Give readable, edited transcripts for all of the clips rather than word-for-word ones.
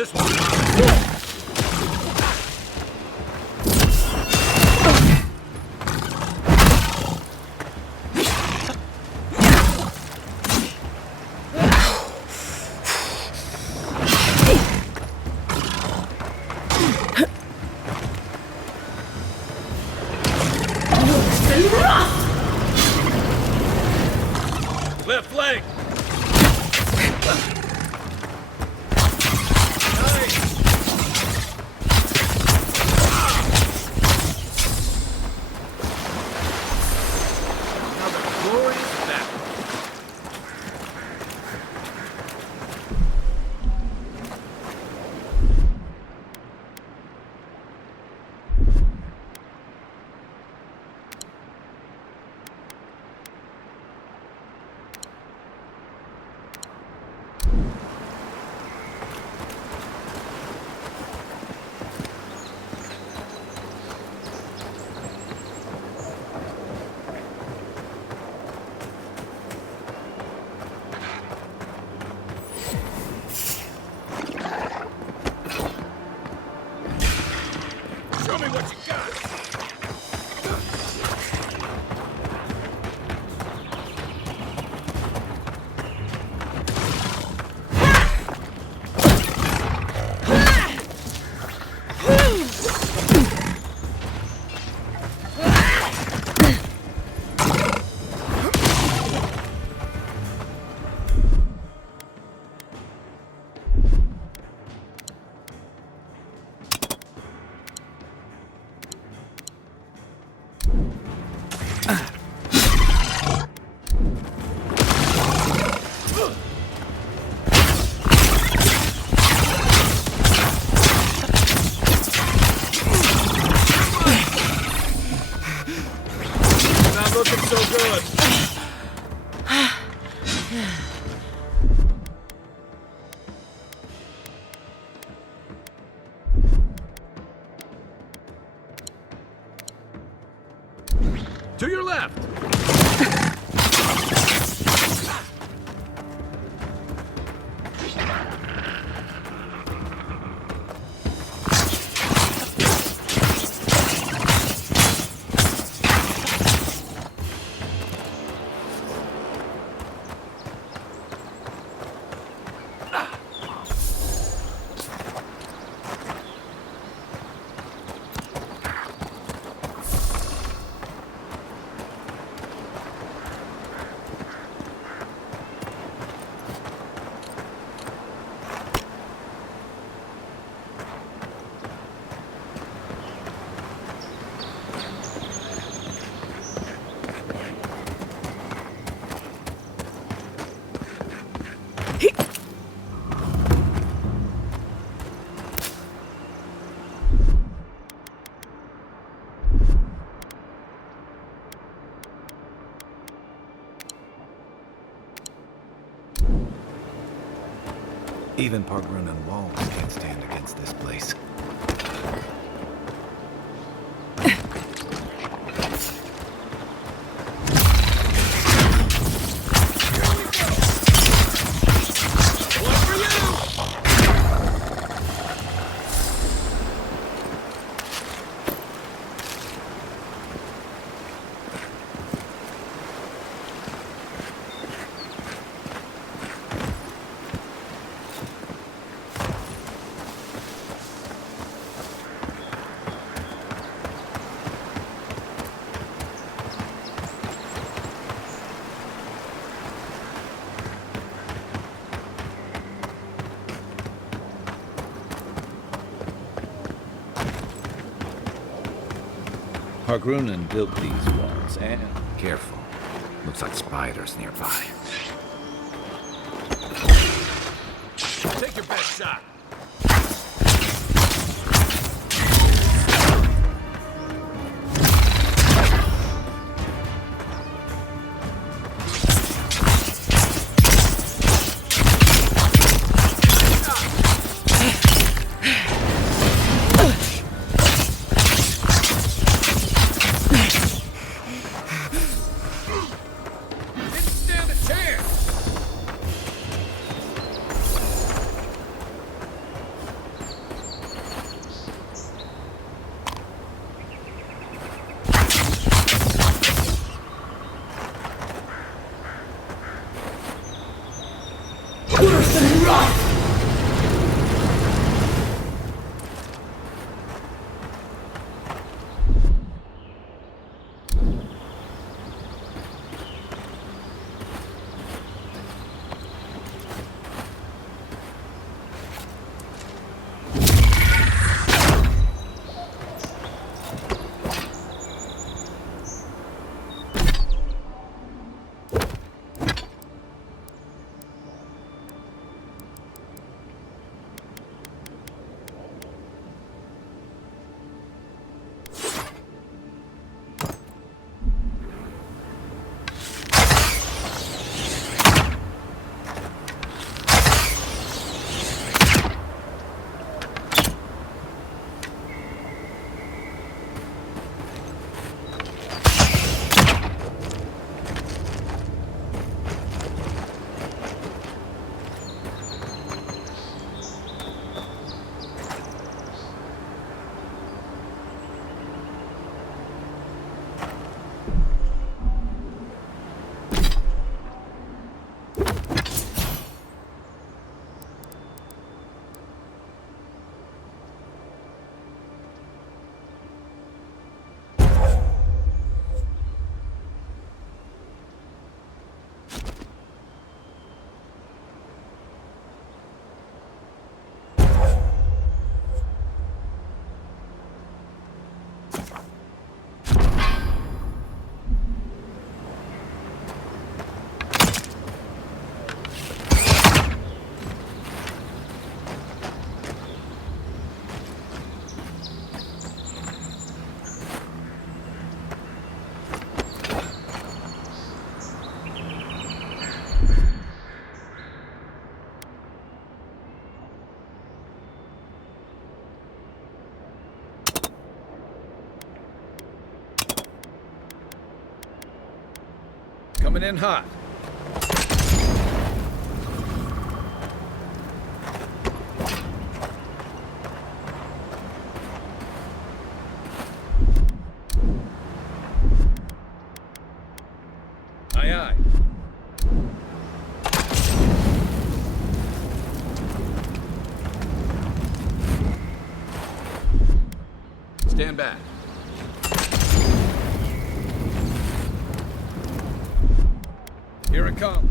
This one. Left leg. Show me what you got! Not looking so good. To your left. Even Parkrun and walls can't stand against this place. Parkrunen built these walls, and careful. Looks like spiders nearby. Take your best shot. Coming in hot. Aye, aye. Stand back. Here it comes.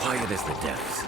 Quiet as the depths.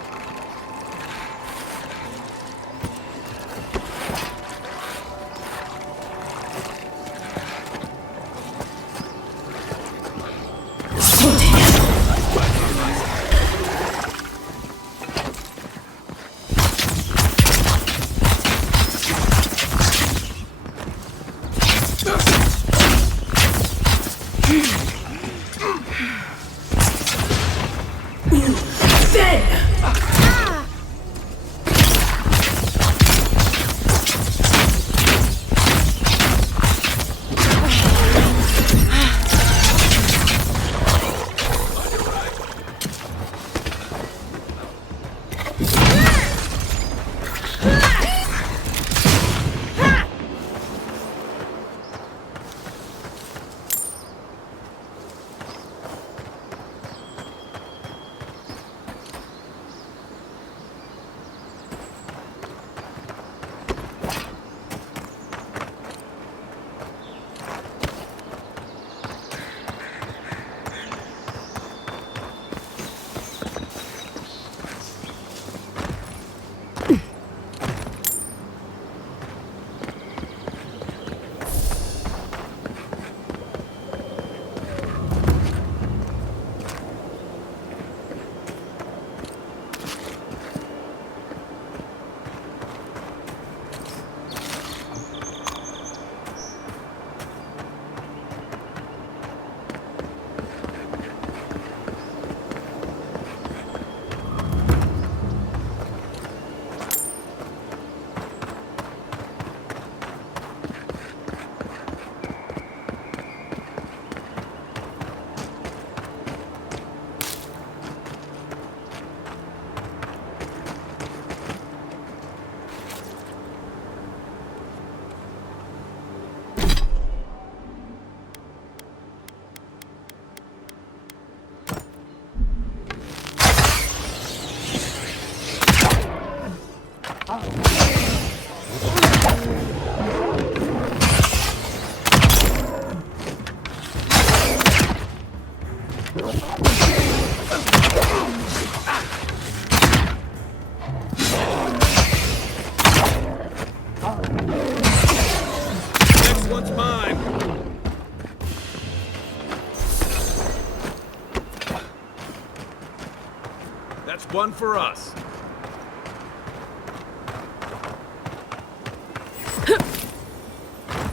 That's one for us.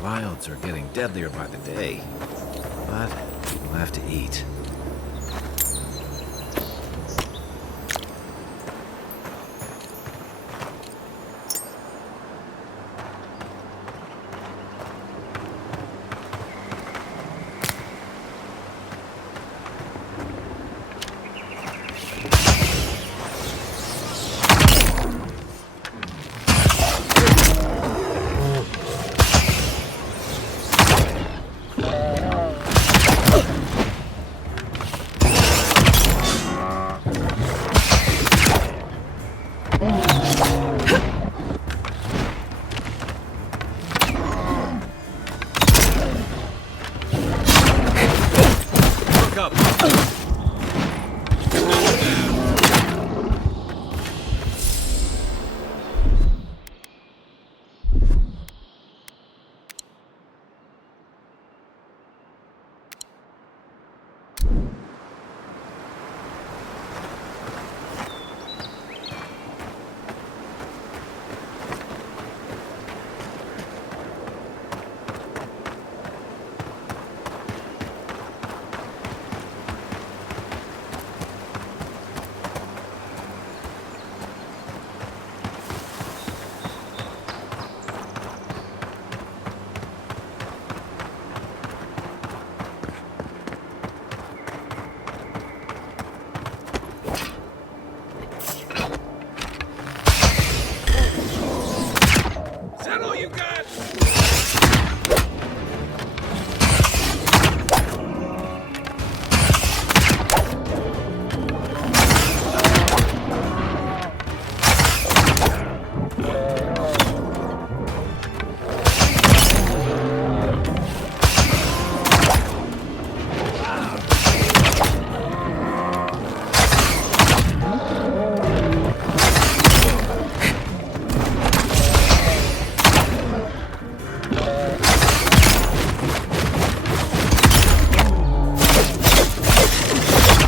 Wilds are getting deadlier by the day, but we'll have to eat. up! Is that all you got?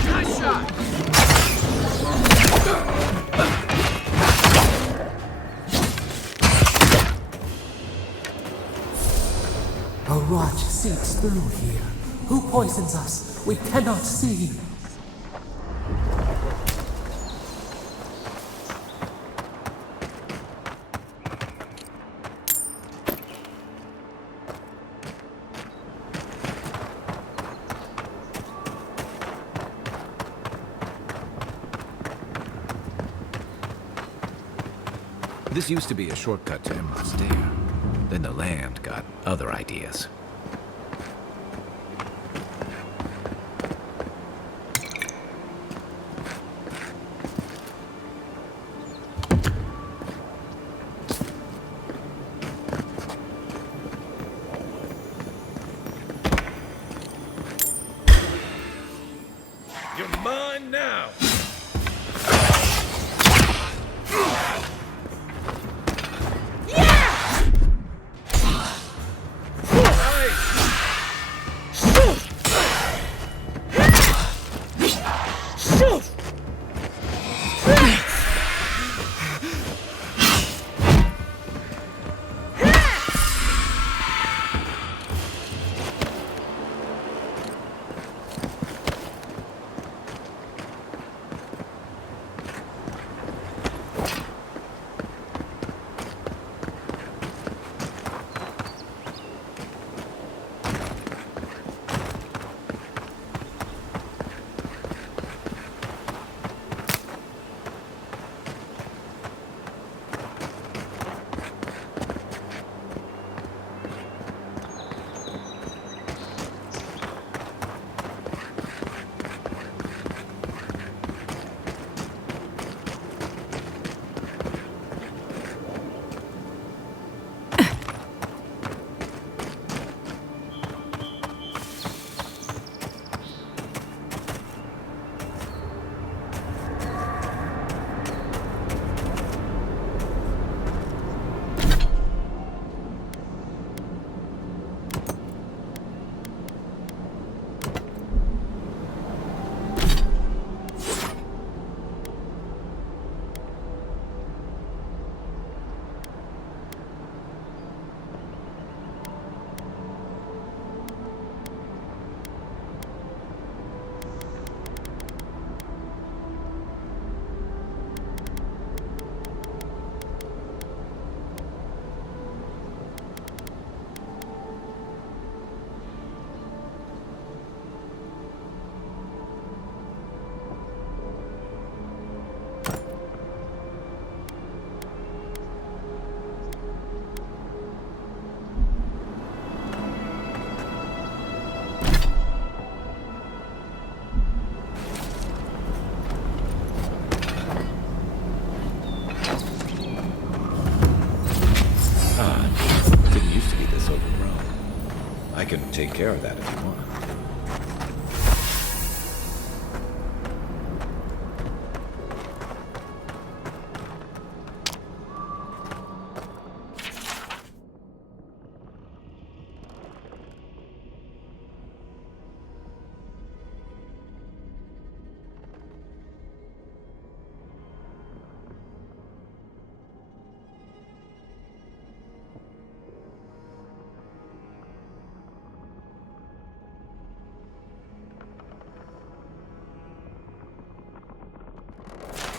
Nice shot! A rot seeps through here. Who poisons us? We cannot see. This used to be a shortcut to Emerald Stair. Then the land got other ideas. You're mine now! I can take care of that if you want.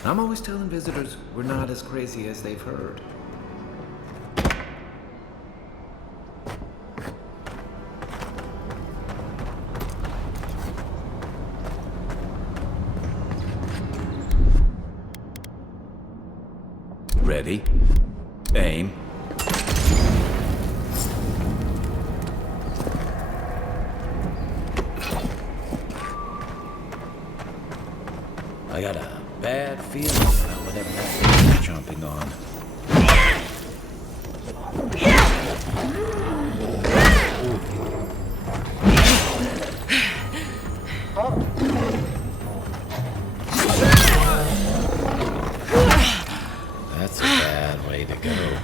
I'm always telling visitors we're not as crazy as they've heard. Ready? Aim. I got a bad feeling about whatever that thing is chomping on. That's a bad way to go.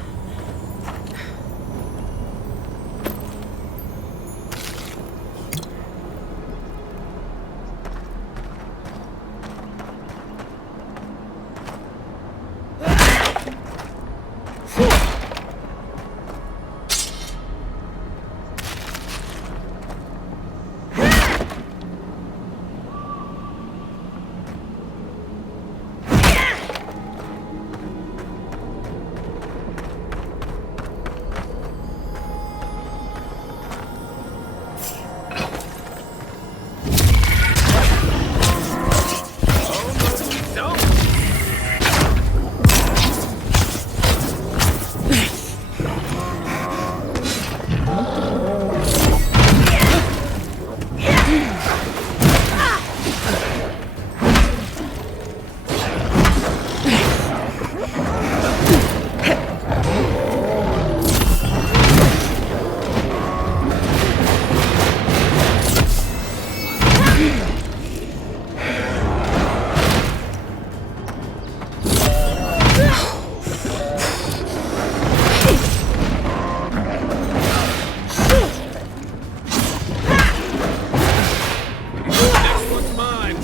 Next one's mine.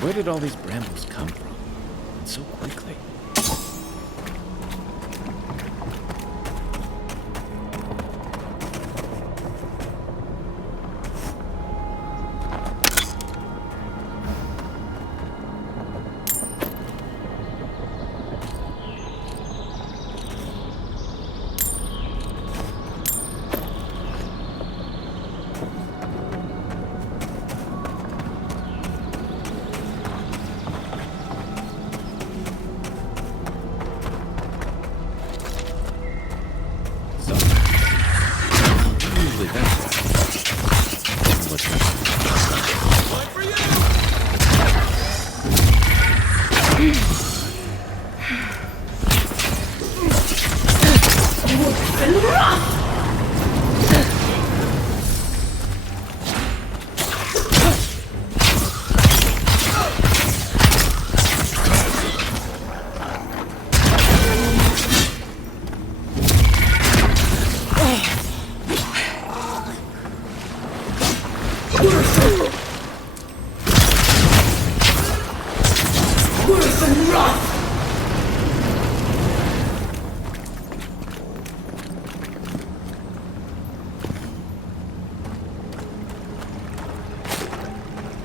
Where did all these brambles come from? And so quickly. Usually that's what's One for you.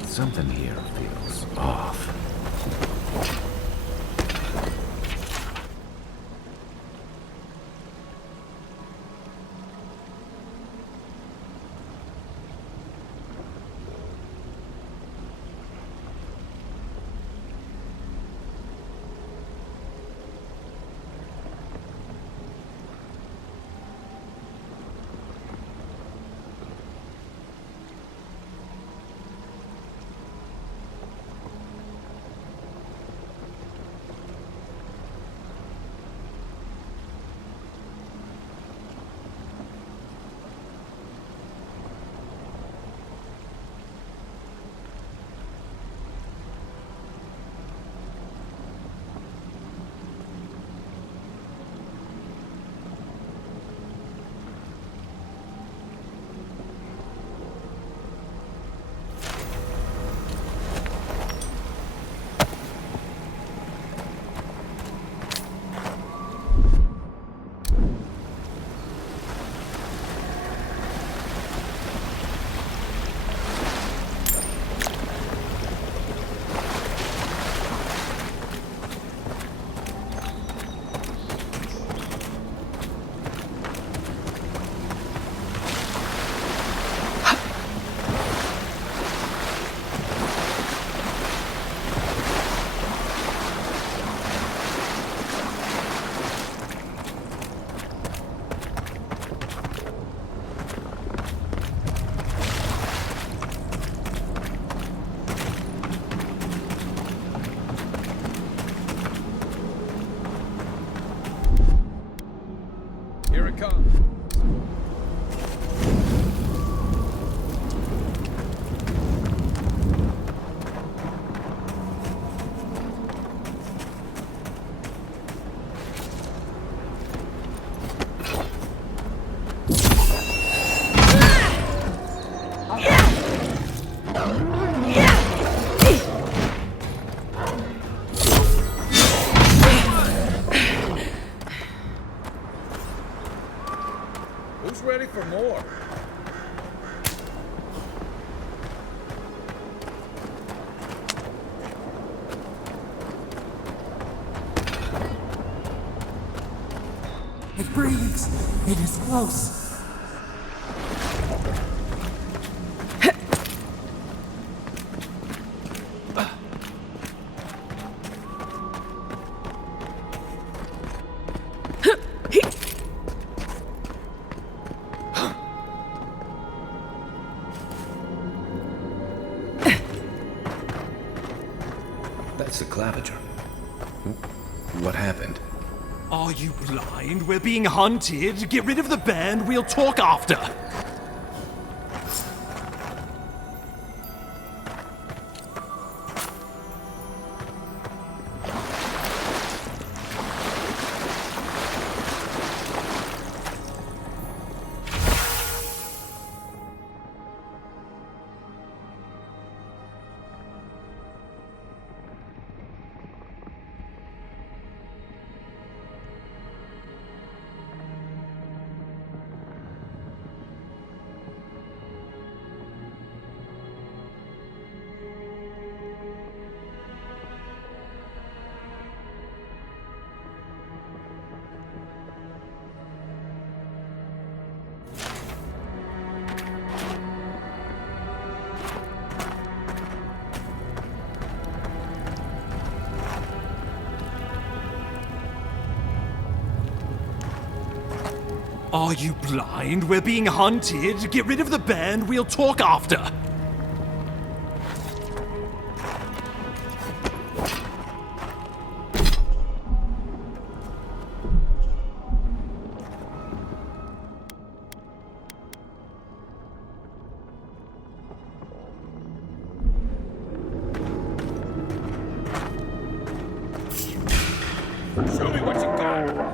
Something here feels off. Here it comes. Who's ready for more? It breathes. It is close. That's the claviger. What happened? Are you blind? We're being hunted. Get rid of the band. We'll talk after. Are you blind? We're being hunted. Get rid of the band. We'll talk after. Show me what you got.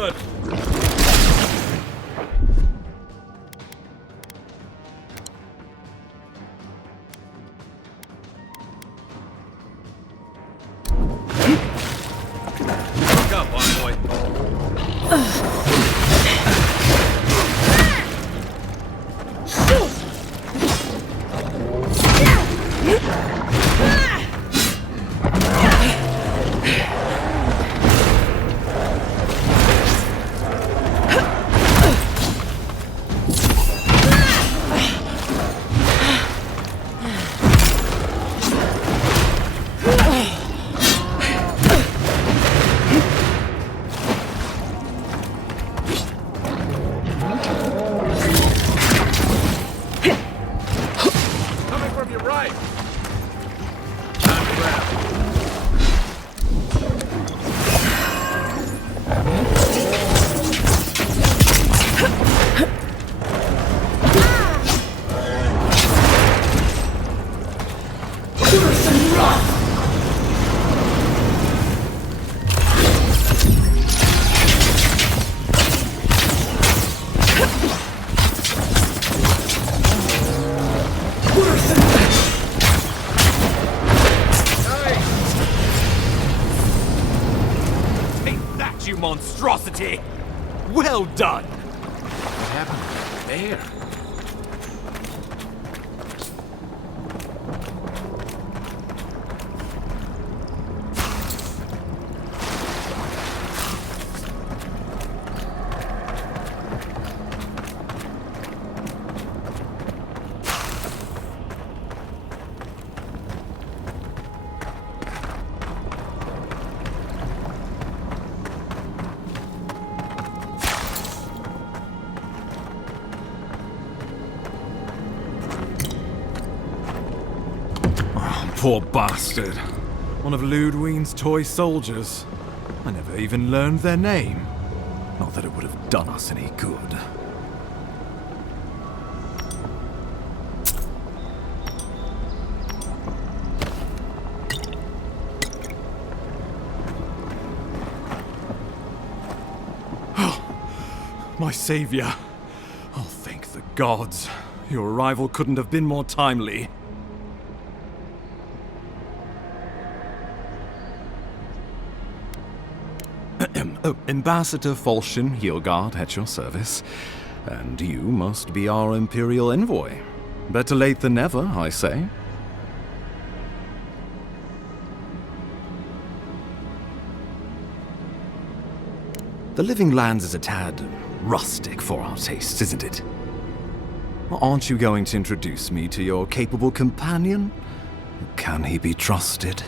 good. Look up, boy. Coming from your right. Time to grab. Take that, you monstrosity! Well done! What happened there? Poor bastard. One of Ludwine's toy soldiers. I never even learned their name. Not that it would have done us any good. My savior. Oh, thank the gods. Your arrival couldn't have been more timely. Oh, Ambassador Falchion Hildgard at your service. And you must be our Imperial envoy. Better late than never, I say. The Living Lands is a tad rustic for our tastes, isn't it? Aren't you going to introduce me to your capable companion? Can he be trusted?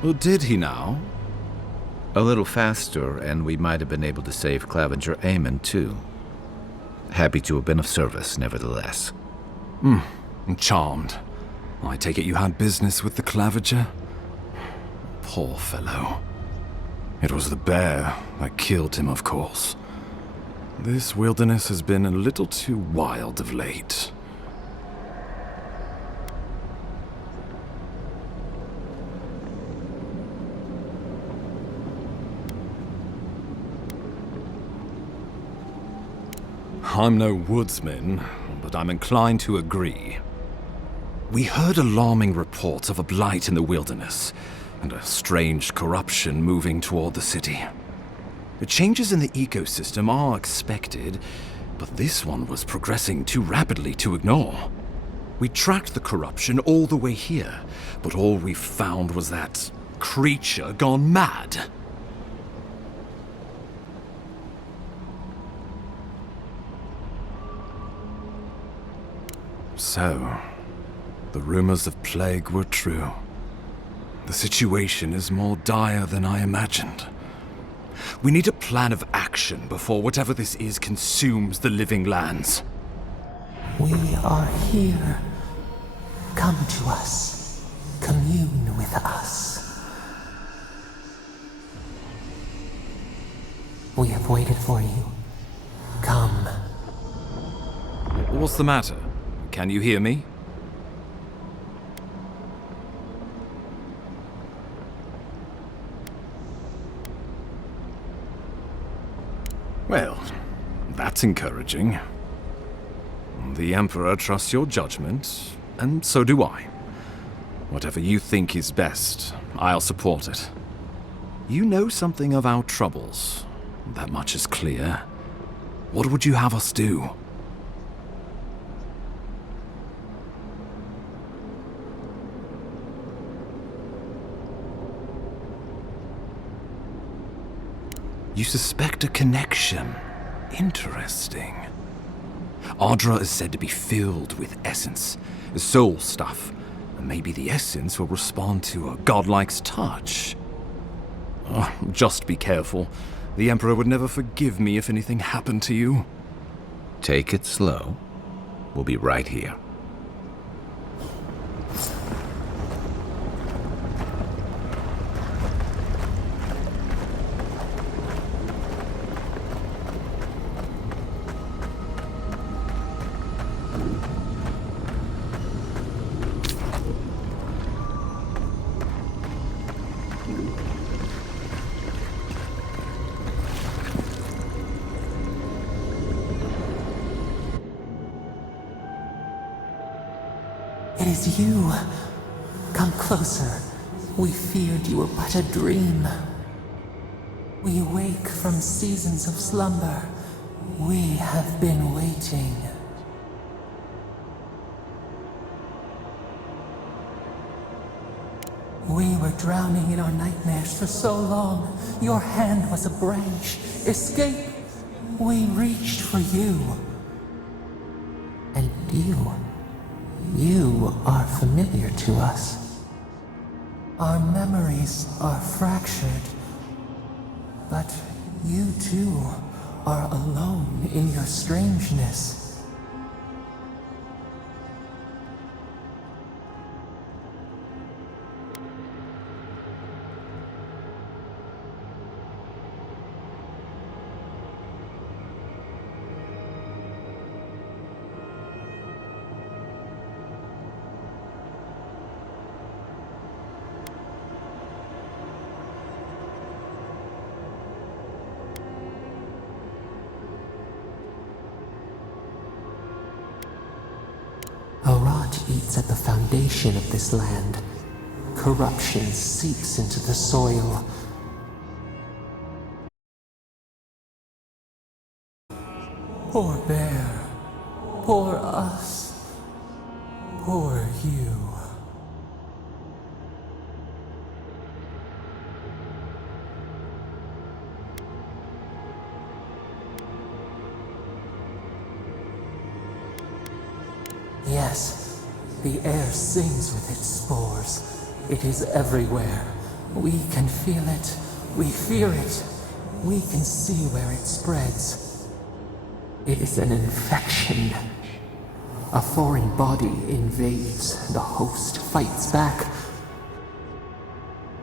Or did he now? A little faster, and we might have been able to save Clavenger Aemon, too. Happy to have been of service, nevertheless. I'm charmed. I take it you had business with the Clavenger? Poor fellow. It was the bear that killed him, of course. This wilderness has been a little too wild of late. I'm no woodsman, but I'm inclined to agree. We heard alarming reports of a blight in the wilderness, and a strange corruption moving toward the city. The changes in the ecosystem are expected, but this one was progressing too rapidly to ignore. We tracked the corruption all the way here, but all we found was that creature gone mad. So, the rumors of plague were true. The situation is more dire than I imagined. We need a plan of action before whatever this is consumes the Living Lands. We are here. Come to us. Commune with us. We have waited for you. Come. What's the matter? Can you hear me? Well, that's encouraging. The Emperor trusts your judgment, and so do I. Whatever you think is best, I'll support it. You know something of our troubles. That much is clear. What would you have us do? You suspect a connection. Interesting. Ardra is said to be filled with essence, soul stuff, and maybe the essence will respond to a godlike's touch. Oh, just be careful. The Emperor would never forgive me if anything happened to you. Take it slow. We'll be right here. It is you. Come closer. We feared you were but a dream. We awake from seasons of slumber. We have been waiting. We were drowning in our nightmares for so long. Your hand was a branch. Escape! We reached for you. And you are familiar to us. Our memories are fractured. But you too are alone in your strangeness. A rot eats at the foundation of this land. Corruption seeps into the soil. Poor bear. Poor us. Poor you. Yes, the air sings with its spores. It is everywhere. We can feel it. We fear it. We can see where it spreads. It is an infection. A foreign body invades. The host fights back.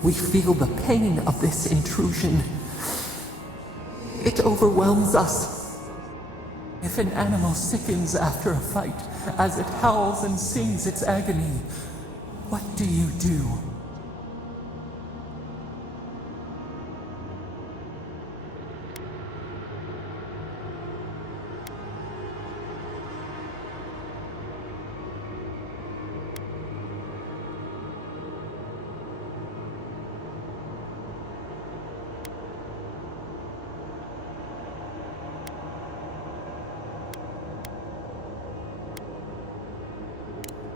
We feel the pain of this intrusion. It overwhelms us. If an animal sickens after a fight, as it howls and sings its agony, what do you do?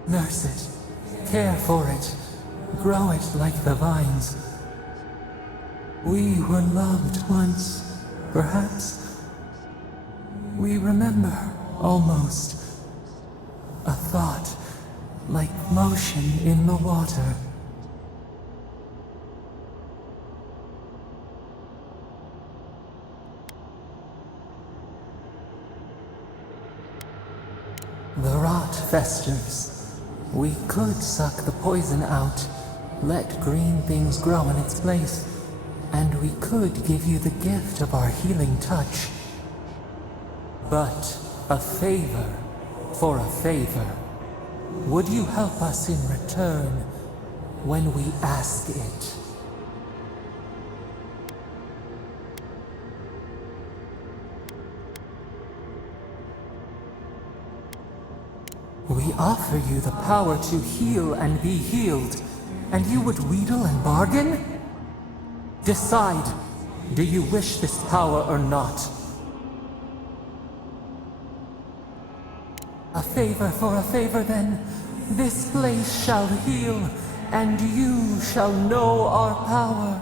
Nurse it, care for it, grow it like the vines. We were loved once, perhaps. We remember, almost. A thought, like motion in the water. The rot festers. We could suck the poison out, let green things grow in its place, and we could give you the gift of our healing touch. But a favor for a favor. Would you help us in return when we ask it? We offer you the power to heal and be healed, and you would wheedle and bargain? Decide, do you wish this power or not? A favor for a favor then. This place shall heal, and you shall know our power.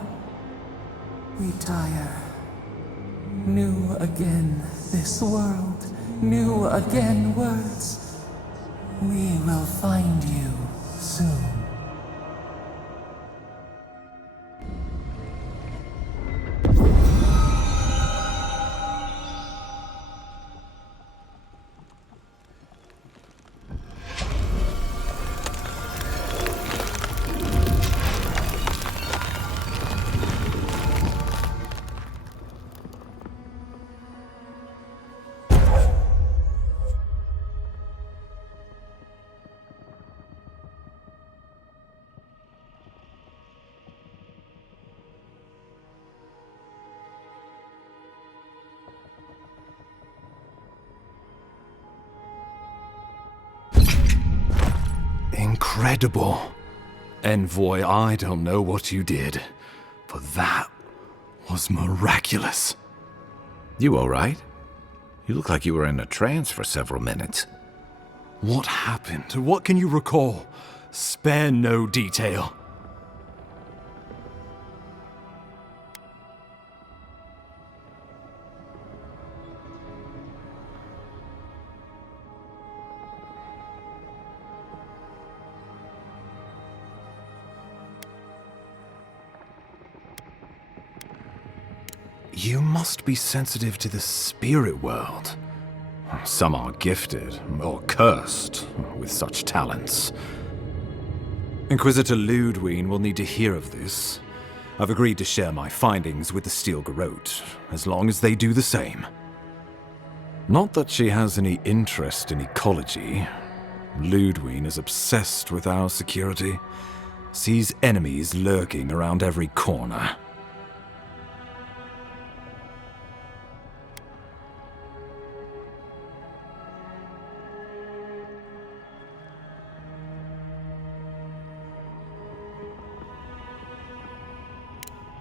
Retire. New again this world, new again words. We will find you soon. Incredible. Envoy, I don't know what you did, but that was miraculous. You all right? You look like you were in a trance for several minutes. What happened? What can you recall? Spare no detail. You must be sensitive to the spirit world. Some are gifted, or cursed, with such talents. Inquisitor Ludwig will need to hear of this. I've agreed to share my findings with the Steel Garrote, as long as they do the same. Not that she has any interest in ecology. Ludwig is obsessed with our security, sees enemies lurking around every corner.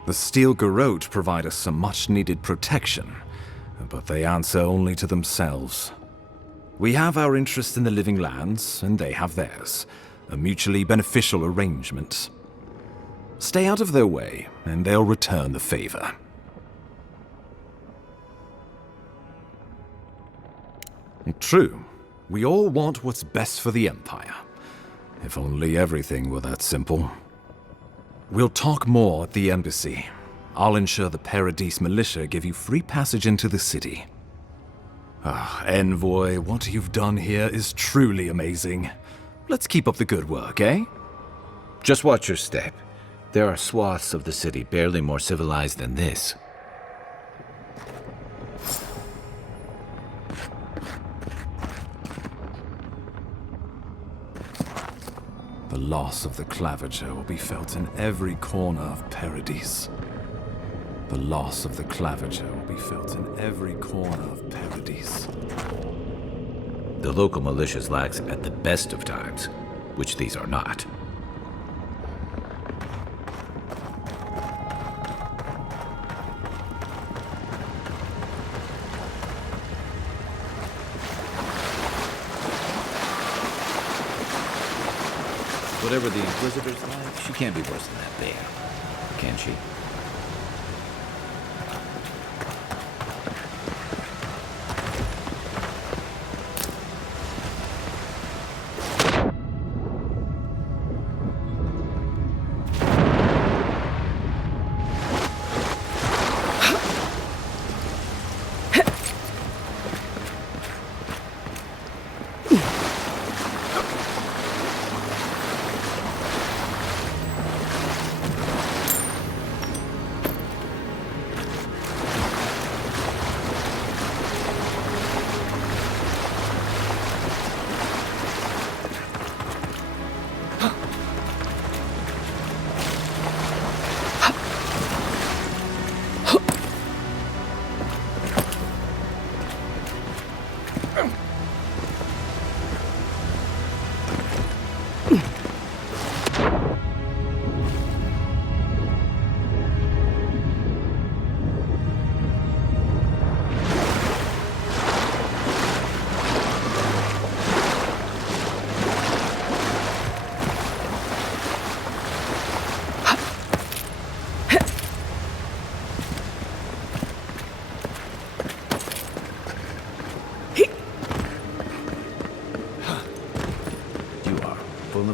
The Steel Garrote provide us some much-needed protection, but they answer only to themselves. We have our interest in the living lands, and they have theirs, a mutually beneficial arrangement. Stay out of their way, and they'll return the favor. True, we all want what's best for the Empire. If only everything were that simple. We'll talk more at the embassy. I'll ensure the Paradise militia give you free passage into the city. Envoy, what you've done here is truly amazing. Let's keep up the good work, eh? Just watch your step. There are swaths of the city barely more civilized than this. The loss of the Clavager will be felt in every corner of Paradise. The loss of the Clavager will be felt in every corner of Paradise. The local militias lax at the best of times, which these are not. Whatever the Inquisitor's like, she can't be worse than that bear, can she?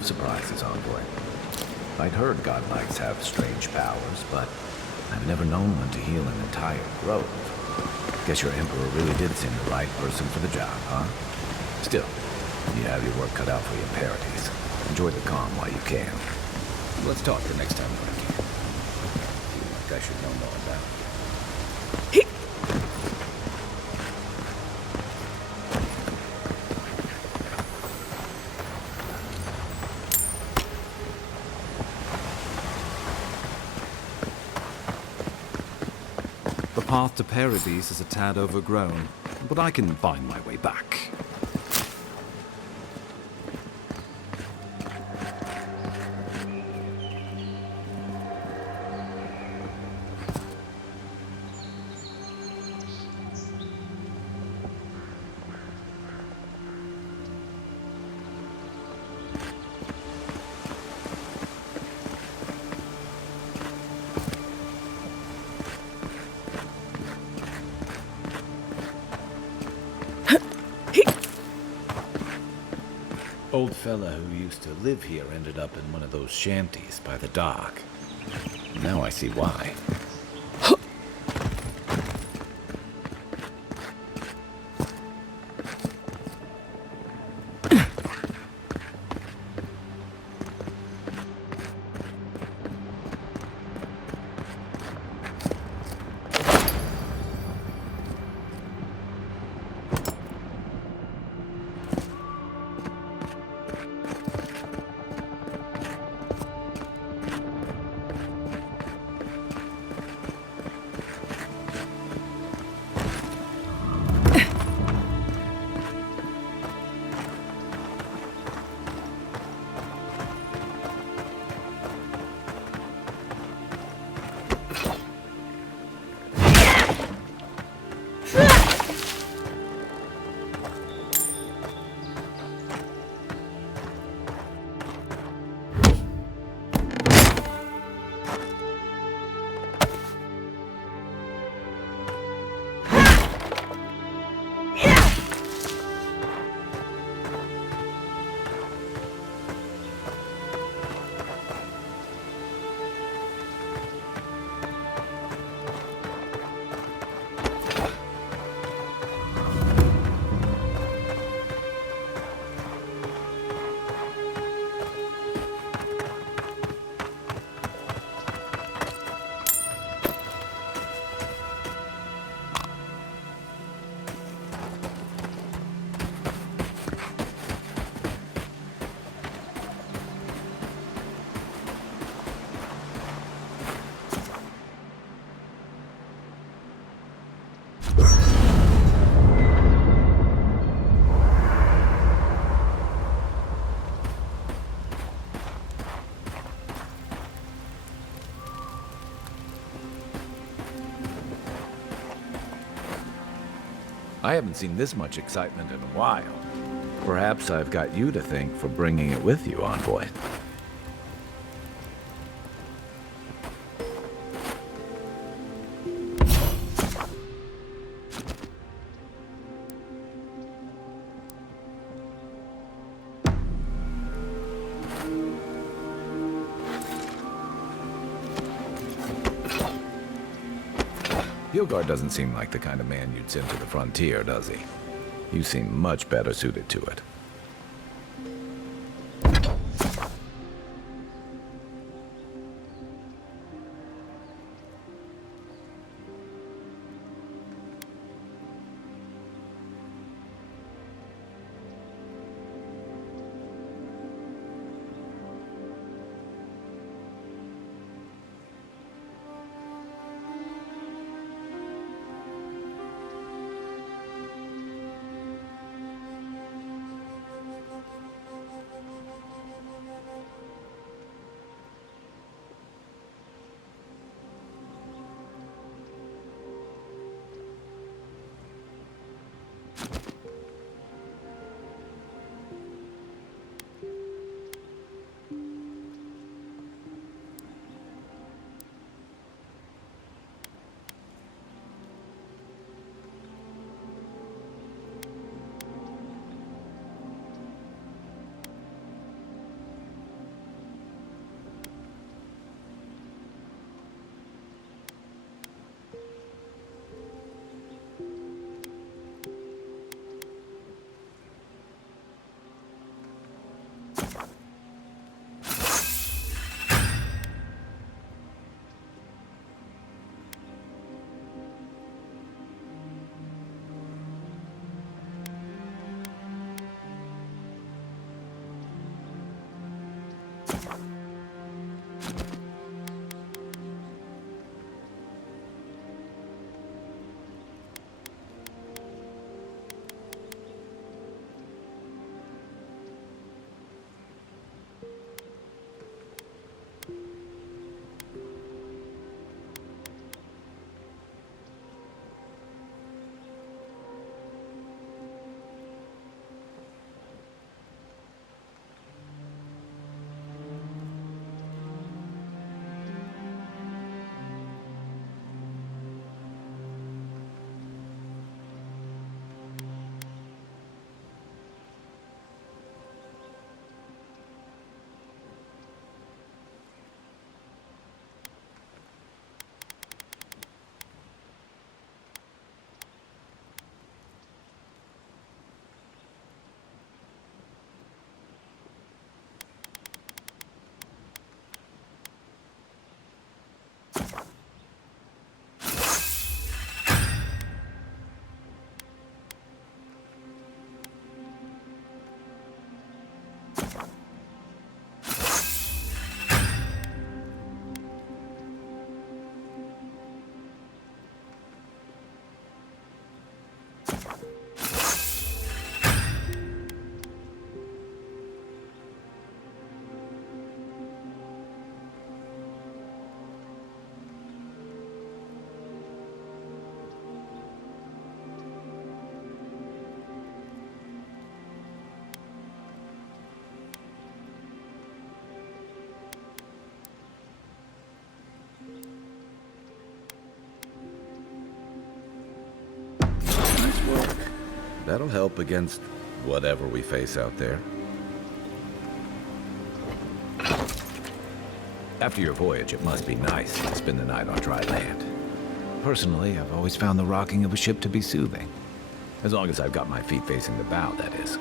of surprises, Envoy. I'd heard godlikes have strange powers, but I've never known one to heal an entire grove. Guess your Emperor really did seem the right person for the job, huh? Still, you have your work cut out for you, Parodies. Enjoy the calm while you can. Let's talk the next time we're here. Feel like I should know more about it. The path to Paradise is a tad overgrown, but I can find my way back. Old fella who used to live here ended up in one of those shanties by the dock. Now I see why. I haven't seen this much excitement in a while. Perhaps I've got you to thank for bringing it with you, Envoy. Hilgard doesn't seem like the kind of man you'd send to the frontier, does he? You seem much better suited to it. That'll help against whatever we face out there. After your voyage, it must be nice to spend the night on dry land. Personally, I've always found the rocking of a ship to be soothing. As long as I've got my feet facing the bow, that is.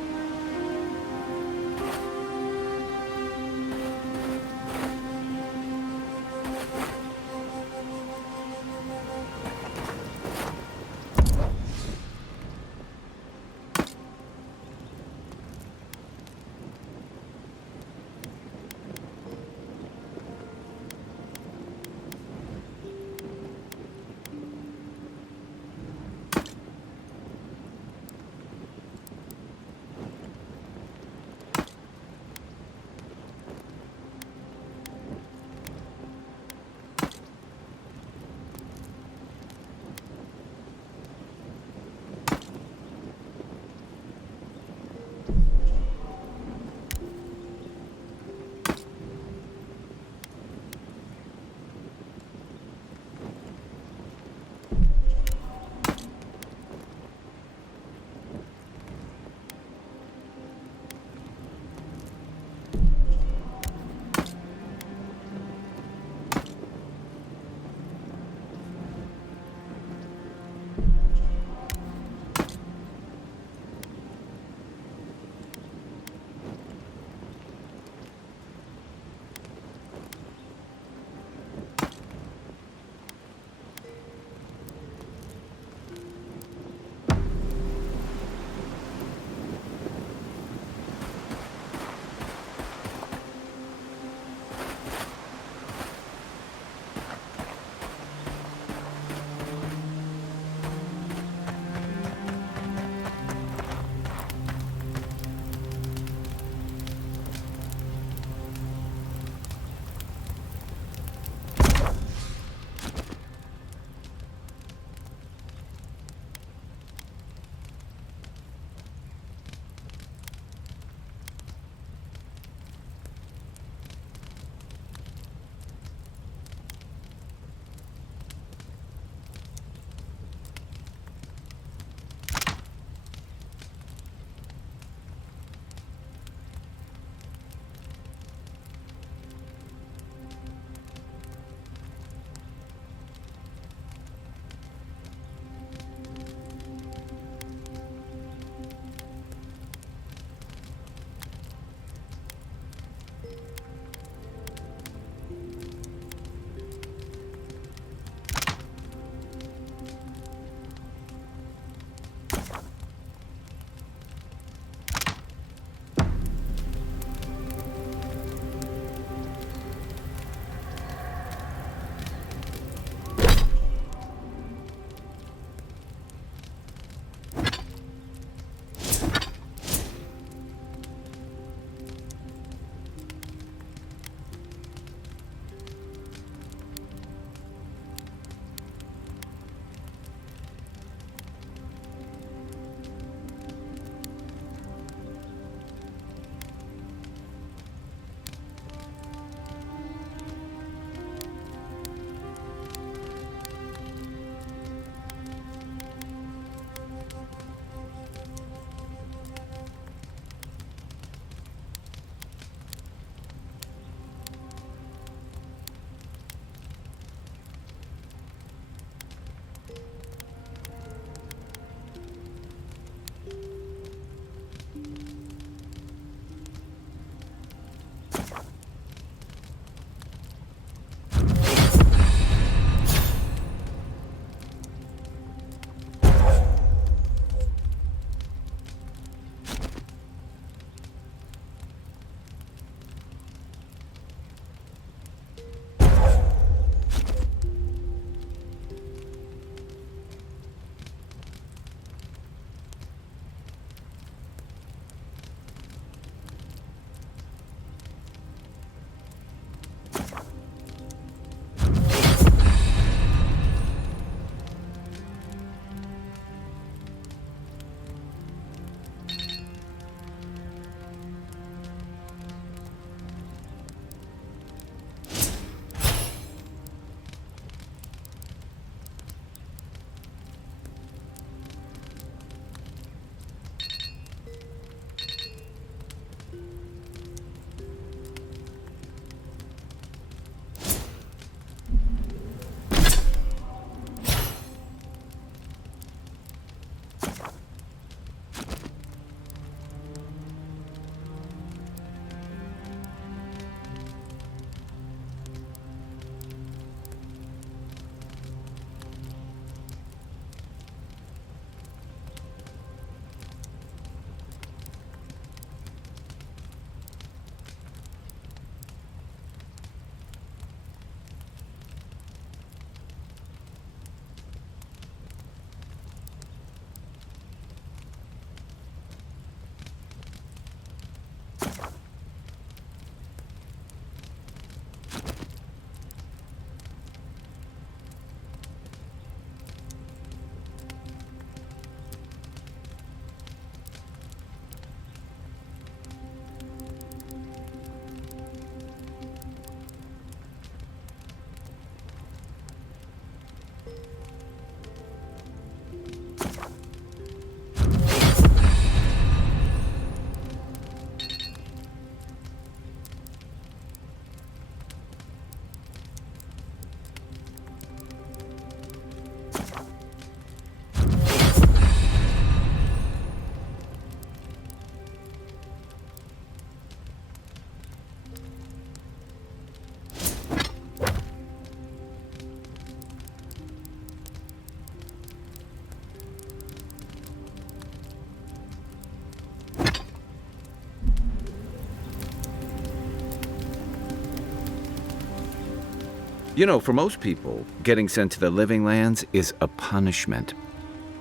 You know, for most people, getting sent to the Living Lands is a punishment.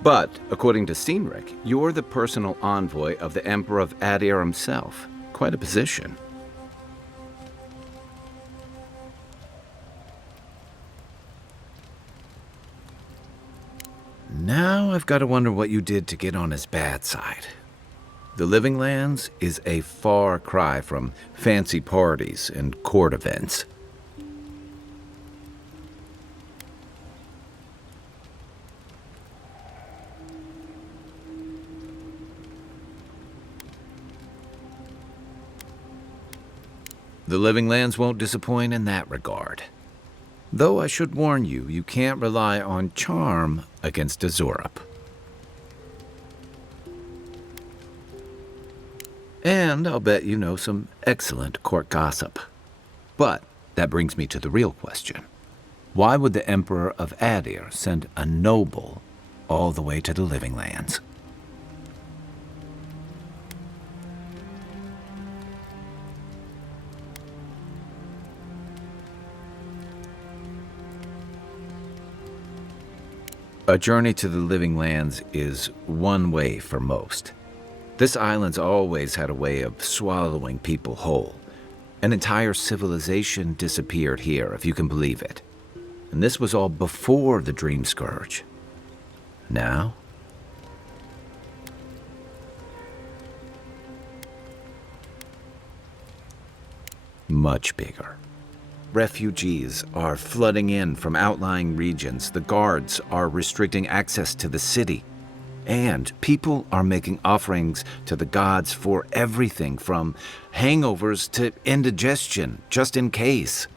But, according to Steenrick, you're the personal envoy of the Emperor of Adir himself. Quite a position. Now I've got to wonder what you did to get on his bad side. The Living Lands is a far cry from fancy parties and court events. The Living Lands won't disappoint in that regard. Though I should warn you, you can't rely on charm against Azurup. And I'll bet you know some excellent court gossip. But that brings me to the real question. Why would the Emperor of Adir send a noble all the way to the Living Lands? A journey to the Living Lands is one way for most. This island's always had a way of swallowing people whole. An entire civilization disappeared here, if you can believe it. And this was all before the Dream Scourge. Now? Much bigger. Refugees are flooding in from outlying regions. The guards are restricting access to the city. And people are making offerings to the gods for everything from hangovers to indigestion, just in case.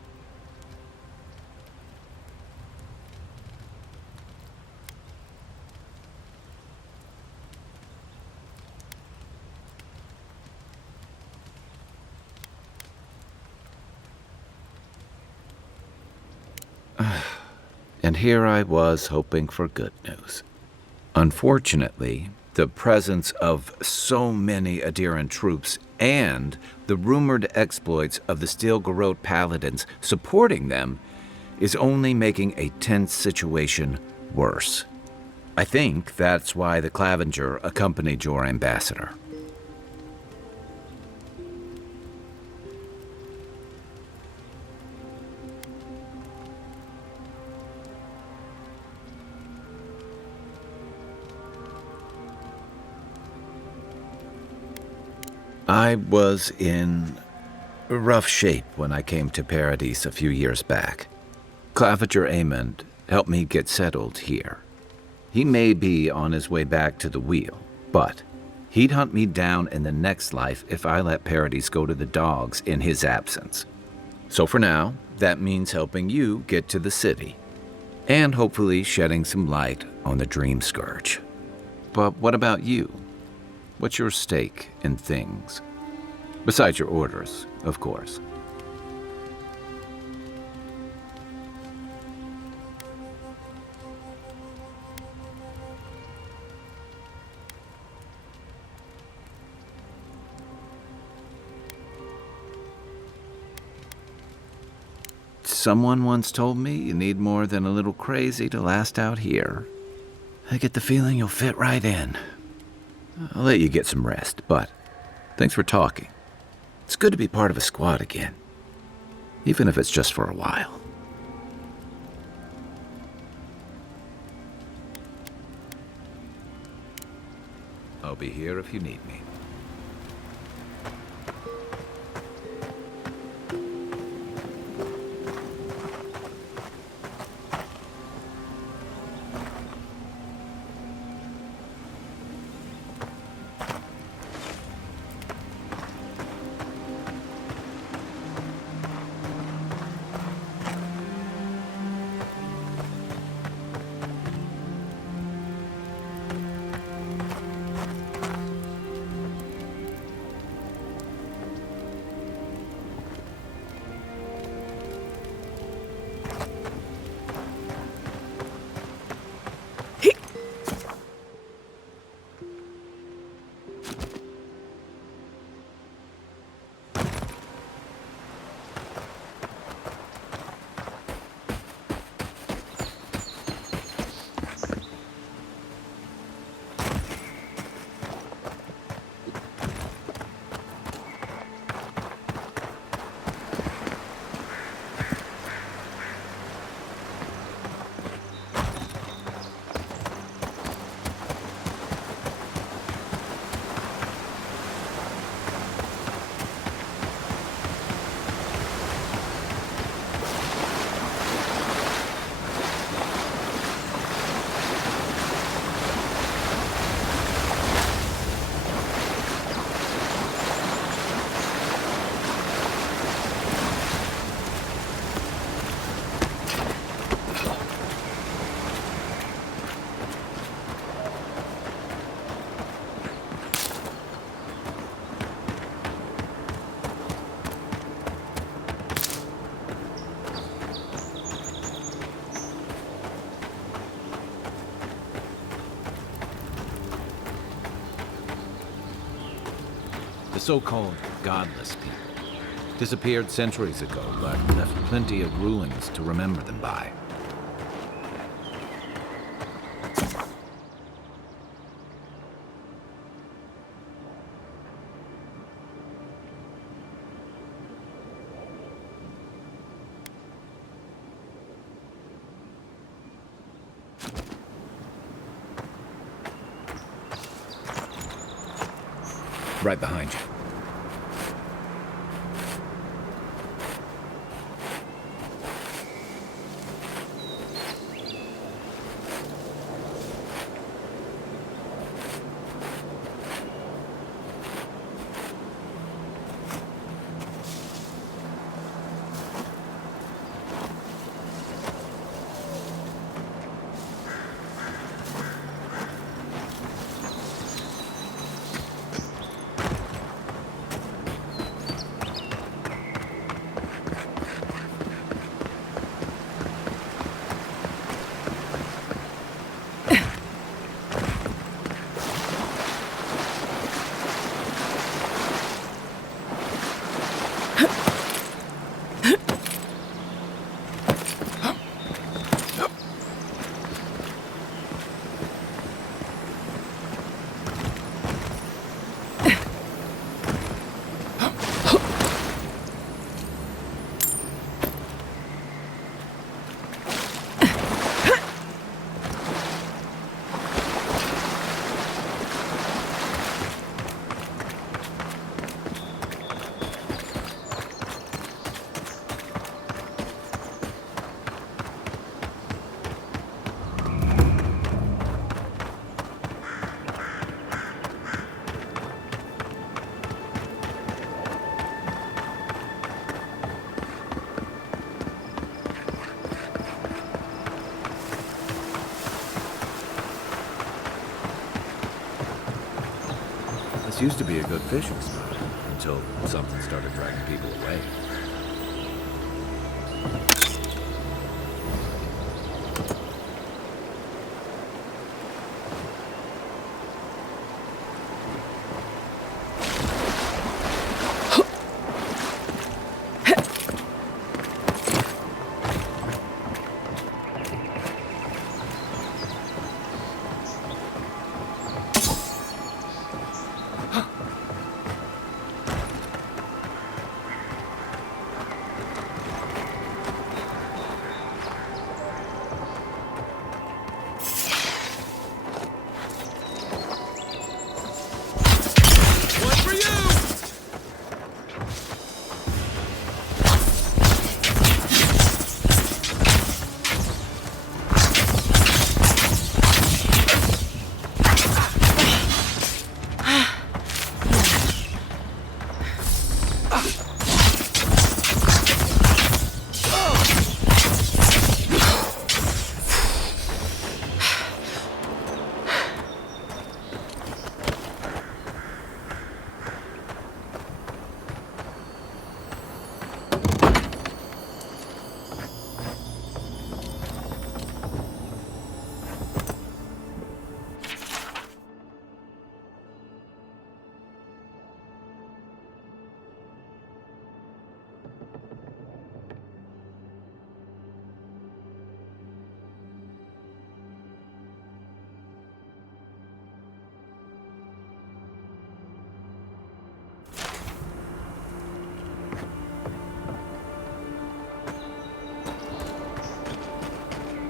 And here I was hoping for good news. Unfortunately, the presence of so many Adiran troops and the rumored exploits of the Steel Garrote paladins supporting them is only making a tense situation worse. I think that's why the Clavenger accompanied your ambassador. I was in rough shape when I came to Paradise a few years back. Clavenger Amond helped me get settled here. He may be on his way back to the wheel, but he'd hunt me down in the next life if I let Paradise go to the dogs in his absence. So for now, that means helping you get to the city, and hopefully shedding some light on the Dream Scourge. But what about you? What's your stake in things? Besides your orders, of course. Someone once told me you need more than a little crazy to last out here. I get the feeling you'll fit right in. I'll let you get some rest, but thanks for talking. It's good to be part of a squad again, even if it's just for a while. I'll be here if you need me. so-called godless people. Disappeared centuries ago, but left plenty of rulings to remember them by. Right behind you. This used to be a good fishing spot, until something started dragging people away.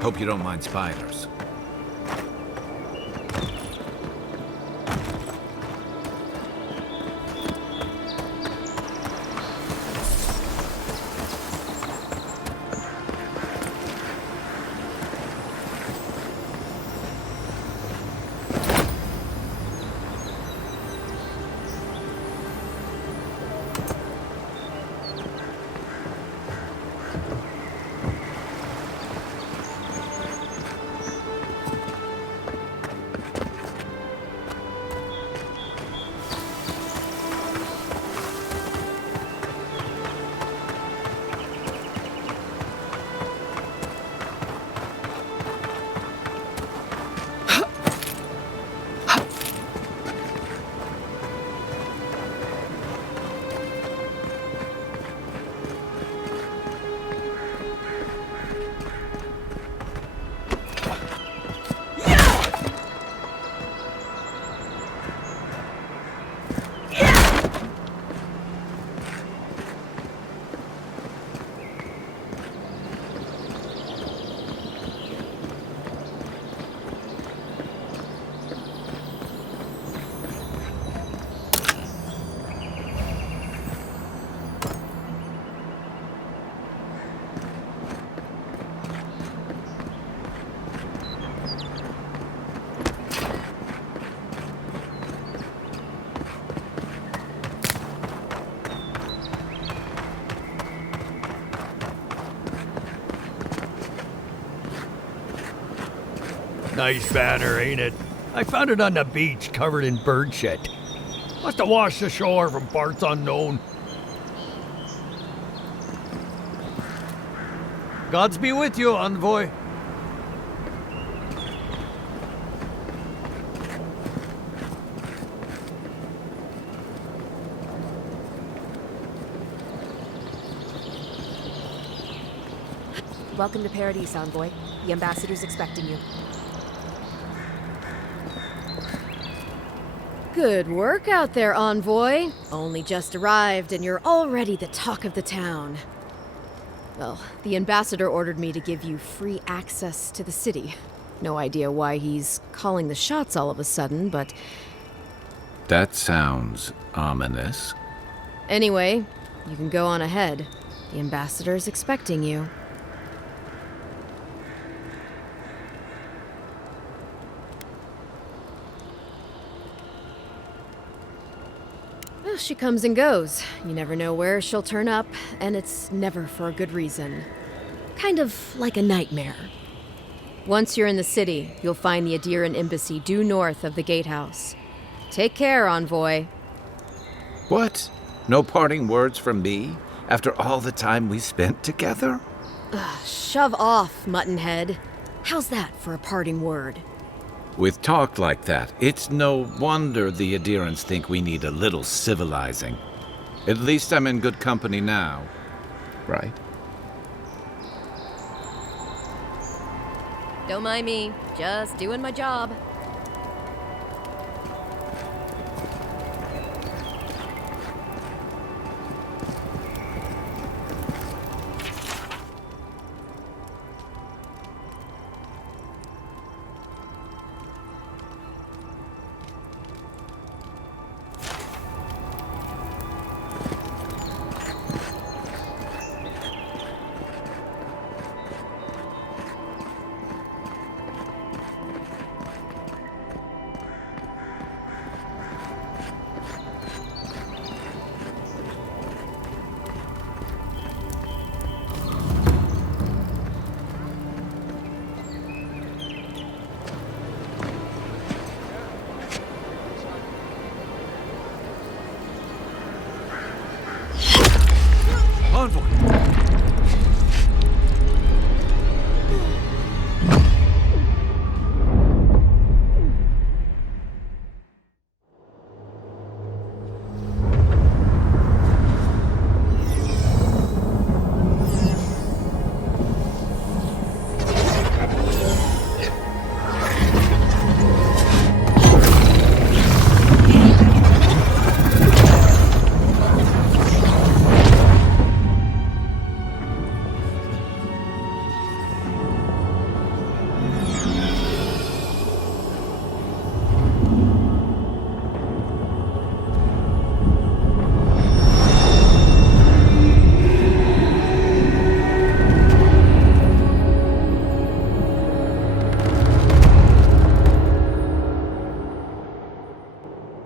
Hope you don't mind spiders. Nice banner, ain't it? I found it on the beach, covered in bird shit. Must have washed ashore from parts unknown. Gods be with you, envoy. Welcome to Paradise, envoy. The ambassador's expecting you. Good work out there, envoy. Only just arrived and you're already the talk of the town. Well, the ambassador ordered me to give you free access to the city. No idea why he's calling the shots all of a sudden, but... That sounds ominous. Anyway, you can go on ahead. The ambassador's expecting you. Well, she comes and goes. You never know where she'll turn up, and it's never for a good reason. Kind of like a nightmare. Once you're in the city, you'll find the Adiran embassy due north of the gatehouse. Take care, envoy. What? No parting words from me? After all the time we spent together? Shove off, Muttonhead. How's that for a parting word? With talk like that, it's no wonder the Adirans think we need a little civilizing. At least I'm in good company now, right? Don't mind me, just doing my job.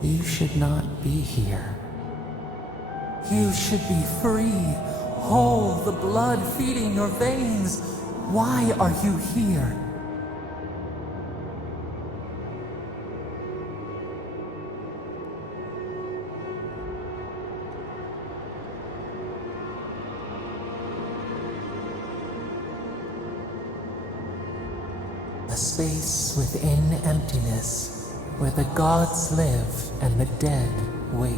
You should not be here. You should be free, whole, the blood feeding your veins. Why are you here? A space within emptiness, where the gods live and the dead wait.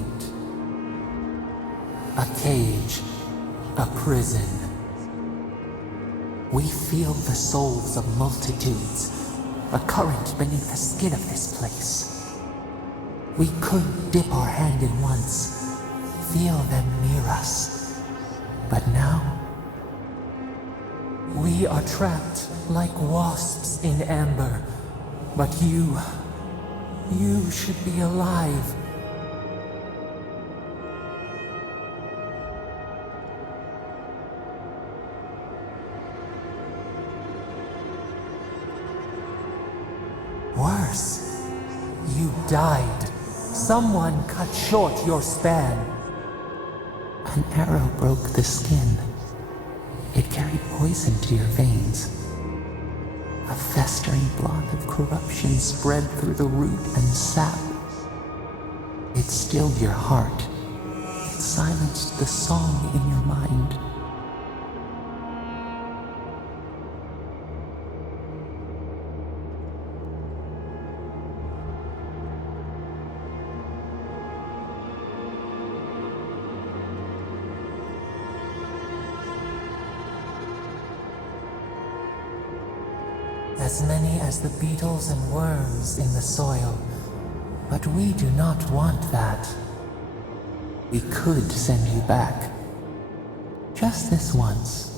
A cage, a prison. We feel the souls of multitudes, a current beneath the skin of this place. We could dip our hand in once, feel them near us. But now, we are trapped like wasps in amber. But you should be alive. Worse, you died. Someone cut short your span. An arrow broke the skin. It carried poison to your veins. A festering blot of corruption spread through the root and sap. It stilled your heart. It silenced the song in your mind. As many as the beetles and worms in the soil. But we do not want that. We could send you back. Just this once.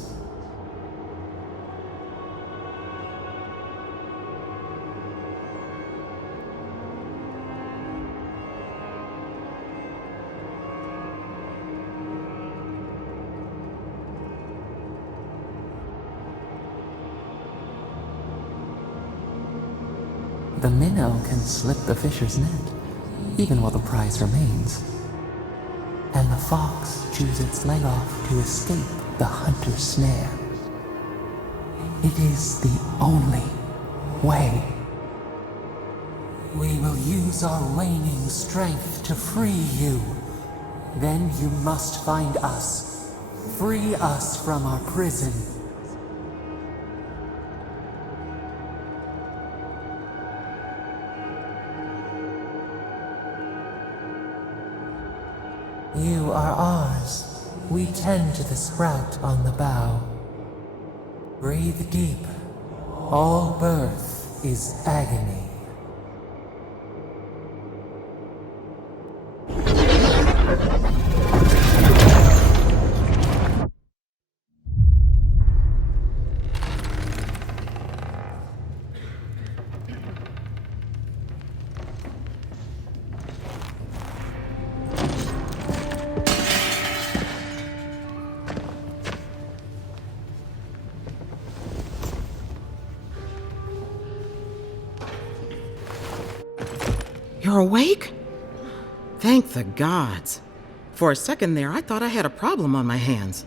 The minnow can slip the fisher's net, even while the prize remains. And the fox chews its leg off to escape the hunter's snare. It is the only way. We will use our waning strength to free you. Then you must find us. Free us from our prison. You are ours. We tend to the sprout on the bough. Breathe deep. All birth is agony. You're awake? Thank the gods. For a second there, I thought I had a problem on my hands.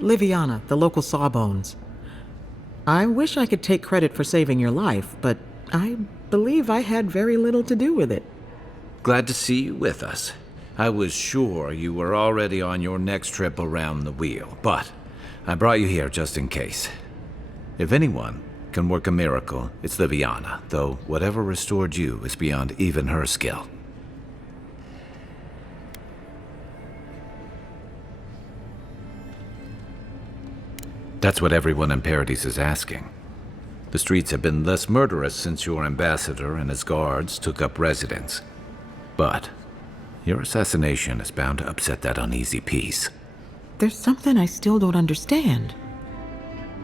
Liviana, the local Sawbones. I wish I could take credit for saving your life, but I believe I had very little to do with it. Glad to see you with us. I was sure you were already on your next trip around the wheel, but I brought you here just in case. If anyone can work a miracle, it's Liviana, though whatever restored you is beyond even her skill. That's what everyone in Paradise is asking. The streets have been less murderous since your ambassador and his guards took up residence. But your assassination is bound to upset that uneasy peace. There's something I still don't understand.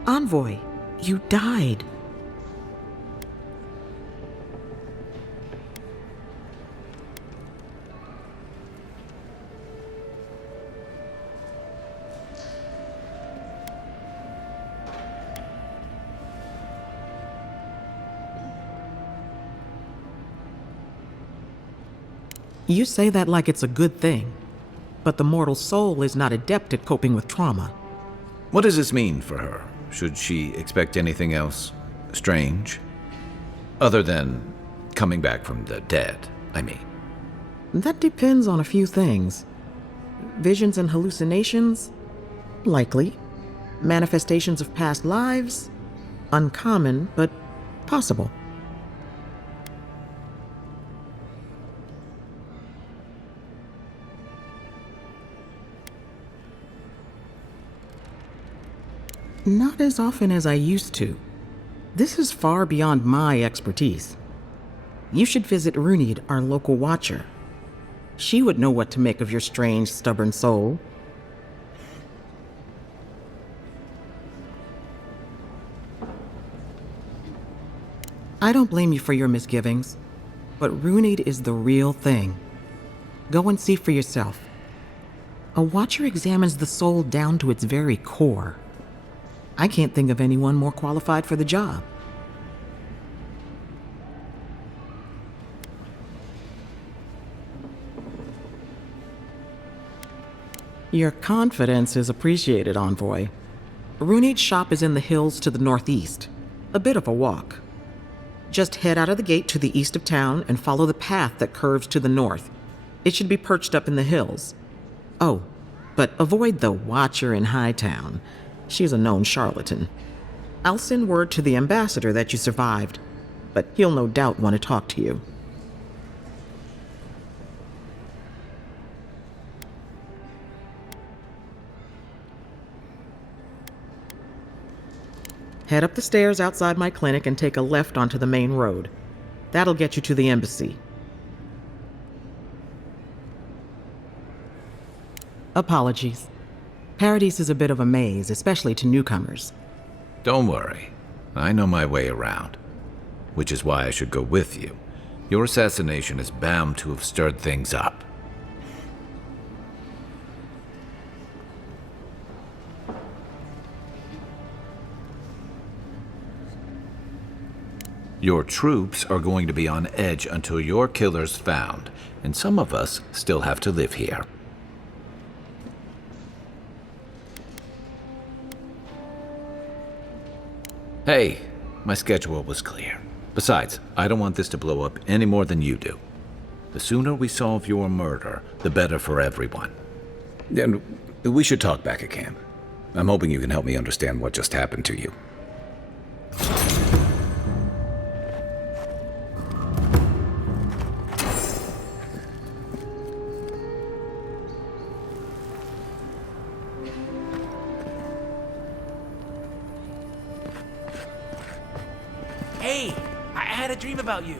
Envoy, you died. You say that like it's a good thing, but the mortal soul is not adept at coping with trauma. What does this mean for her? Should she expect anything else strange? Other than coming back from the dead, I mean. That depends on a few things. Visions and hallucinations? Likely. Manifestations of past lives? Uncommon, but possible. Not as often as I used to. This is far beyond my expertise. You should visit Runid, our local watcher. She would know what to make of your strange, stubborn soul. I don't blame you for your misgivings, but Runid is the real thing. Go and see for yourself. A watcher examines the soul down to its very core. I can't think of anyone more qualified for the job. Your confidence is appreciated, Envoy. Rooney's shop is in the hills to the northeast. A bit of a walk. Just head out of the gate to the east of town and follow the path that curves to the north. It should be perched up in the hills. Oh, but avoid the Watcher in Hightown. She's a known charlatan. I'll send word to the ambassador that you survived, but he'll no doubt want to talk to you. Head up the stairs outside my clinic and take a left onto the main road. That'll get you to the embassy. Apologies. Paradise is a bit of a maze, especially to newcomers. Don't worry. I know my way around. Which is why I should go with you. Your assassination is bound to have stirred things up. Your troops are going to be on edge until your killer's found, and some of us still have to live here. Hey, my schedule was clear. Besides, I don't want this to blow up any more than you do. The sooner we solve your murder, the better for everyone. Then we should talk back at camp. I'm hoping you can help me understand what just happened to you. Hey, I had a dream about you.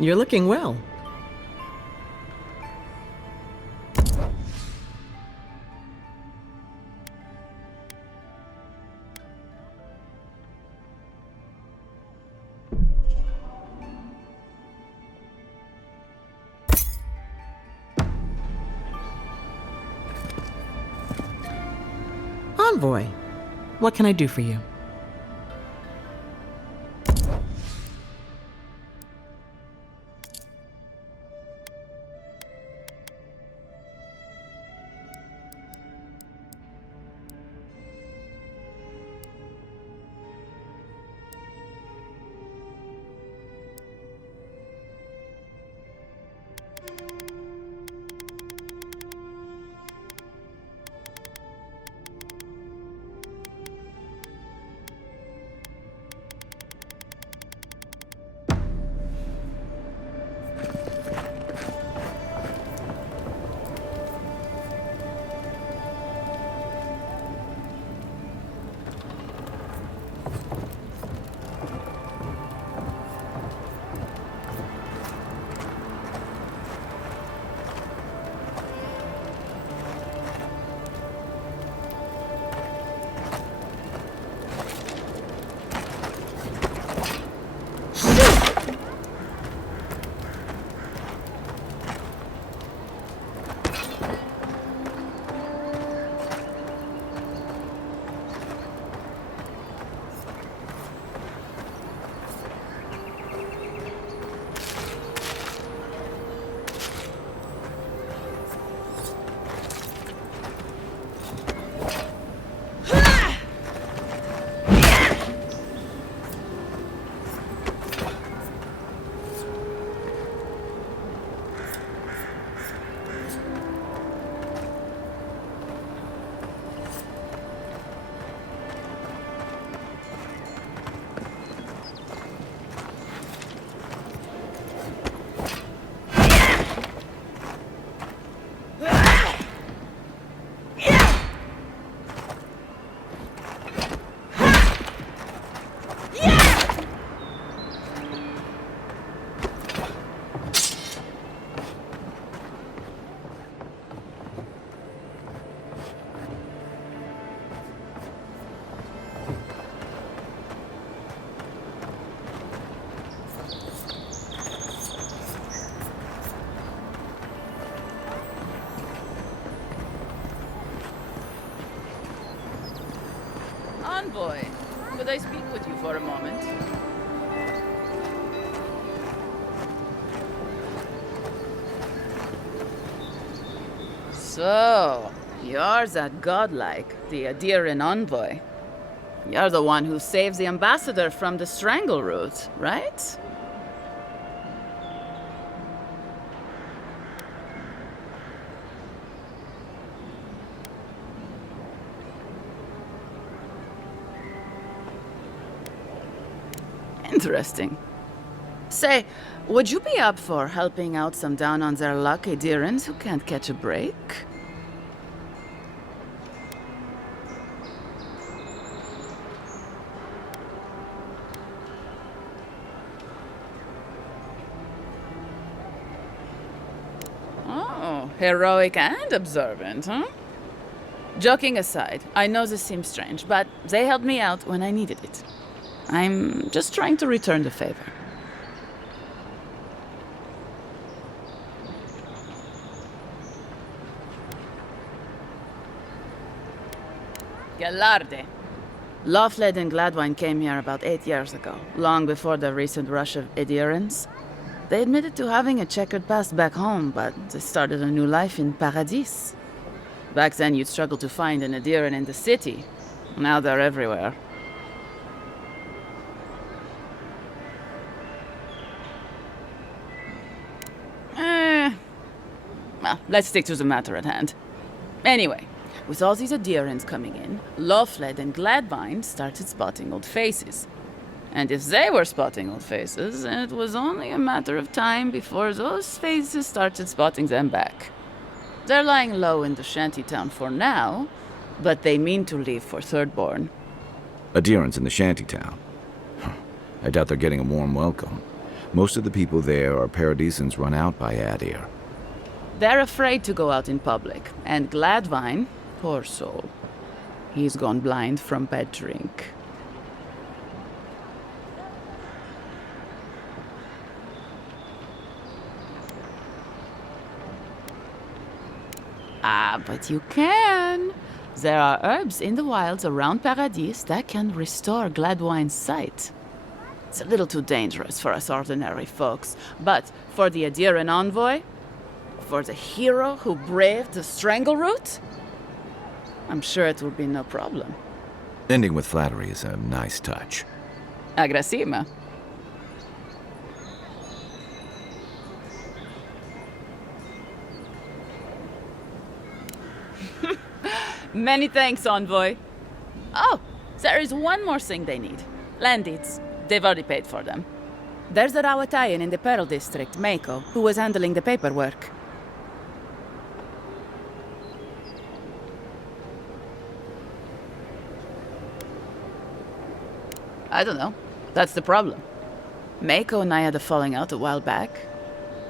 You're looking well. Envoy, what can I do for you? envoy. Could I speak with you for a moment? So, you're that godlike, the Adiran envoy. You're the one who saves the ambassador from the strangle root, right? Interesting. Say, would you be up for helping out some down on their luck Adirans who can't catch a break? Oh, heroic and observant, huh? Joking aside, I know this seems strange, but they helped me out when I needed it. I'm just trying to return the favor. Galarde. Lawfled and Gladwine came here about 8 years ago, long before the recent rush of adherents. They admitted to having a checkered past back home, but they started a new life in Paradis. Back then, you'd struggle to find an adherent in the city. Now they're everywhere. Well, let's stick to the matter at hand. Anyway, with all these adherents coming in, Lawfled and Gladwine started spotting old faces. And if they were spotting old faces, it was only a matter of time before those faces started spotting them back. They're lying low in the shantytown for now, but they mean to leave for Thirdborn. Adherents in the shantytown. I doubt they're getting a warm welcome. Most of the people there are Paradisans run out by Adir. They're afraid to go out in public, and Gladwine, poor soul, he's gone blind from bad drink. Ah, but you can. There are herbs in the wilds around Paradis that can restore Gladwine's sight. It's a little too dangerous for us ordinary folks, but for the Adiran envoy, for the hero who braved the strangle root, I'm sure it will be no problem. Ending with flattery is a nice touch. Agrasima. Many thanks, envoy. Oh, there is one more thing they need. Land deeds. They've already paid for them. There's a Rawatayan in the Pearl District, Mako, who was handling the paperwork. I don't know. That's the problem. Mako and I had a falling out a while back.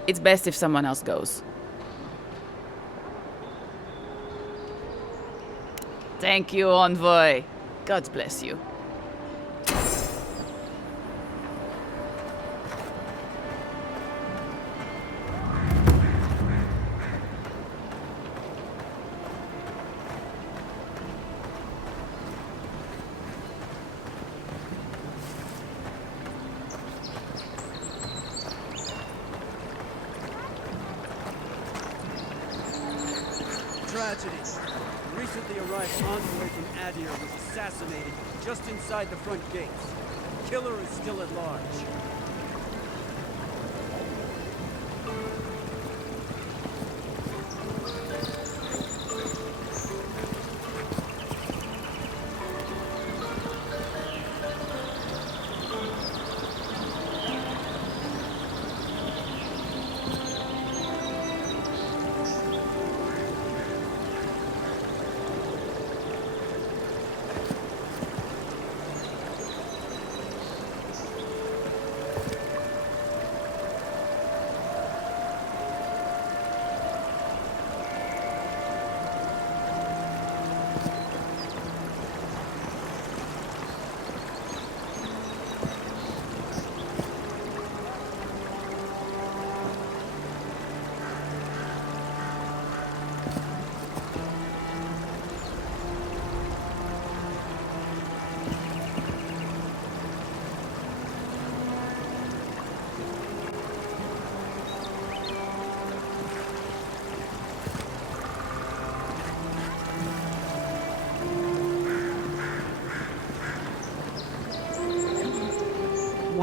It's best if someone else goes. Thank you, envoy. God bless you. Tragedy. Recently arrived envoy from Adir was assassinated just inside the front gates. Killer is still at large.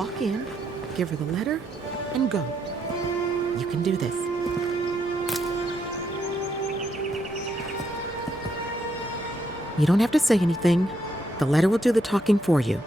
walk in, give her the letter, and go. You can do this. You don't have to say anything. The letter will do the talking for you.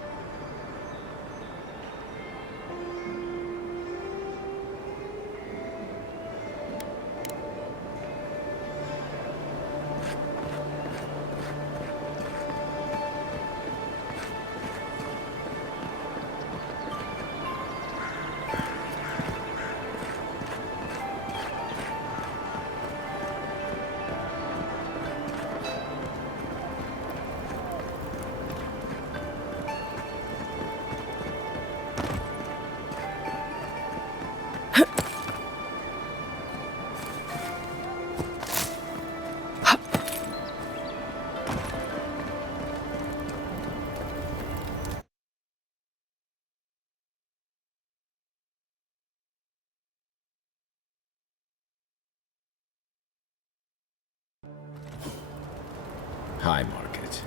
High Market.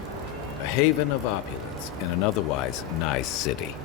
A haven of opulence in an otherwise nice city.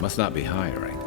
Must not be hiring.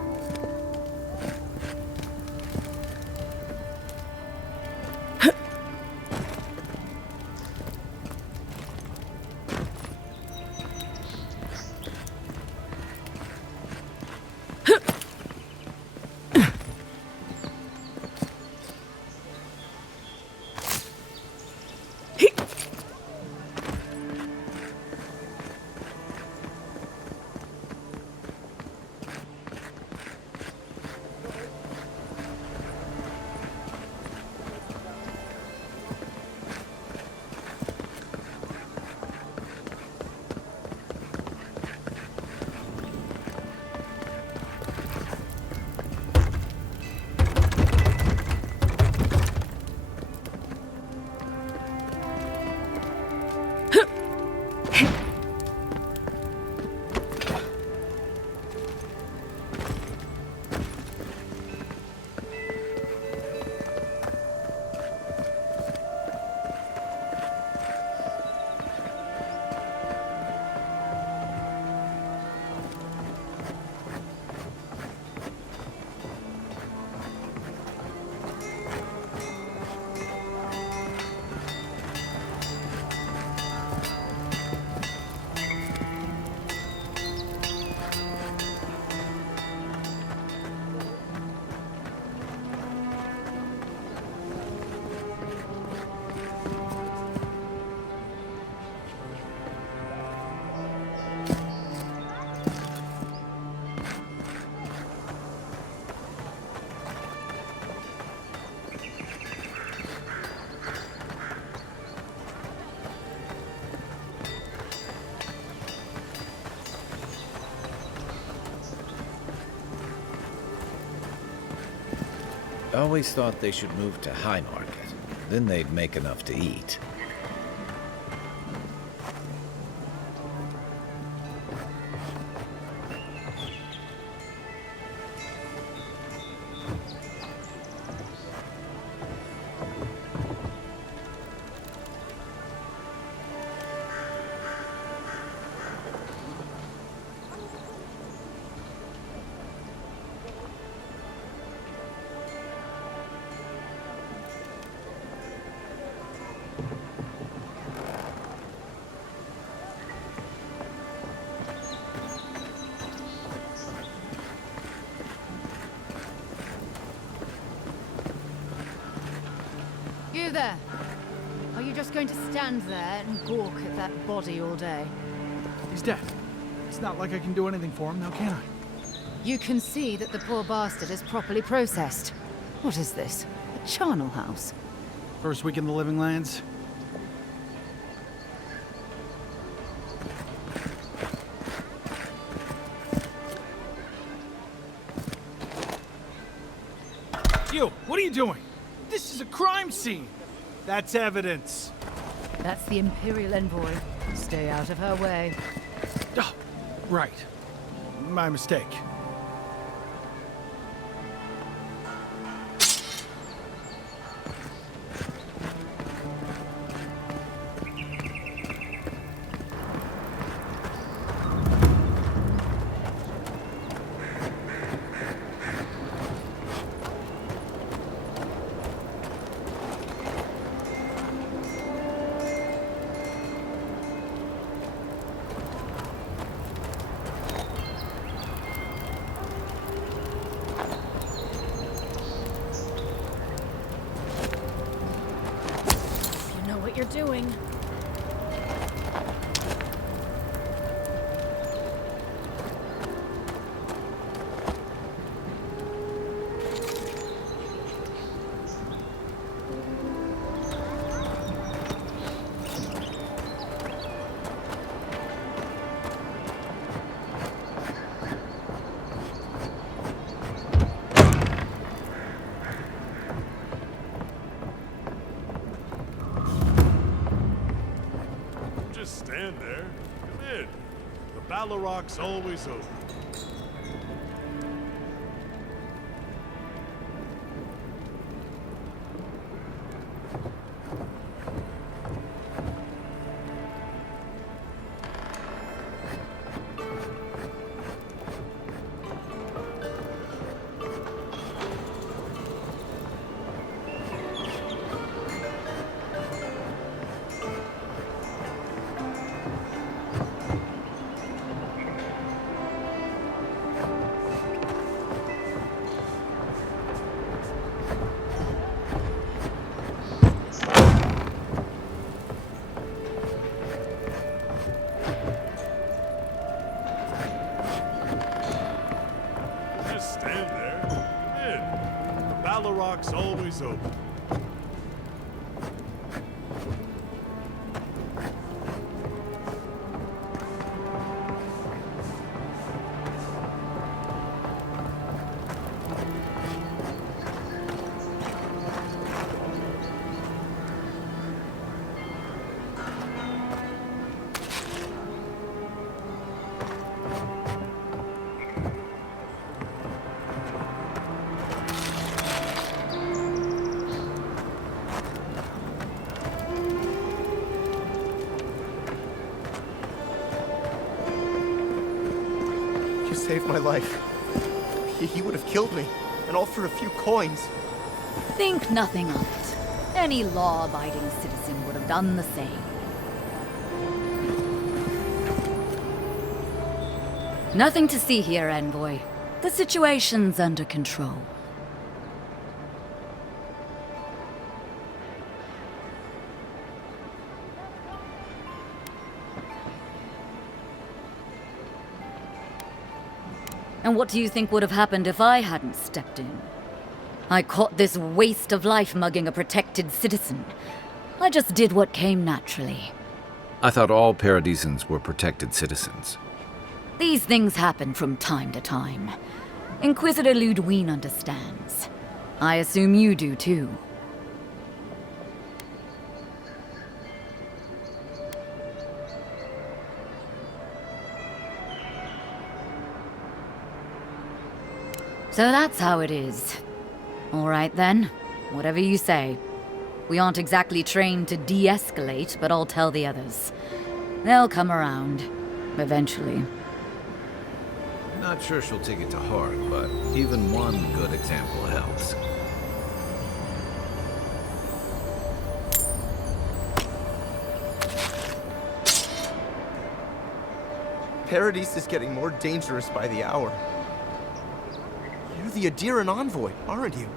always thought they should move to High Market. Then they'd make enough to eat. You there! Are you just going to stand there and gawk at that body all day? He's dead. It's not like I can do anything for him now, can I? You can see that the poor bastard is properly processed. What is this? A charnel house? First week in the Living Lands. You, what are you doing? This is a crime scene. That's evidence. That's the Imperial Envoy. Stay out of her way. Oh, right. My mistake. You're doing. Stand there. Come in. The Balrog's always open. Stand there. Come in. The Balrog's always open. Saved my life. He would have killed me, and all for a few coins. Think nothing of it. Any law-abiding citizen would have done the same. Nothing to see here, Envoy. The situation's under control. And what do you think would have happened if I hadn't stepped in? I caught this waste of life mugging a protected citizen. I just did what came naturally. I thought all Paradisans were protected citizens. These things happen from time to time. Inquisitor Ludwig understands. I assume you do too. So that's how it is. All right then, whatever you say. We aren't exactly trained to de-escalate, but I'll tell the others. They'll come around, eventually. Not sure she'll take it to heart, but even one good example helps. Paradise is getting more dangerous by the hour. You're the Adiran envoy, aren't you?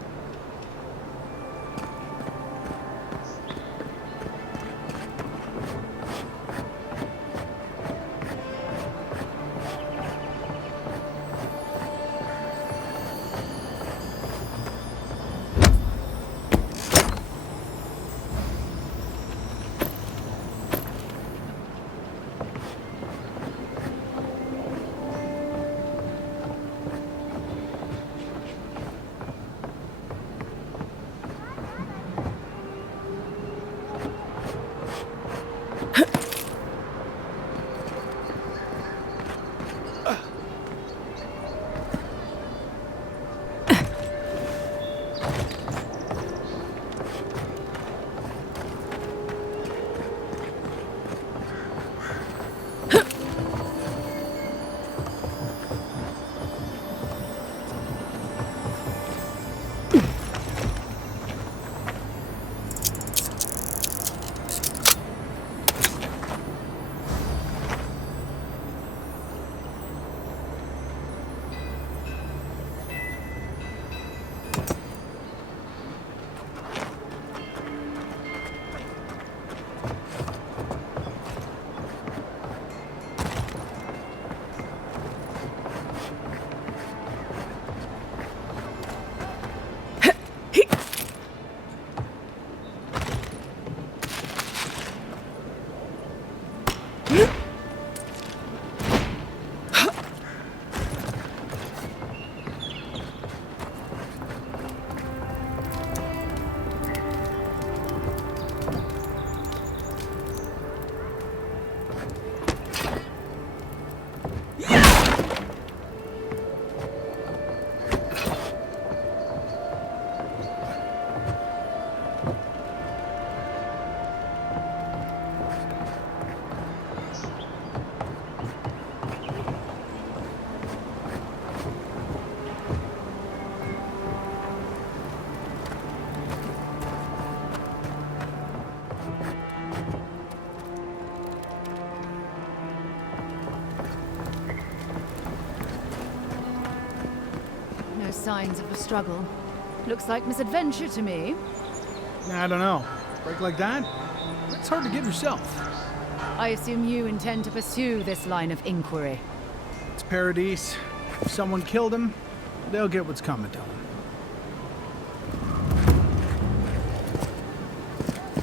No signs of a struggle. Looks like misadventure to me. I don't know. Break like that? It's hard to give yourself. I assume you intend to pursue this line of inquiry. It's Paradise. If someone killed him, they'll get what's coming to them.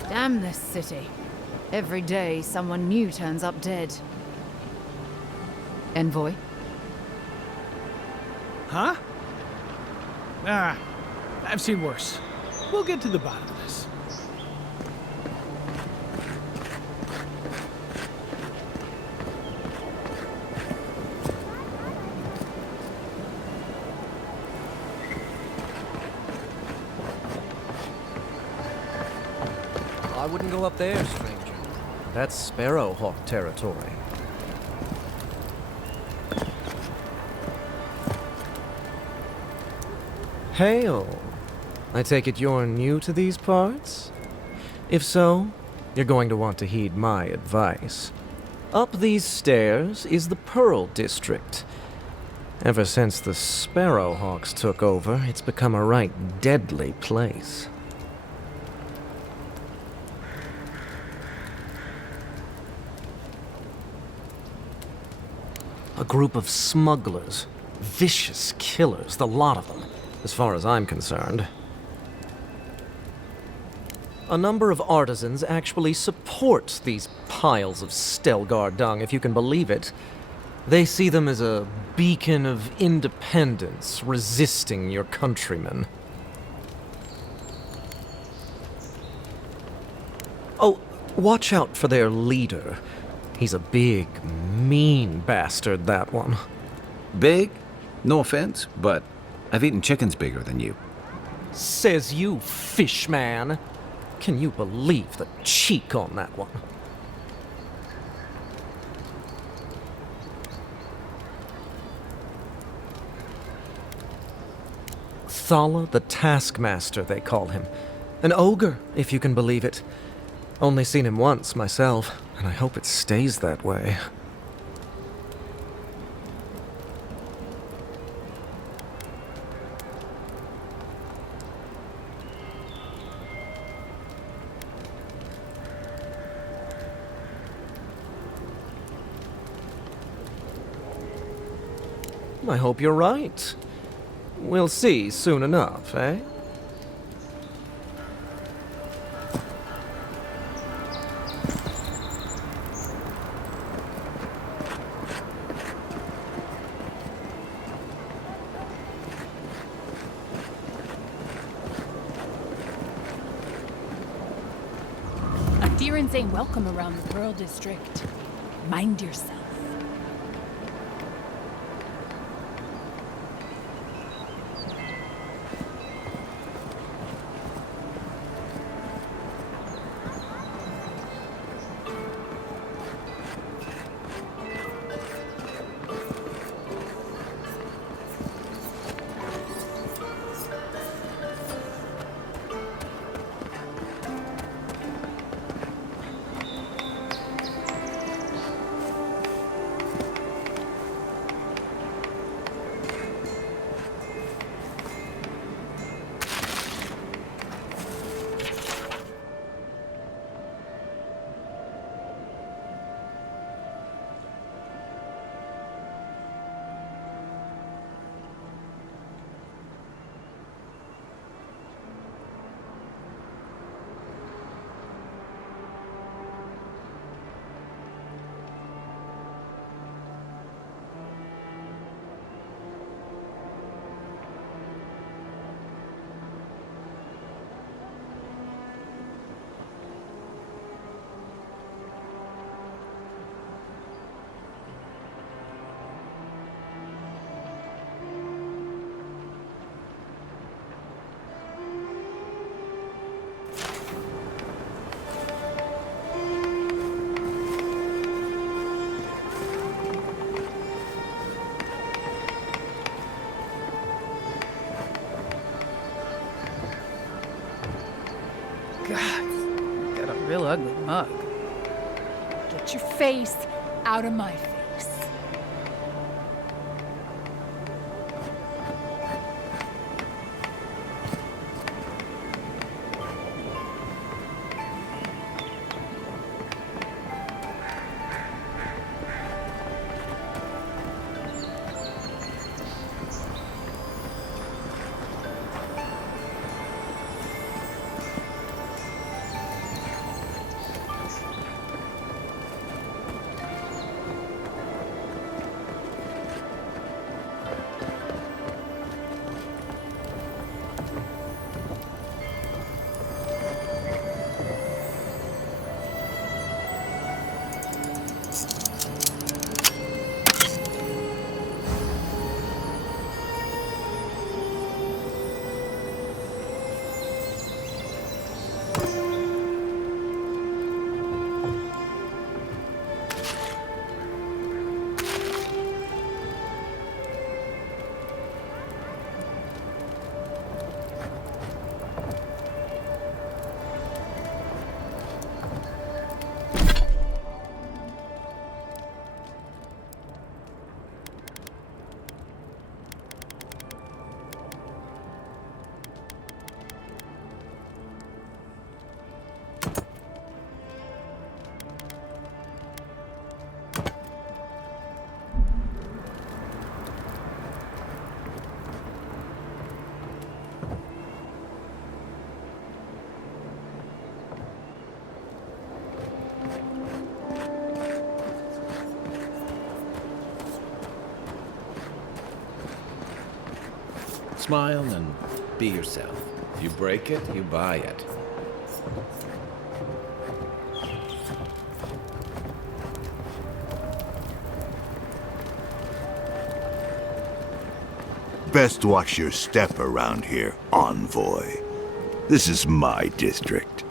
Damn this city. Every day, someone new turns up dead. Envoy? Huh? Ah, I've seen worse. We'll get to the bottom of this. I wouldn't go up there, stranger. That's Sparrowhawk territory. Hail. I take it you're new to these parts? If so, you're going to want to heed my advice. Up these stairs is the Pearl District. Ever since the Sparrowhawks took over, it's become a right deadly place. A group of smugglers. Vicious killers, the lot of them, as far as I'm concerned. A number of artisans actually support these piles of Stelgar dung, if you can believe it. They see them as a beacon of independence resisting your countrymen. Oh, watch out for their leader. He's a big, mean bastard, that one. Big? No offense, but I've eaten chickens bigger than you. Says you, fish man. Can you believe the cheek on that one? Thala the Taskmaster, they call him. An ogre, if you can believe it. Only seen him once, myself, and I hope it stays that way. I hope you're right. We'll see soon enough, eh? Adherents ain't welcome around the Pearl District. Mind yourself. God, got a real ugly mug. Get your face out of my face. Smile and be yourself. You break it, you buy it. best watch your step around here, envoy. This is my district.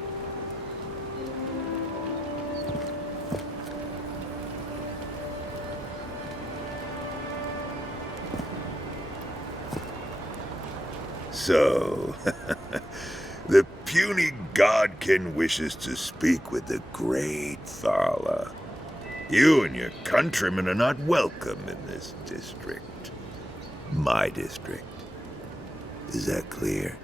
So, the puny godkin wishes to speak with the great Thala. You and your countrymen are not welcome in this district. My district. Is that clear?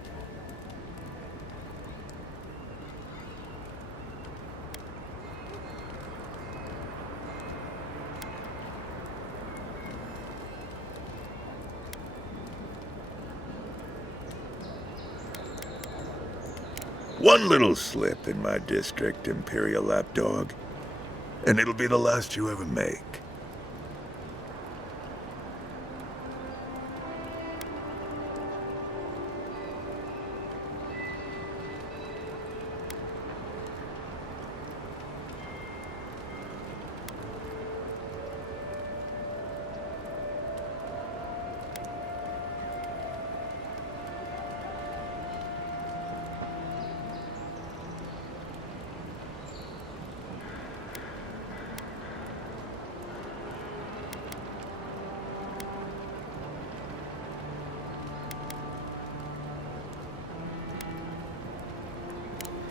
One little slip in my district, Imperial Lapdog, and it'll be the last you ever make.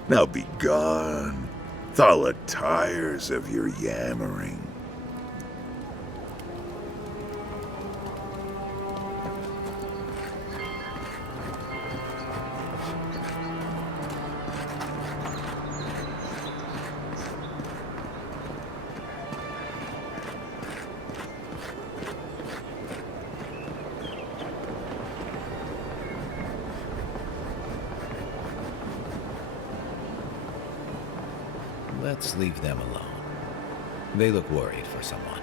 Now be gone. Thala tires of your yammering. Let's leave them alone. They look worried for someone.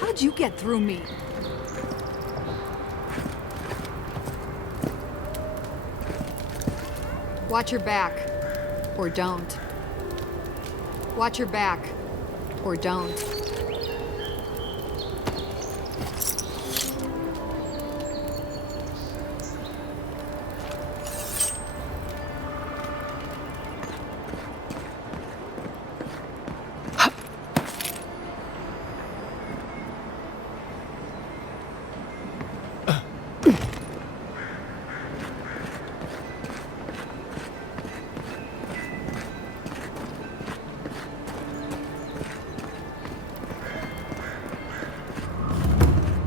How'd you get through me? Watch your back. Or don't. Watch your back. Or don't.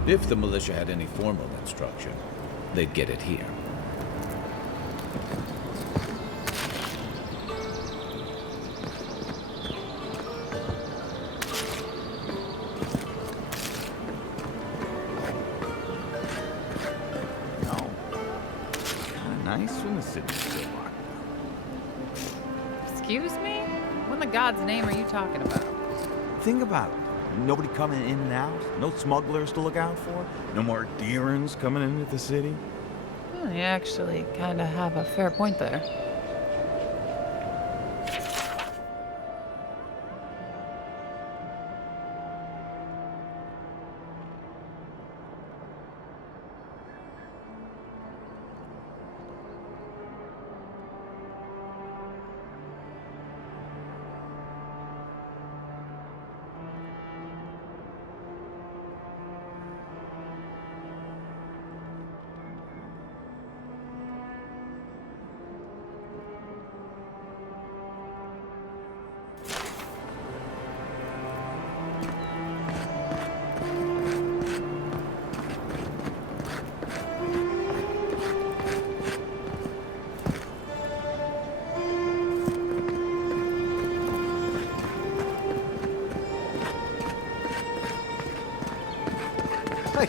If the militia had any formal instruction, they'd get it here. Nice when the city's still locked Excuse me? What in the God's name are you talking about? up. Think about it. Nobody coming in and out. No smugglers to look out for. No more deerins coming into the city. Well, you actually kind of have a fair point there.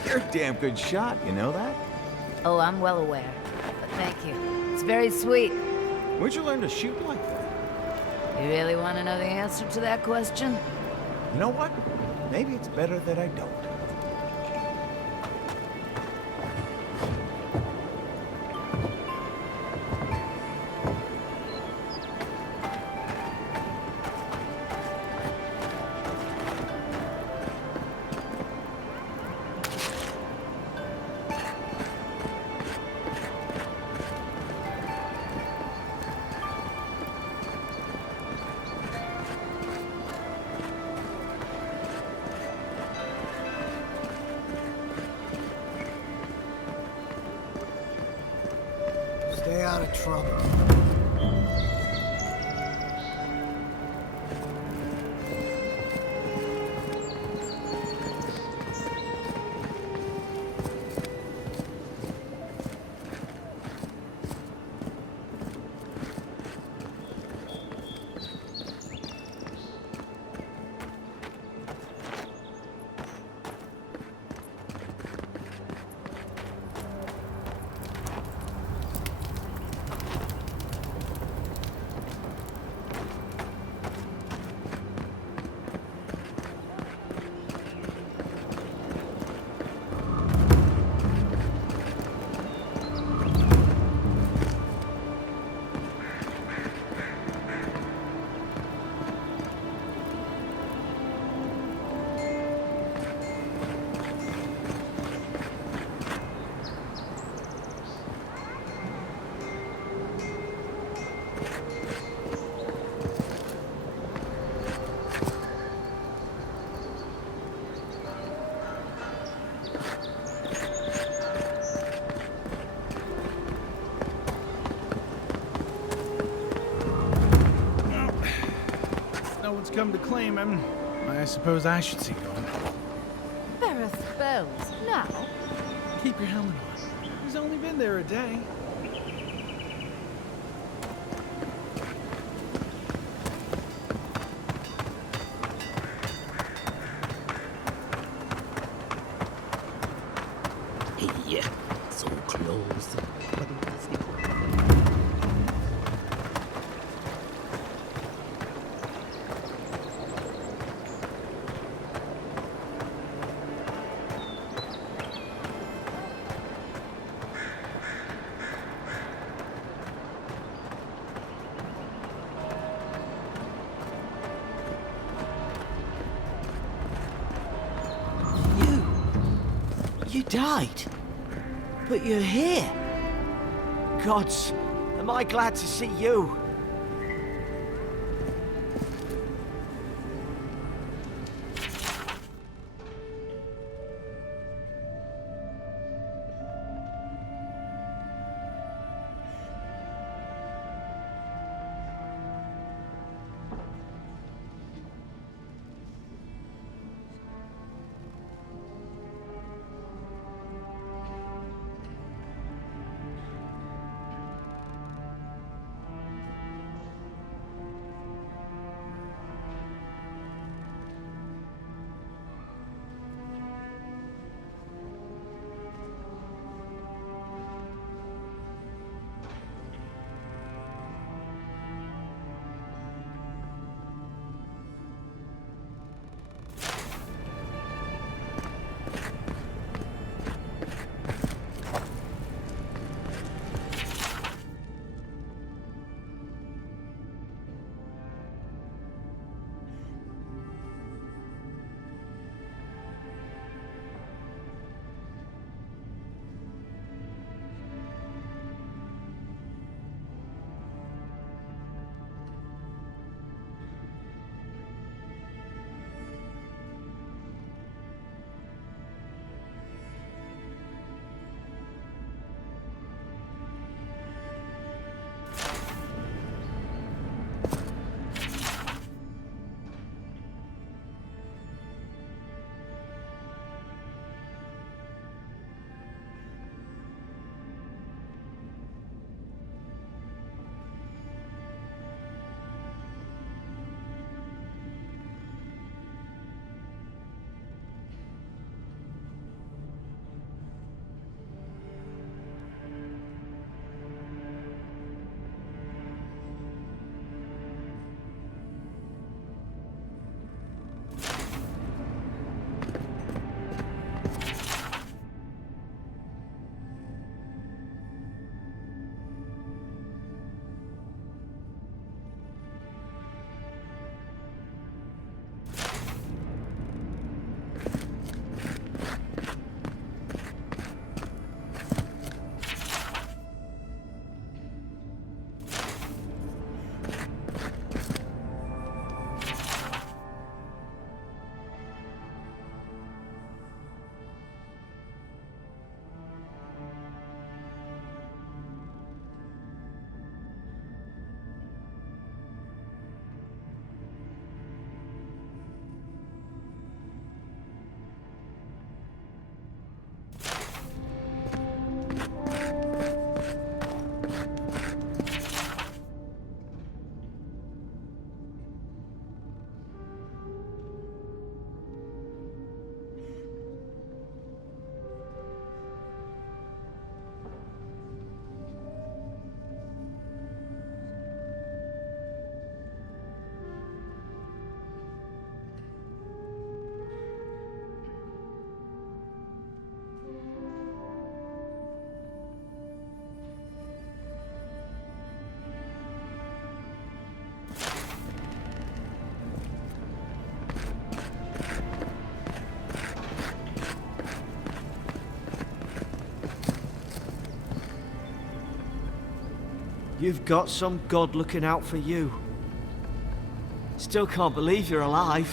You're a damn good shot, you know that? Oh, I'm well aware. But thank you. It's very sweet. Where'd you learn to shoot like that? You really want to know the answer to that question? You know what? Maybe it's better that I don't. Stay out of trouble. No one's come to claim him. I suppose I should see going. Ferris bells. Now? Keep your helmet on. He's only been there a day. Yeah, so close. You died. But you're here. Gods, am I glad to see you. You've got some god looking out for you. Still can't believe you're alive.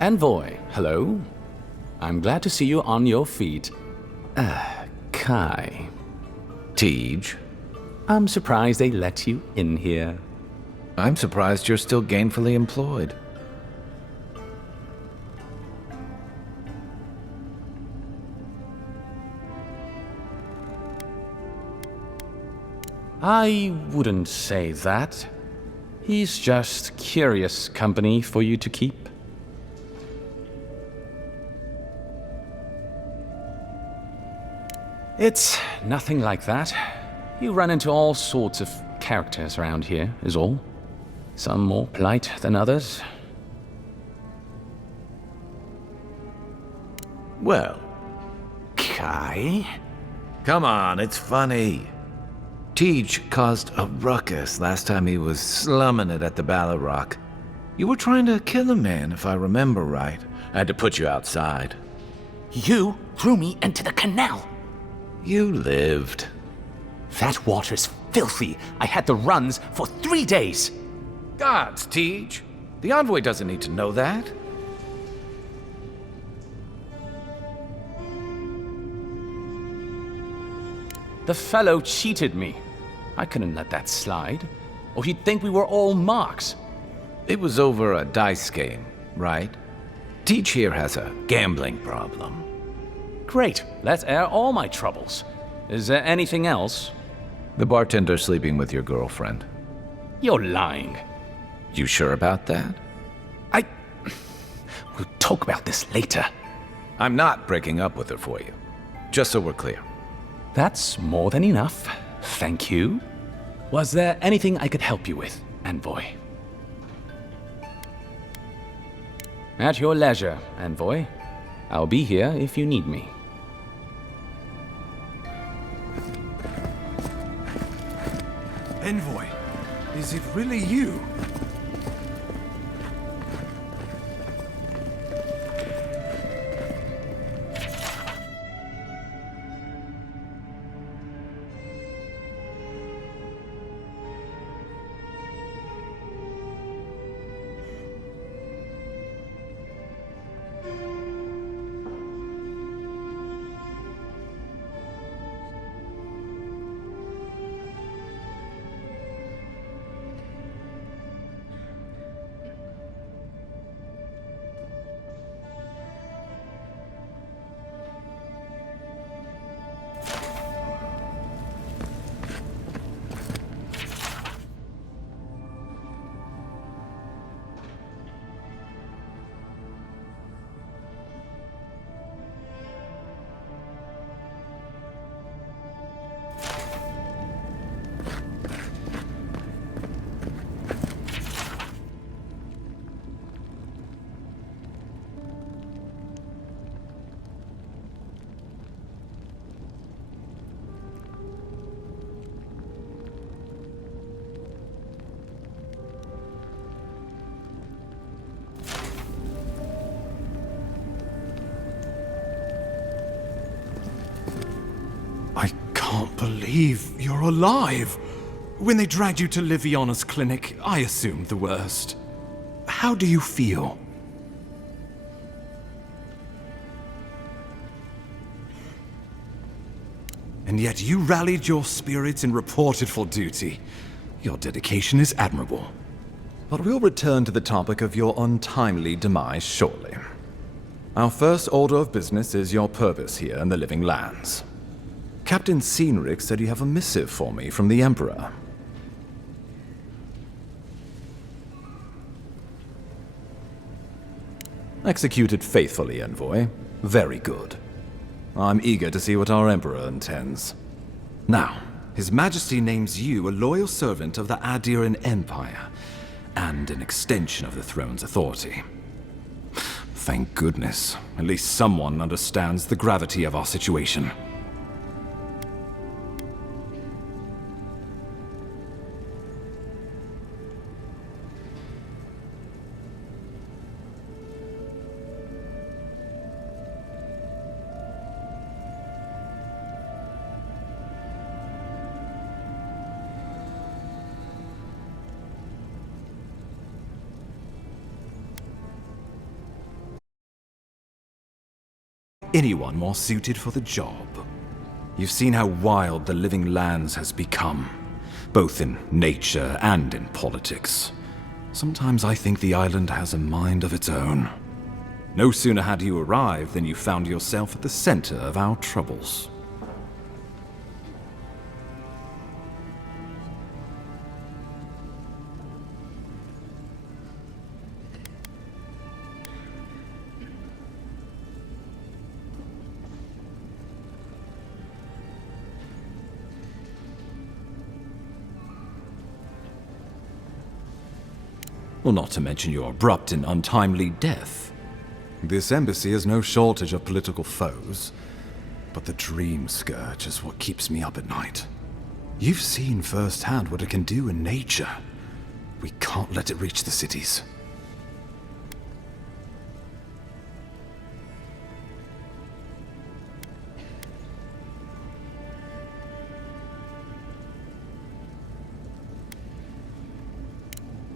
Envoy, hello. I'm glad to see you on your feet. Kai. Tej. I'm surprised they let you in here. I'm surprised you're still gainfully employed. I wouldn't say that. He's just curious company for you to keep. It's nothing like that. You run into all sorts of characters around here, is all. Some more polite than others. Well, Kai? Come on, it's funny. Tej caused a ruckus last time he was slumming it at the Balrog. You were trying to kill a man, if I remember right. I had to put you outside. You threw me into the canal. You lived. That water's filthy. I had the runs for 3 days. Gods, Tej. The envoy doesn't need to know that. The fellow cheated me. I couldn't let that slide. Or he'd think we were all marks. It was over a dice game, right? Tej here has a gambling problem. Great. Let's air all my troubles. Is there anything else? The bartender sleeping with your girlfriend. You're lying. You sure about that? We'll talk about this later. I'm not breaking up with her for you. Just so we're clear. That's more than enough. Thank you. Was there anything I could help you with, Envoy? At your leisure, Envoy. I'll be here if you need me. Envoy, is it really you? Can't believe you're alive. When they dragged you to Liviana's clinic, I assumed the worst. How do you feel? And yet you rallied your spirits and reported for duty. Your dedication is admirable. But we'll return to the topic of your untimely demise shortly. Our first order of business is your purpose here in the Living Lands. Captain Cynric said you have a missive for me from the Emperor. Executed faithfully, Envoy. Very good. I'm eager to see what our Emperor intends. Now, His Majesty names you a loyal servant of the Adiran Empire, and an extension of the throne's authority. Thank goodness. At least someone understands the gravity of our situation. anyone more suited for the job. You've seen how wild the Living Lands has become, both in nature and in politics. Sometimes I think the island has a mind of its own. No sooner had you arrived than you found yourself at the center of our troubles. Well, not to mention your abrupt and untimely death. This embassy has no shortage of political foes, but the dream scourge is what keeps me up at night. You've seen firsthand what it can do in nature. We can't let it reach the cities.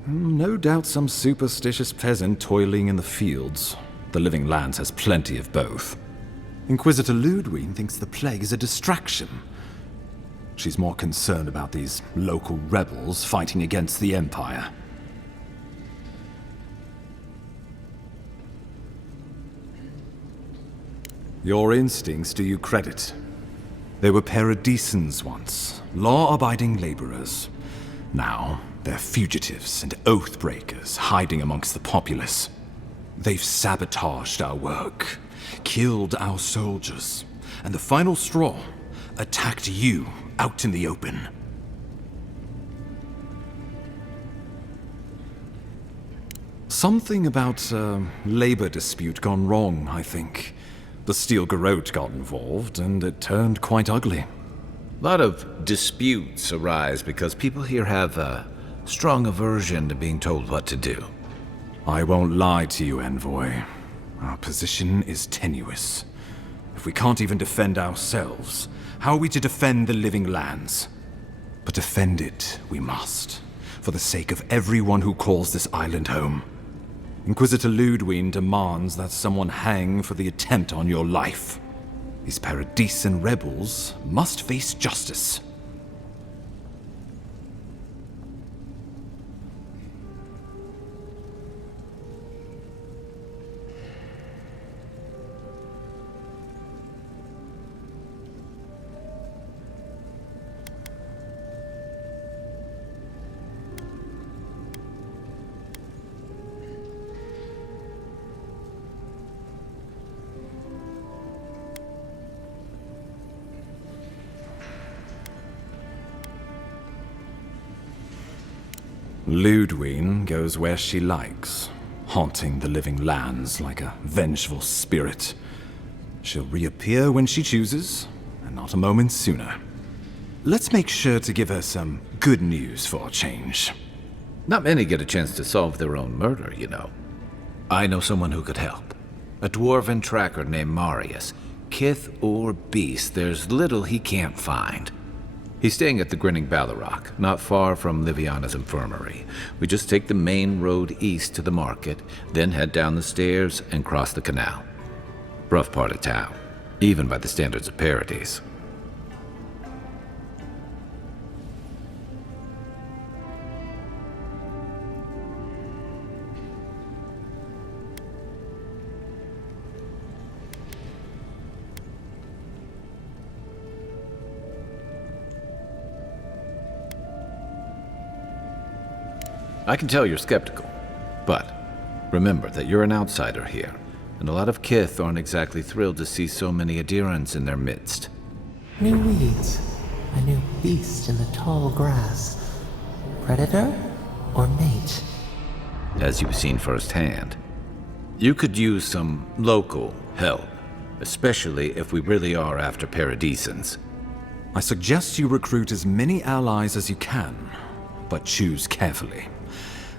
No doubt some superstitious peasant toiling in the fields. The Living Lands has plenty of both. Inquisitor Ludwig thinks the plague is a distraction. She's more concerned about these local rebels fighting against the Empire. Your instincts do you credit. They were paradisans once, law-abiding laborers. Now, they're fugitives and oath-breakers hiding amongst the populace. They've sabotaged our work, killed our soldiers, and the final straw, attacked you out in the open. Something about a labor dispute gone wrong, I think. The Steel Garrote got involved, and it turned quite ugly. A lot of disputes arise because people here have a strong aversion to being told what to do. I won't lie to you, Envoy. Our position is tenuous. If we can't even defend ourselves, how are we to defend the Living Lands? But defend it we must, for the sake of everyone who calls this island home. Inquisitor Ludwig demands that someone hang for the attempt on your life. These Paradisan rebels must face justice. Ludwig goes where she likes, haunting the Living Lands like a vengeful spirit. She'll reappear when she chooses, and not a moment sooner. Let's make sure to give her some good news for a change. Not many get a chance to solve their own murder, you know. I know someone who could help. A dwarven tracker named Marius. Kith or beast, there's little he can't find. He's staying at the Grinning Ballarrock, not far from Liviana's infirmary. We just take the main road east to the market, then head down the stairs and cross the canal. Rough part of town, even by the standards of Paradise. I can tell you're skeptical, but remember that you're an outsider here, and a lot of Kith aren't exactly thrilled to see so many adherents in their midst. New weeds, a new beast in the tall grass. Predator or mate? As you've seen firsthand. You could use some local help, especially if we really are after Paradisans. I suggest you recruit as many allies as you can, but choose carefully.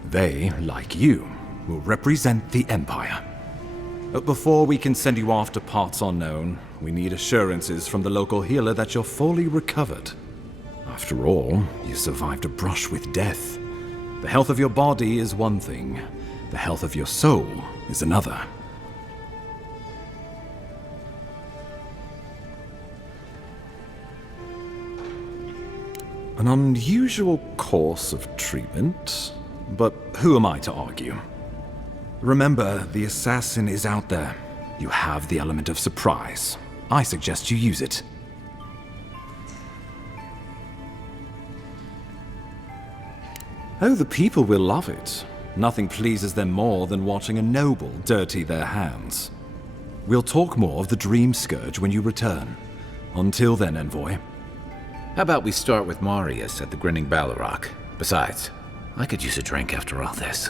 They, like you, will represent the Empire. But before we can send you off to parts unknown, we need assurances from the local healer that you're fully recovered. After all, you survived a brush with death. The health of your body is one thing, the health of your soul is another. An unusual course of treatment, but who am I to argue? Remember, the assassin is out there. You have the element of surprise. I suggest you use it. Oh, the people will love it. Nothing pleases them more than watching a noble dirty their hands. We'll talk more of the Dream Scourge when you return. Until then, Envoy. How about we start with Marius at the Grinning Balrog? Besides, I could use a drink after all this.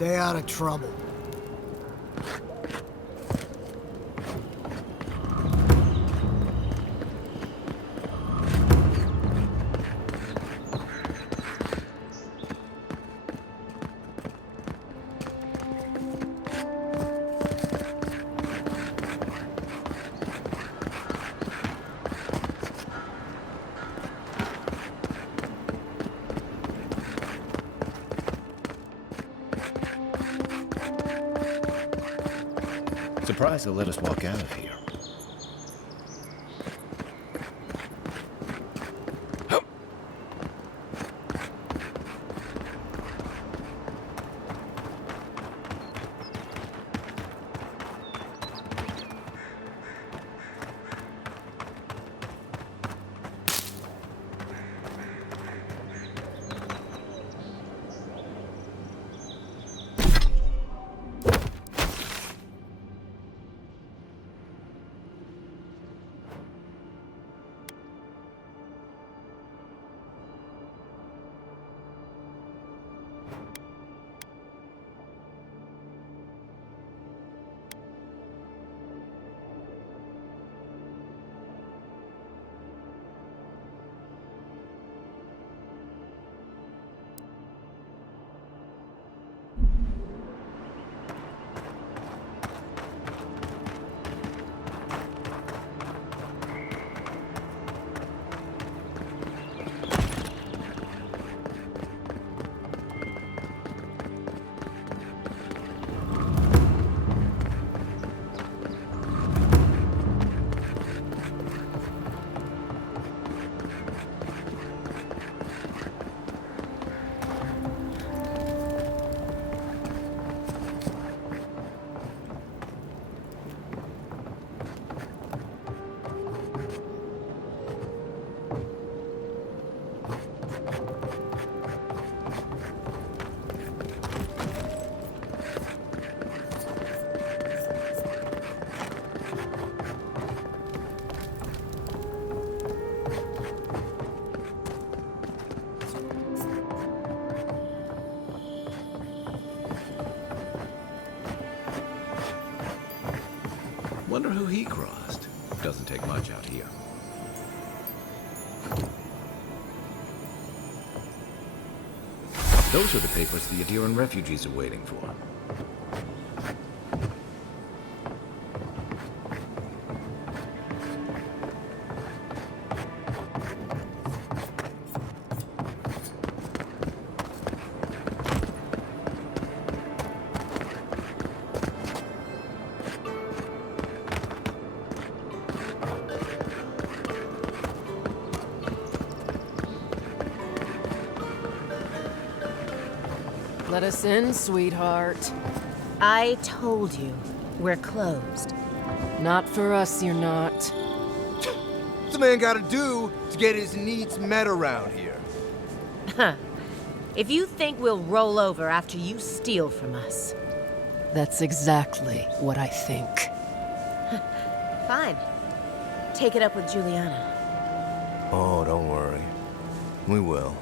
Stay out of trouble. Surprised they'll let us walk out of here. Wonder who he crossed. Doesn't take much out here. Those are the papers the Adiran refugees are waiting for. Let us in, sweetheart. I told you, we're closed. Not for us, you're not. What's a man gotta do to get his needs met around here? Huh. If you think we'll roll over after you steal from us. That's exactly what I think. Fine. Take it up with Juliana. Oh, don't worry. We will.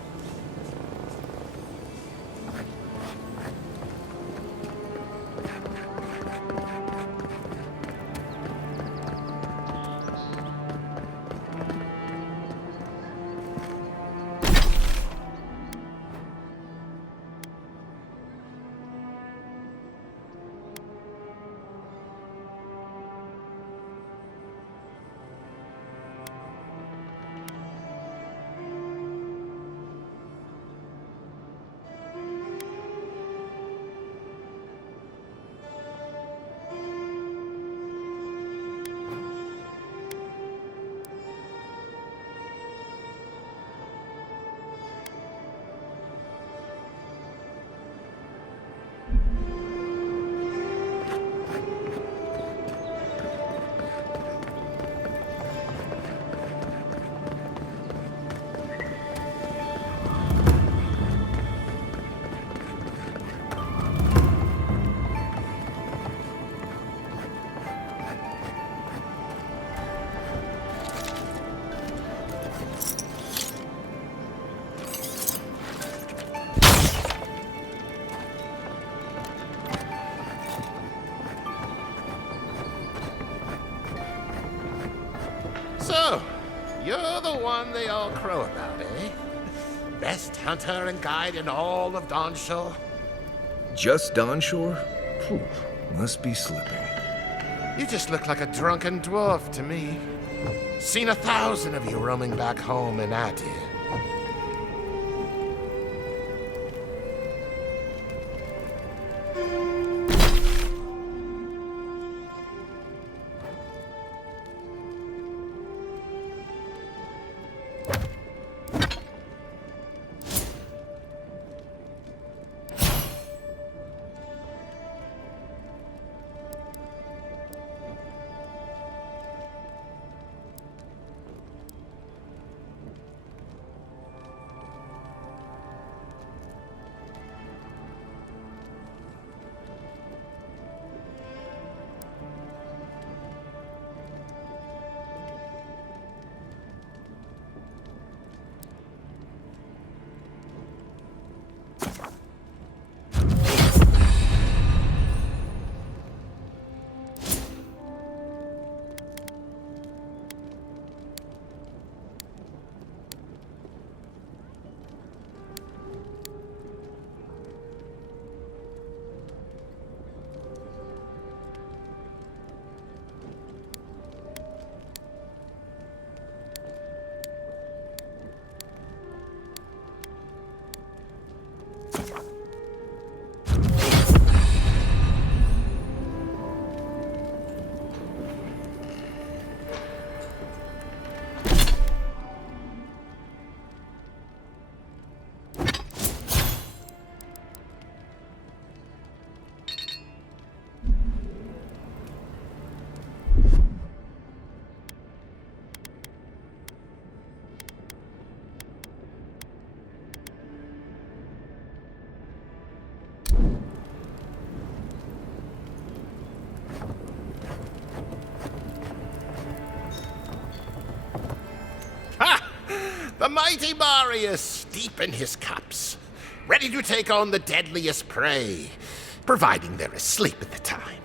So, you're the one they all crow about, eh? Best hunter and guide in all of Dawnshore? Just Dawnshore? Phew, must be slipping. You just look like a drunken dwarf to me. Seen 1,000 of you roaming back home in Adir. The mighty Marius, deep in his cups, ready to take on the deadliest prey, providing they're asleep at the time.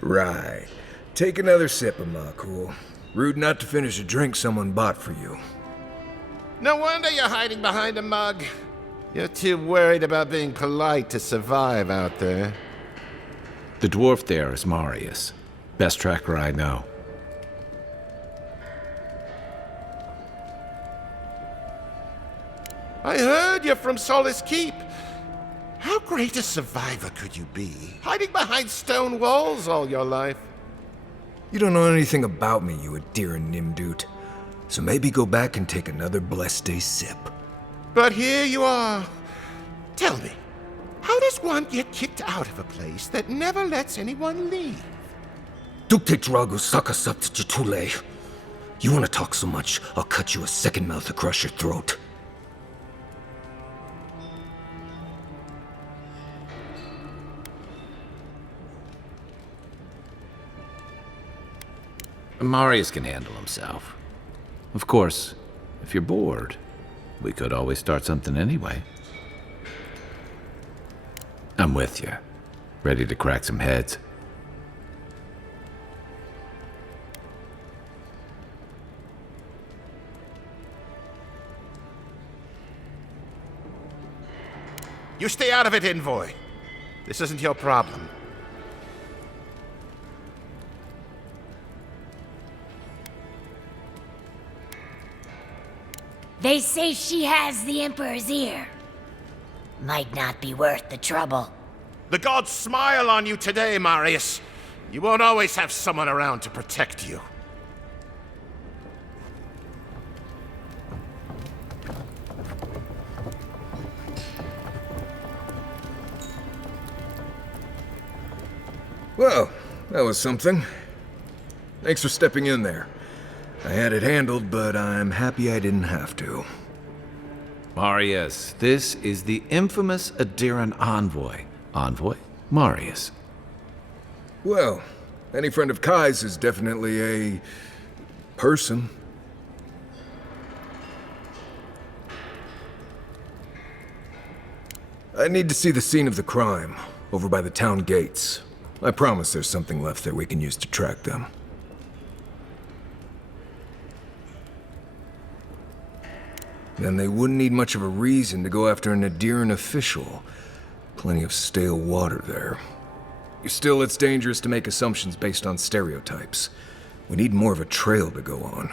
Right. Take another sip of my cool. Rude not to finish a drink someone bought for you. No wonder you're hiding behind a mug. You're too worried about being polite to survive out there. The dwarf there is Marius. Best tracker I know. I heard you're from Solace Keep. How great a survivor could you be, hiding behind stone walls all your life? You don't know anything about me, you Adiran Nimdut. So maybe go back and take another blessed day sip. But here you are, Tell me, how does one get kicked out of a place that never lets anyone leave? Dukte Drago Sakasat Jitule. You want to talk so much, I'll cut you a second mouth across your throat. Marius can handle himself. Of course, if you're bored, we could always start something anyway. I'm with you. Ready to crack some heads. You stay out of it, envoy. This isn't your problem. They say she has the Emperor's ear. Might not be worth the trouble. The gods smile on you today, Marius. You won't always have someone around to protect you. Well, that was something. Thanks for stepping in there. I had it handled, but I'm happy I didn't have to. Marius, this is the infamous Adiran envoy. Envoy Marius. Well, any friend of Kai's is definitely a person. I need to see the scene of the crime, over by the town gates. I promise there's something left there we can use to track them. Then they wouldn't need much of a reason to go after an Adiran official. Plenty of stale water there. Still, it's dangerous to make assumptions based on stereotypes. We need more of a trail to go on.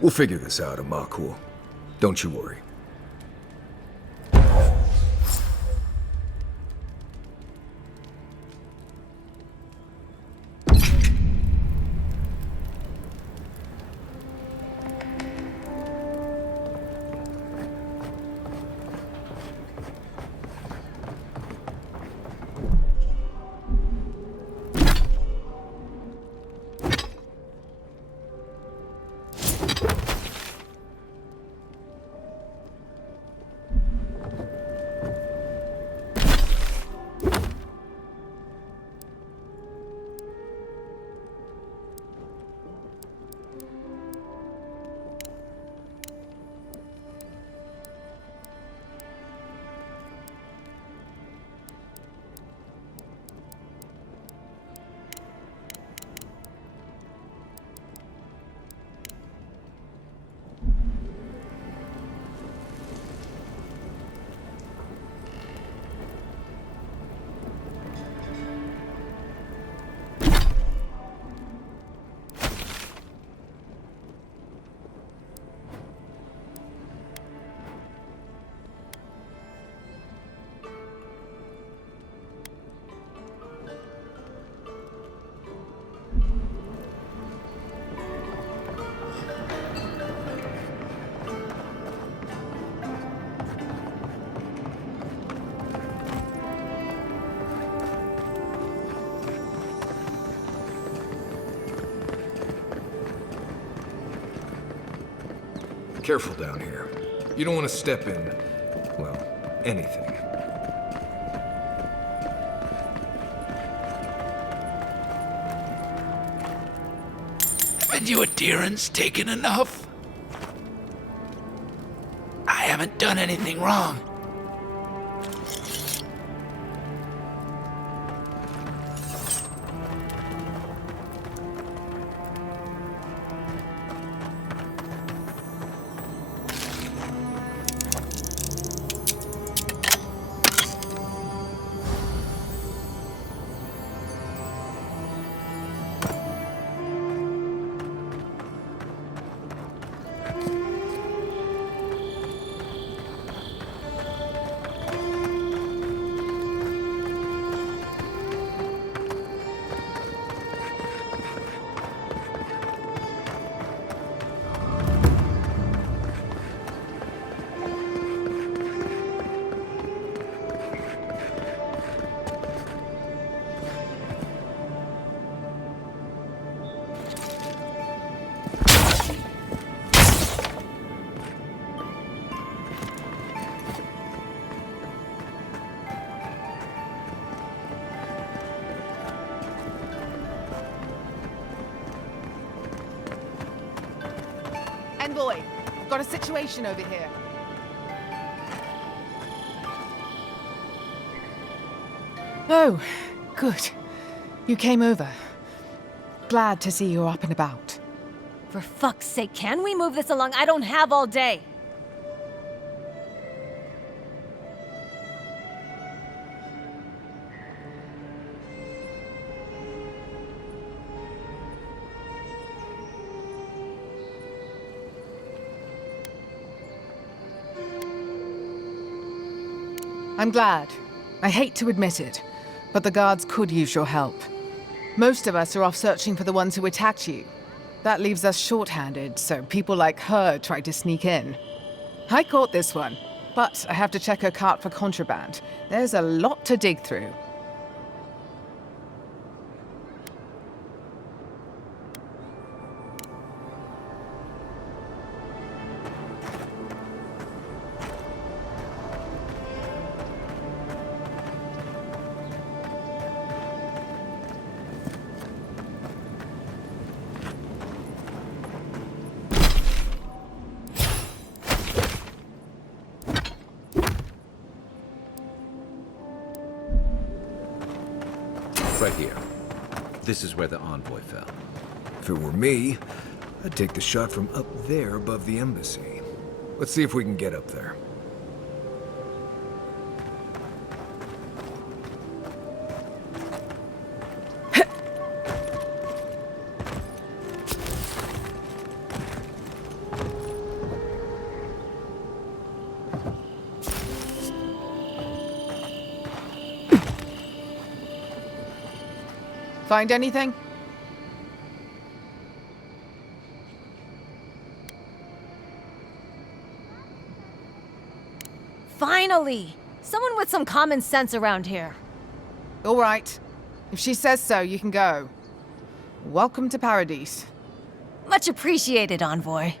We'll figure this out, Amakul. Don't you worry. Careful down here. You don't want to step in, well, anything. Haven't you Adirans taken enough? I haven't done anything wrong. Envoy, got a situation over here. Oh, good. You came over. Glad to see you're up and about. For fuck's sake, can we move this along? I don't have all day. I'm glad. I hate to admit it, but the guards could use your help. Most of us are off searching for the ones who attacked you. That leaves us short-handed, so people like her try to sneak in. I caught this one, but I have to check her cart for contraband. There's a lot to dig through. Right here. This is where the envoy fell. If it were me, I'd take the shot from up there above the embassy. Let's see if we can get up there. Find anything? Finally! Someone with some common sense around here. All right. If she says so, you can go. Welcome to Paradise. Much appreciated, Envoy.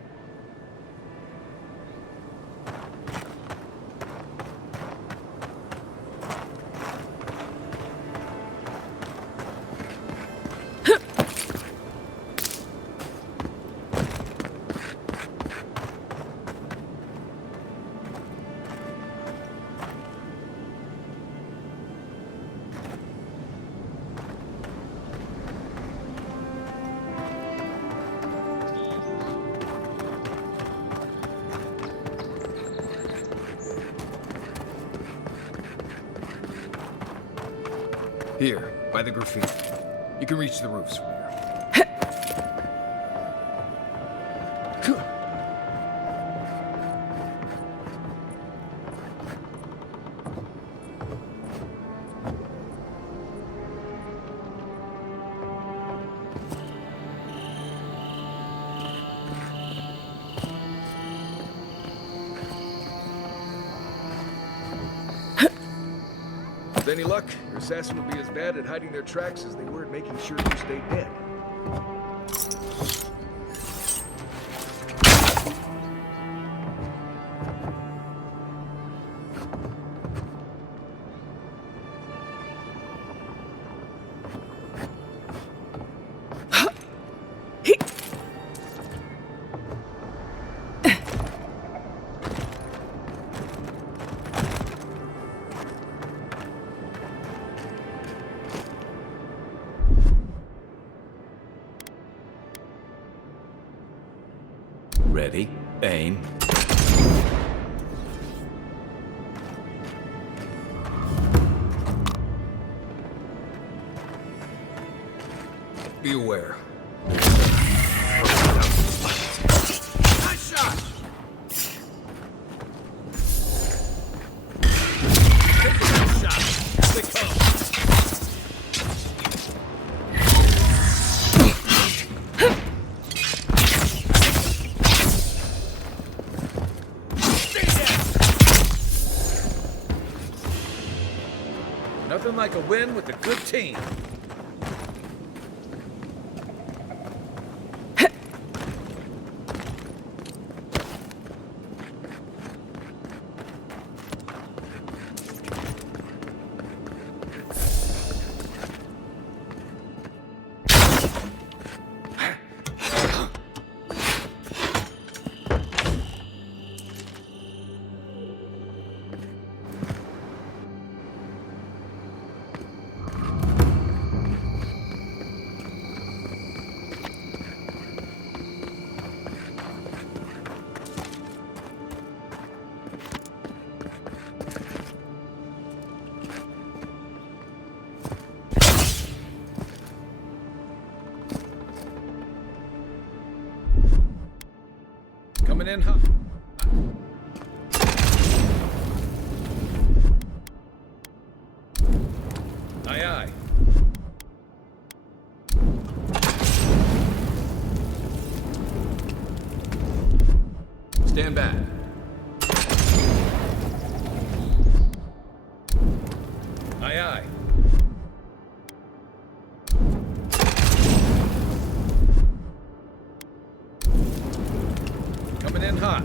Here, by the graffiti. You can reach the roofs from here. With any luck, your assassin will be as bad at hiding their tracks as they were at making sure you stayed dead. Ready, aim. Be aware. Nice shot! Take a nice shot. They come. Nothing like a win with a good team. Coming in hot. Aye, aye. Stand back. Aye, aye. Coming in hot.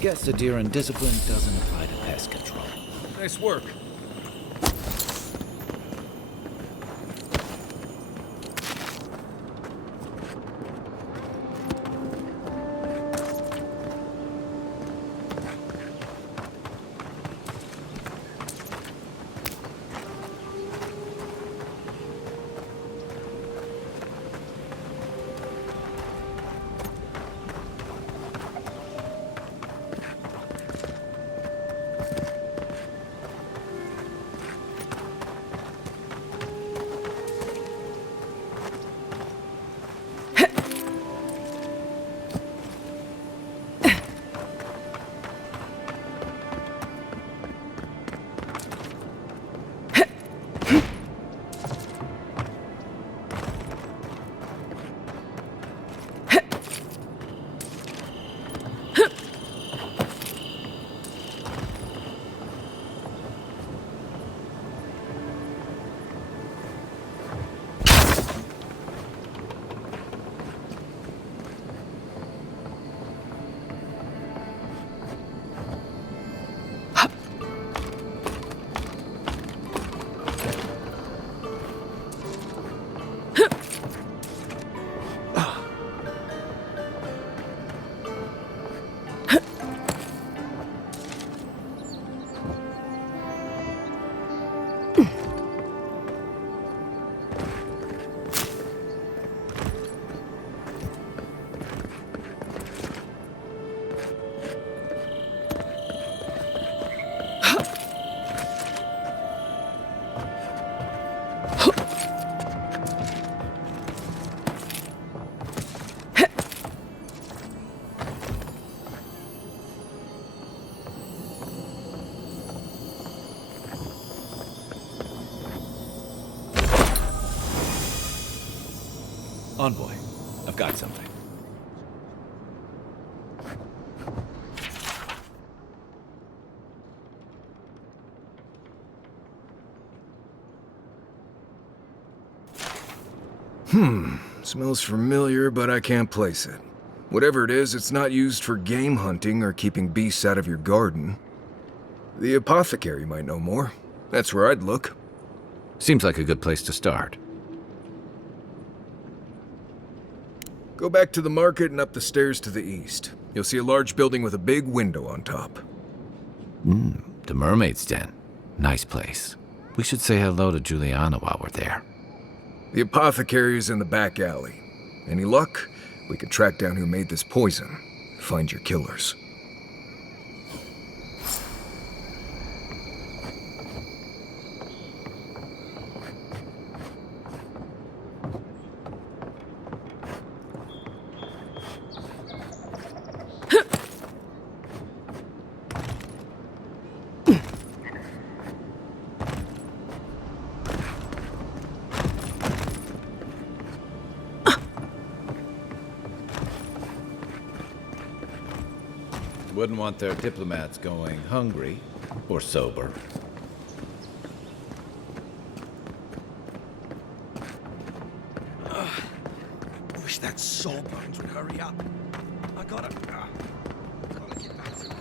Guess the deer and discipline doesn't apply to pest control. Nice work. Envoy, I've got something. Smells familiar, but I can't place it. Whatever it is, it's not used for game hunting or keeping beasts out of your garden. The apothecary might know more. That's where I'd look. Seems like a good place to start. Go back to the market and up the stairs to the east. You'll see a large building with a big window on top. The Mermaid's Den. Nice place. We should say hello to Juliana while we're there. The apothecary is in the back alley. Any luck? We can track down who made this poison. Find your killers. wouldn't want their diplomats going hungry or sober. Wish that sawbones would hurry up. I gotta get back to it.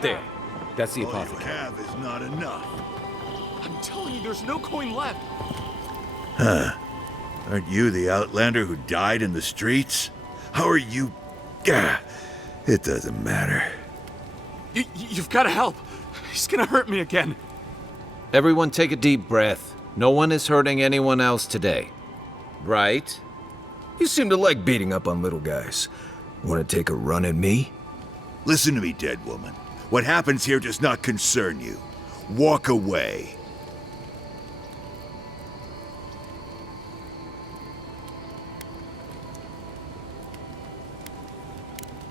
There. That's the apothecary. All you have is not enough. I'm telling you, there's no coin left. Huh. Aren't you the Outlander who died in the streets? How are you... Gah, it doesn't matter. You've got to help. He's gonna hurt me again. Everyone take a deep breath. No one is hurting anyone else today. Right? You seem to like beating up on little guys. Want to take a run at me? Listen to me, dead woman. What happens here does not concern you. Walk away.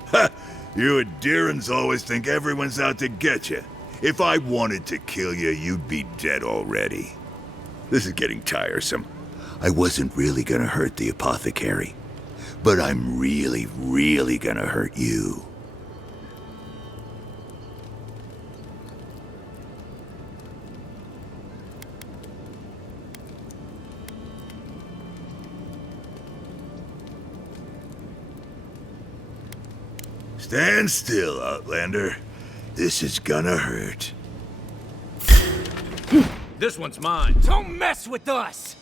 Ha! You Adirans always think everyone's out to get you. If I wanted to kill you, you'd be dead already. This is getting tiresome. I wasn't really gonna hurt the apothecary, but I'm really, really gonna hurt you. Stand still, Outlander. This is gonna hurt. This one's mine. Don't mess with us!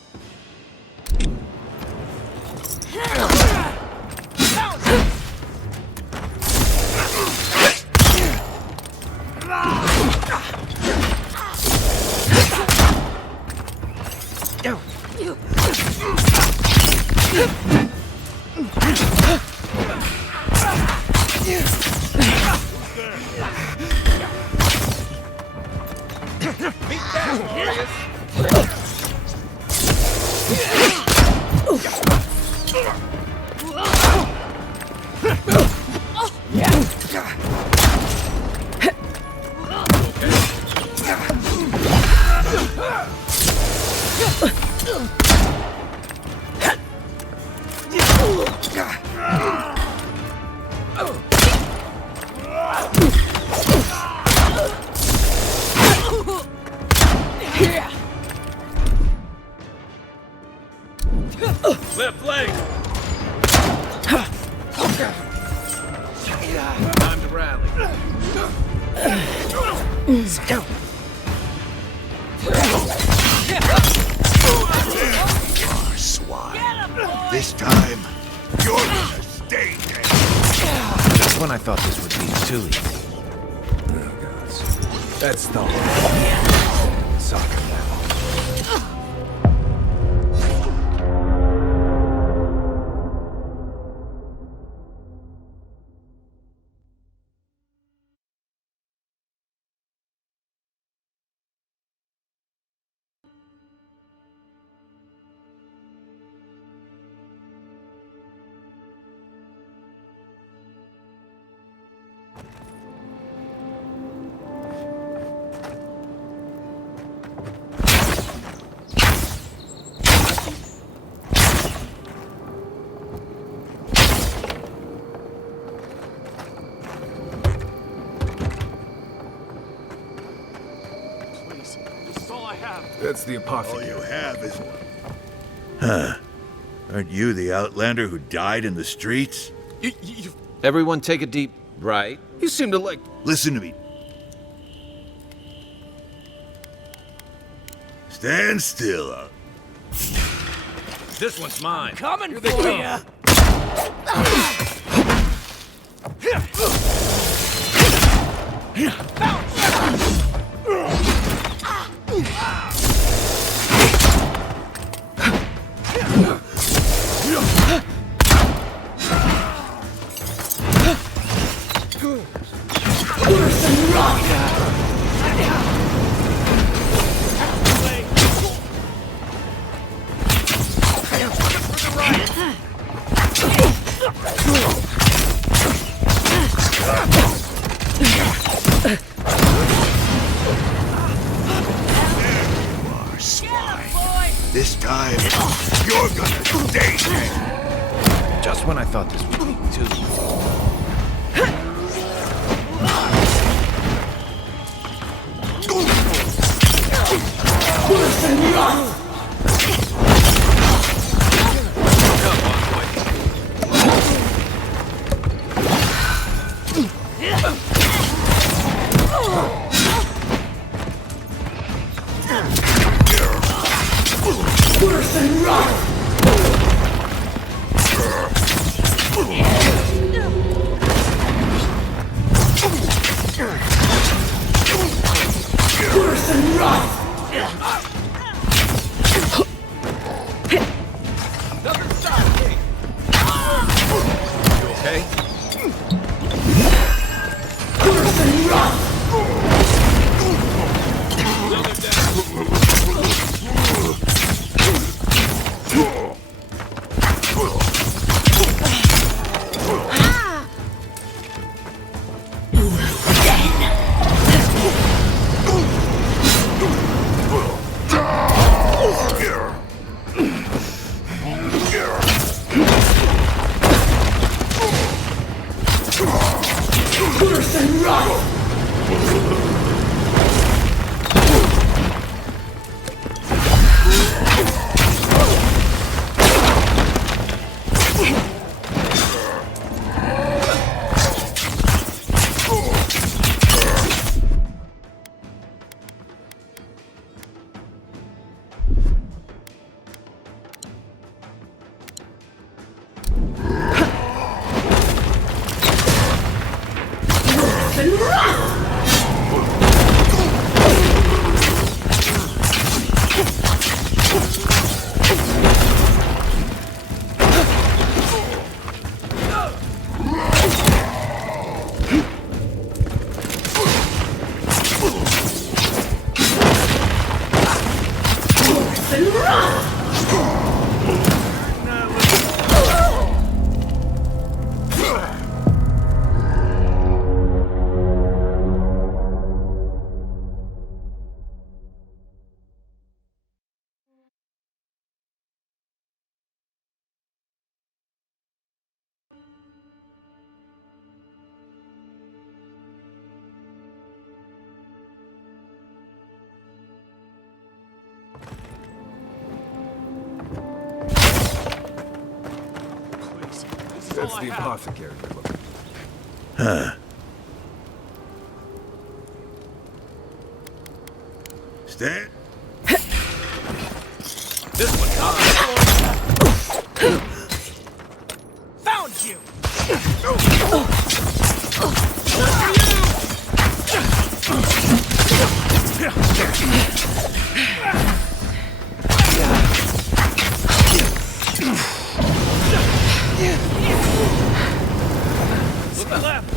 Left leg! Time to rally. Swine. This time, you're gonna stay dead. Just when I thought this would be too easy. Oh, gods. That's the whole soccer now. That's the apothecary. All you have is... Huh. Aren't you the outlander who died in the streets? Everyone take a deep breath. You seem to like... Listen to me. Stand still. This one's mine. Coming for you! This time, you're gonna stay dead. Just when I thought this would be too easy. That's the apothecary you're looking for. Huh. Stand. This one's on. Found you! Look left!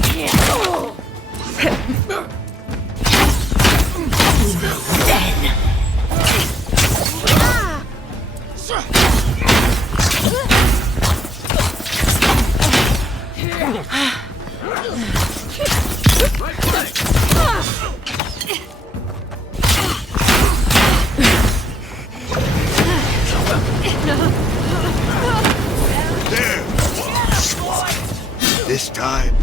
There! This time...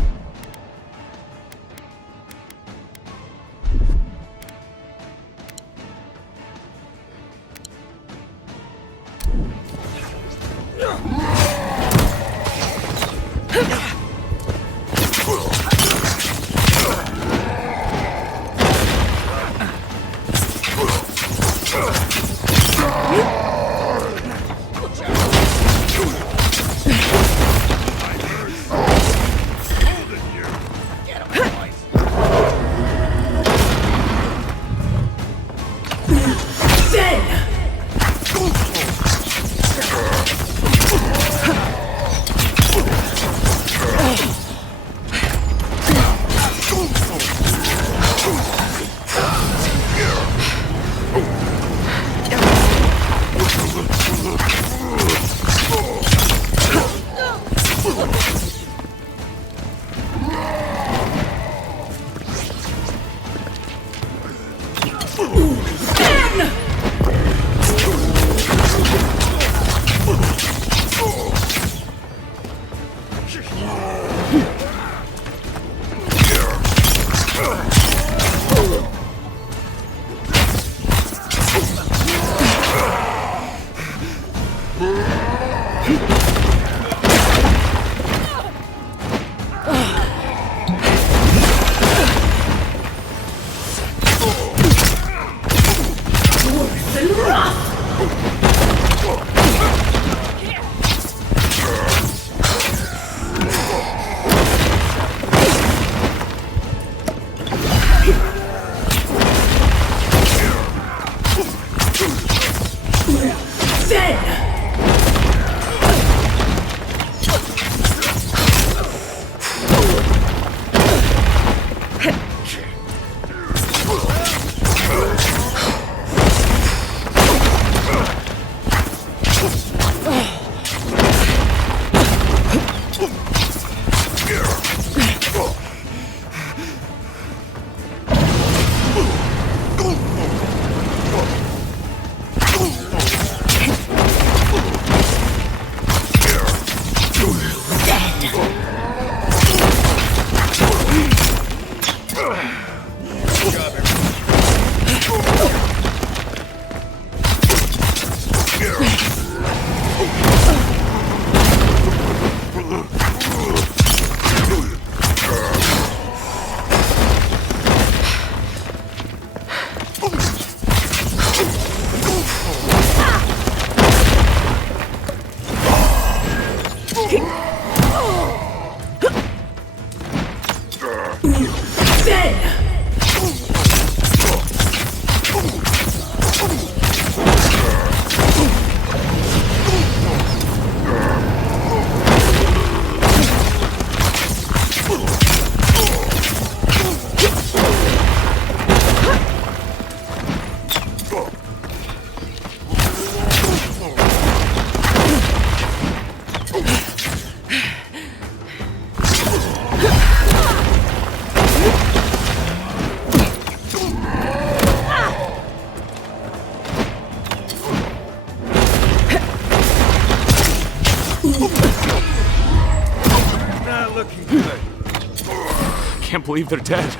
Can't believe they're dead.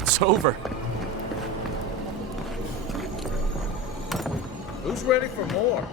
It's over. Who's ready for more?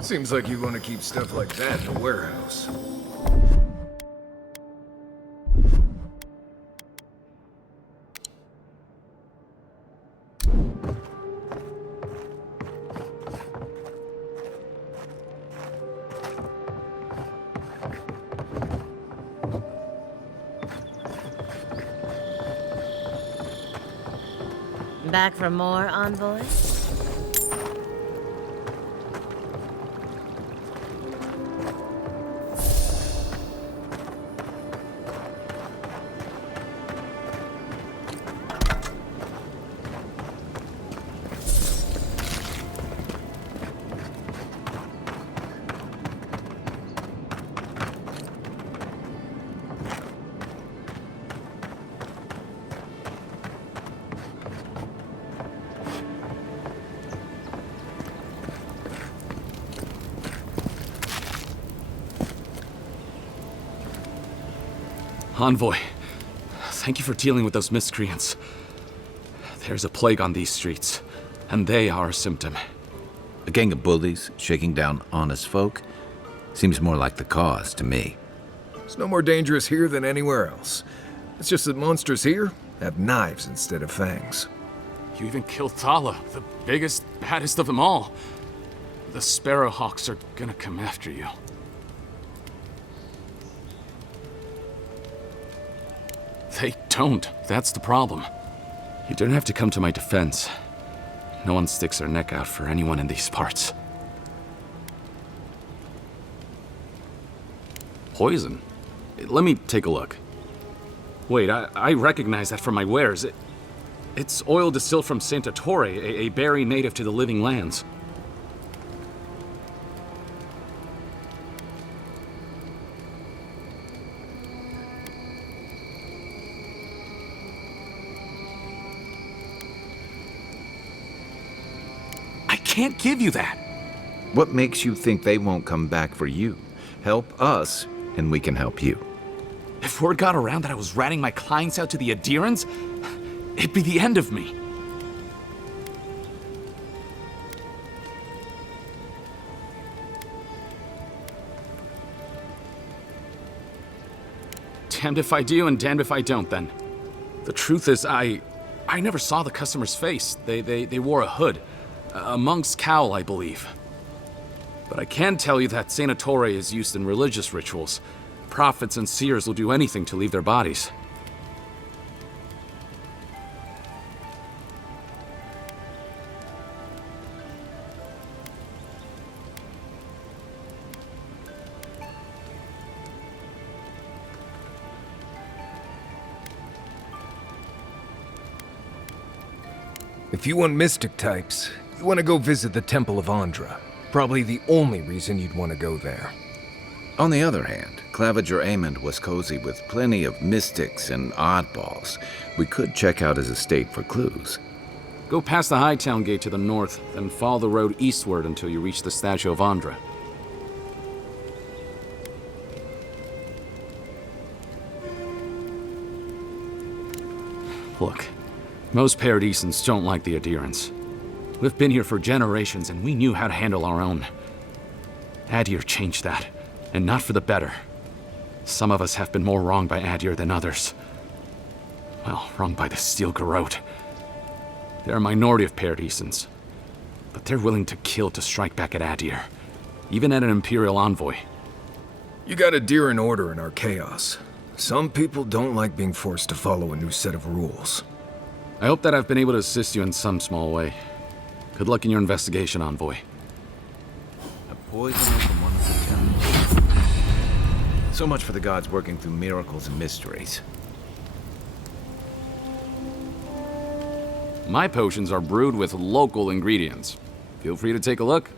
Seems like you want to keep stuff like that in a warehouse. Back for more, envoy? Envoy, thank you for dealing with those miscreants. There's a plague on these streets, and they are a symptom. A gang of bullies shaking down honest folk? Seems more like the cause to me. It's no more dangerous here than anywhere else. It's just that monsters here have knives instead of fangs. You even killed Thala, the biggest, baddest of them all. The Sparrowhawks are gonna come after you. They don't. That's the problem. You don't have to come to my defense. No one sticks their neck out for anyone in these parts. Poison? Let me take a look. Wait, I recognize that from my wares. It's oil distilled from Santa Torre, a berry native to the Living Lands. Can't give you that. What makes you think they won't come back for you? Help us, and we can help you. If word got around that I was ratting my clients out to the Adherents, it'd be the end of me. Damned if I do and damned if I don't, then. The truth is, I never saw the customer's face. They wore a hood. A monk's cowl, I believe. But I can tell you that Santa Torre is used in religious rituals. Prophets and seers will do anything to leave their bodies. If you want mystic types, you want to go visit the Temple of Andra. Probably the only reason you'd want to go there. On the other hand, Claviger Amond was cozy with plenty of mystics and oddballs. We could check out his estate for clues. Go past the Hightown Gate to the north, then follow the road eastward until you reach the statue of Andra. Look, most Paradisans don't like the Adherents. We've been here for generations, and we knew how to handle our own. Adir changed that, and not for the better. Some of us have been more wronged by Adir than others. Well, wronged by the Steel Garrote. They're a minority of Paradisans, but they're willing to kill to strike back at Adir, even at an Imperial envoy. You got Adiran order in our chaos. Some people don't like being forced to follow a new set of rules. I hope that I've been able to assist you in some small way. Good luck in your investigation, Envoy. A poison from one of the temples. So much for the gods working through miracles and mysteries. My potions are brewed with local ingredients. Feel free to take a look.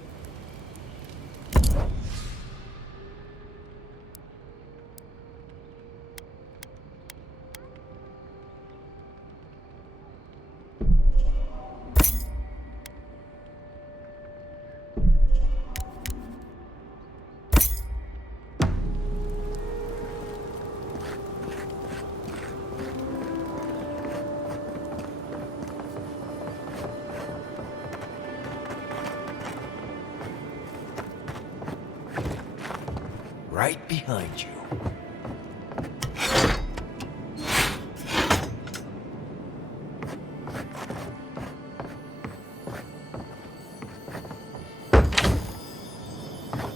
Right behind you.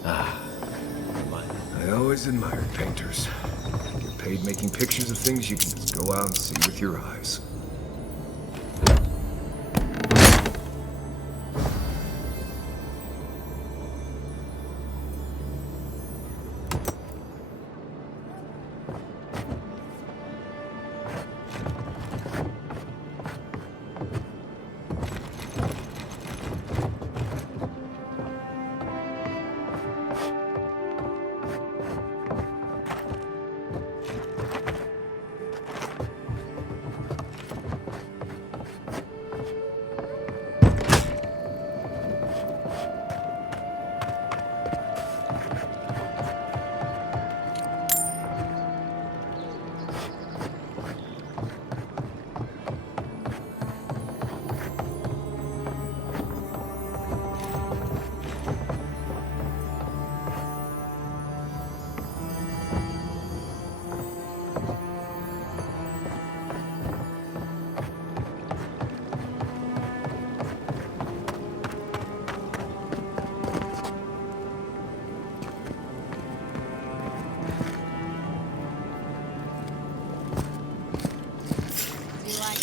I always admired painters. Get paid making pictures of things you can just go out and see with your eyes.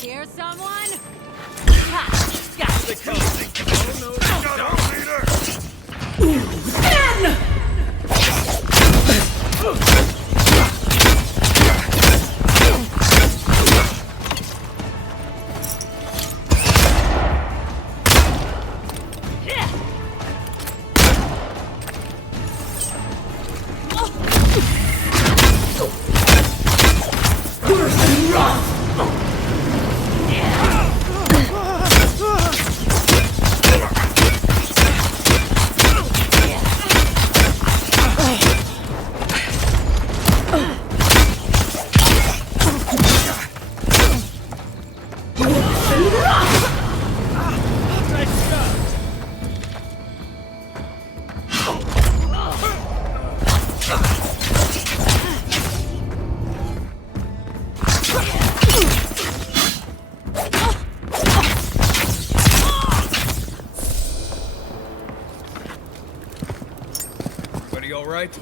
Hear someone? Everybody all right?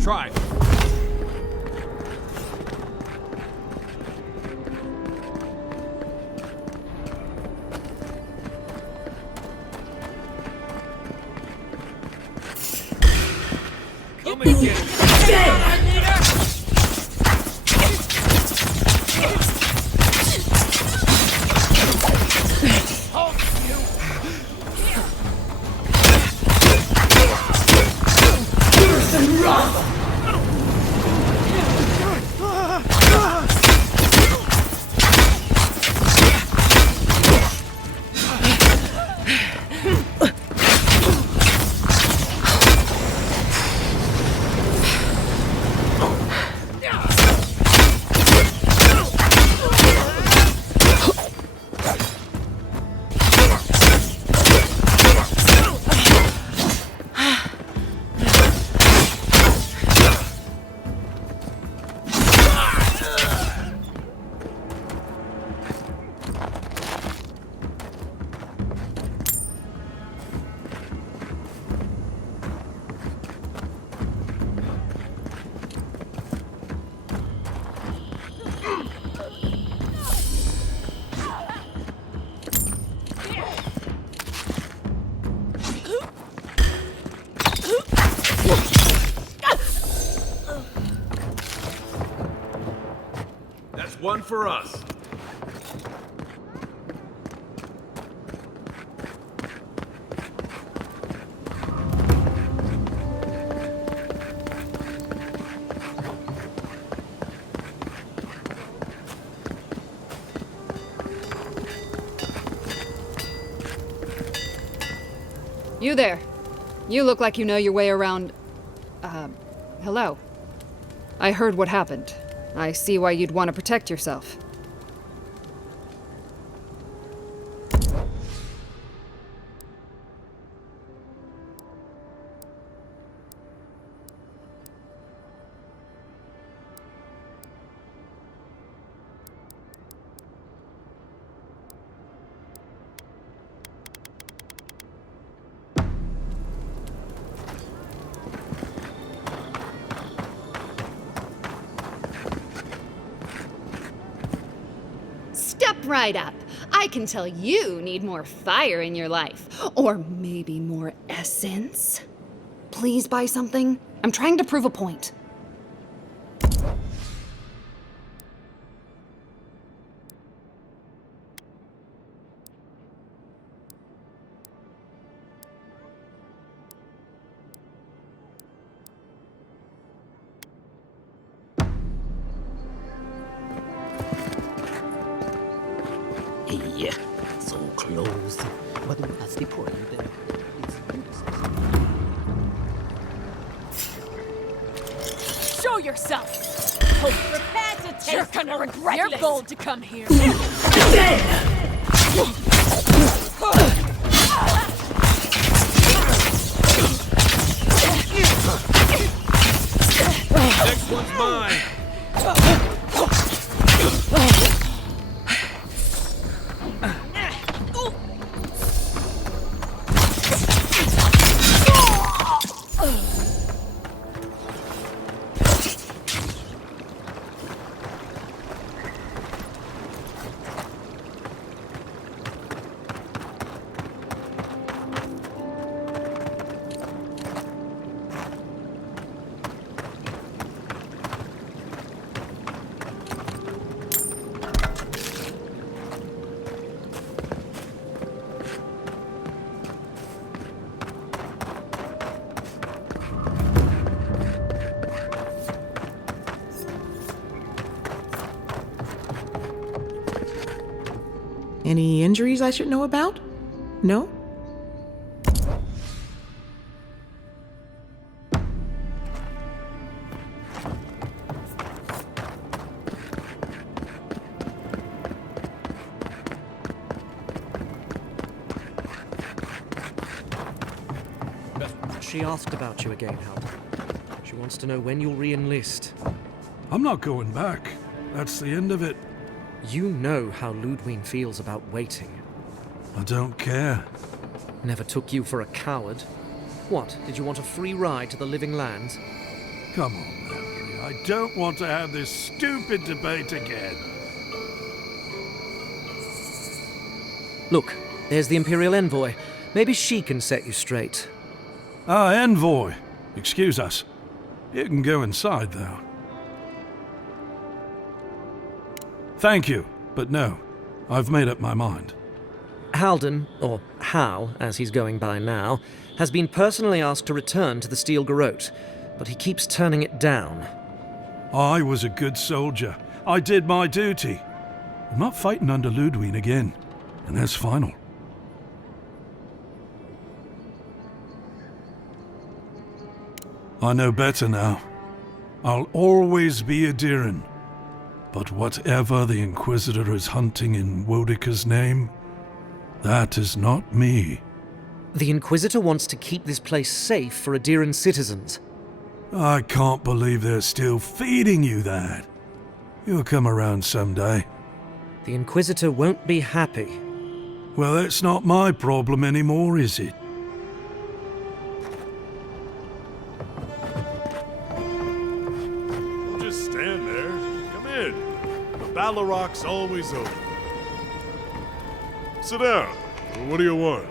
Try. Come and get it. wait for us. You there. You look like you know your way around... hello. I heard what happened. I see why you'd want to protect yourself. Step right up. I can tell you need more fire in your life. Or maybe more essence. Please buy something. I'm trying to prove a point. Hey, so close. What was the point there? Show yourself! Prepare to taste. You're gonna regret You're this. bold to come here. Next one's mine. Any injuries I should know about? No? She asked about you again, Hal. She wants to know when you'll re-enlist. I'm not going back. That's the end of it. You know how Ludwig feels about waiting. I don't care. Never took you for a coward. What, did you want a free ride to the living lands? Come on, Mary. I don't want to have this stupid debate again. Look, there's the Imperial Envoy. Maybe she can set you straight. Ah, Envoy. Excuse us. You can go inside, though. Thank you, but no. I've made up my mind. Halden, or Hal, as he's going by now, has been personally asked to return to the Steel Garrote, but he keeps turning it down. I was a good soldier. I did my duty. I'm not fighting under Ludwig again, and that's final. I know better now. I'll always be a Diran. But whatever the Inquisitor is hunting in Wodika's name, that is not me. The Inquisitor wants to keep this place safe for Adiran citizens. I can't believe they're still feeding you that. You'll come around someday. The Inquisitor won't be happy. Well, that's not my problem anymore, is it? Don't just stand there. Come in. The Balrog's always open. Sit down. What do you want?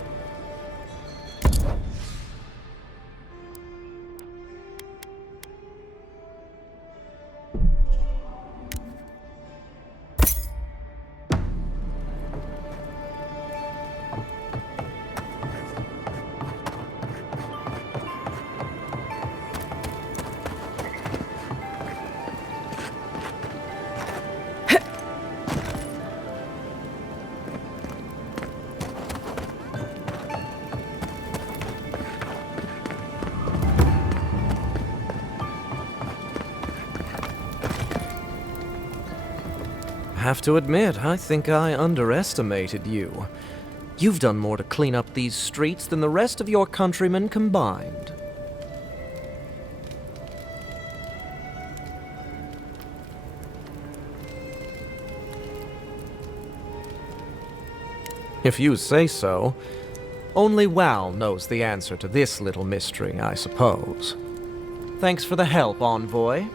have to admit, I think I underestimated you. You've done more to clean up these streets than the rest of your countrymen combined. If you say so. Only Wal knows the answer to this little mystery, I suppose. Thanks for the help, Envoy.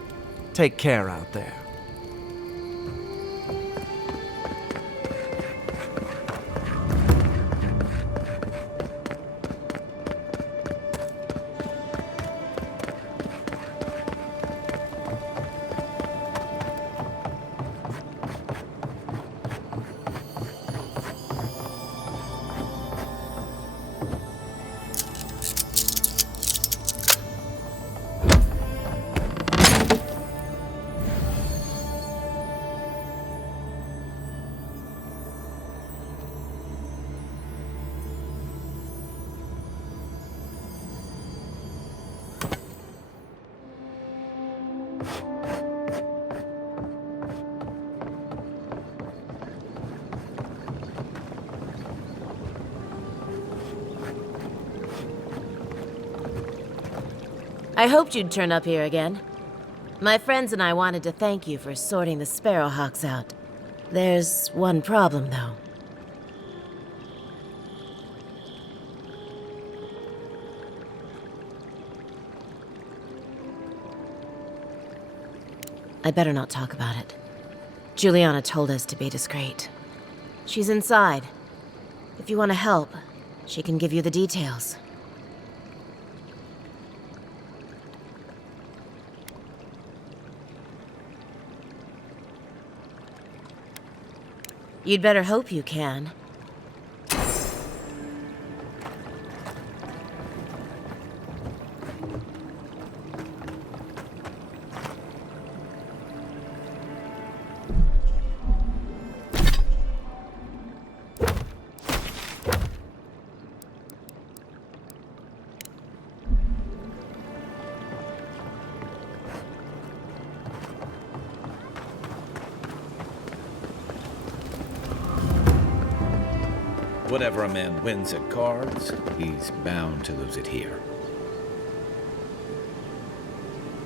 Take care out there. I hoped you'd turn up here again. My friends and I wanted to thank you for sorting the Sparrowhawks out. There's one problem, though. I'd better not talk about it. Juliana told us to be discreet. She's inside. If you want to help, she can give you the details. You'd better hope you can. Whatever a man wins at cards, he's bound to lose it here.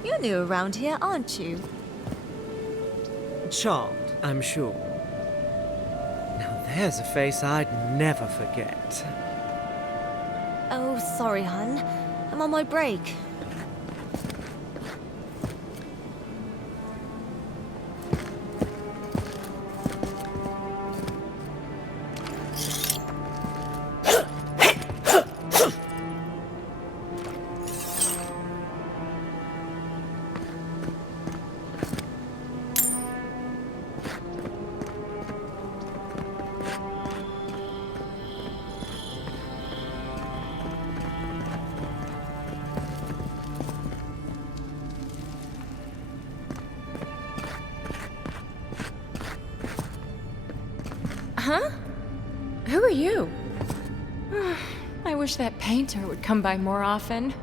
You're new around here, aren't you? Charmed, I'm sure. Now there's a face I'd never forget. Oh, sorry, hun. I'm on my break. Huh? Who are you? I wish that painter would come by more often.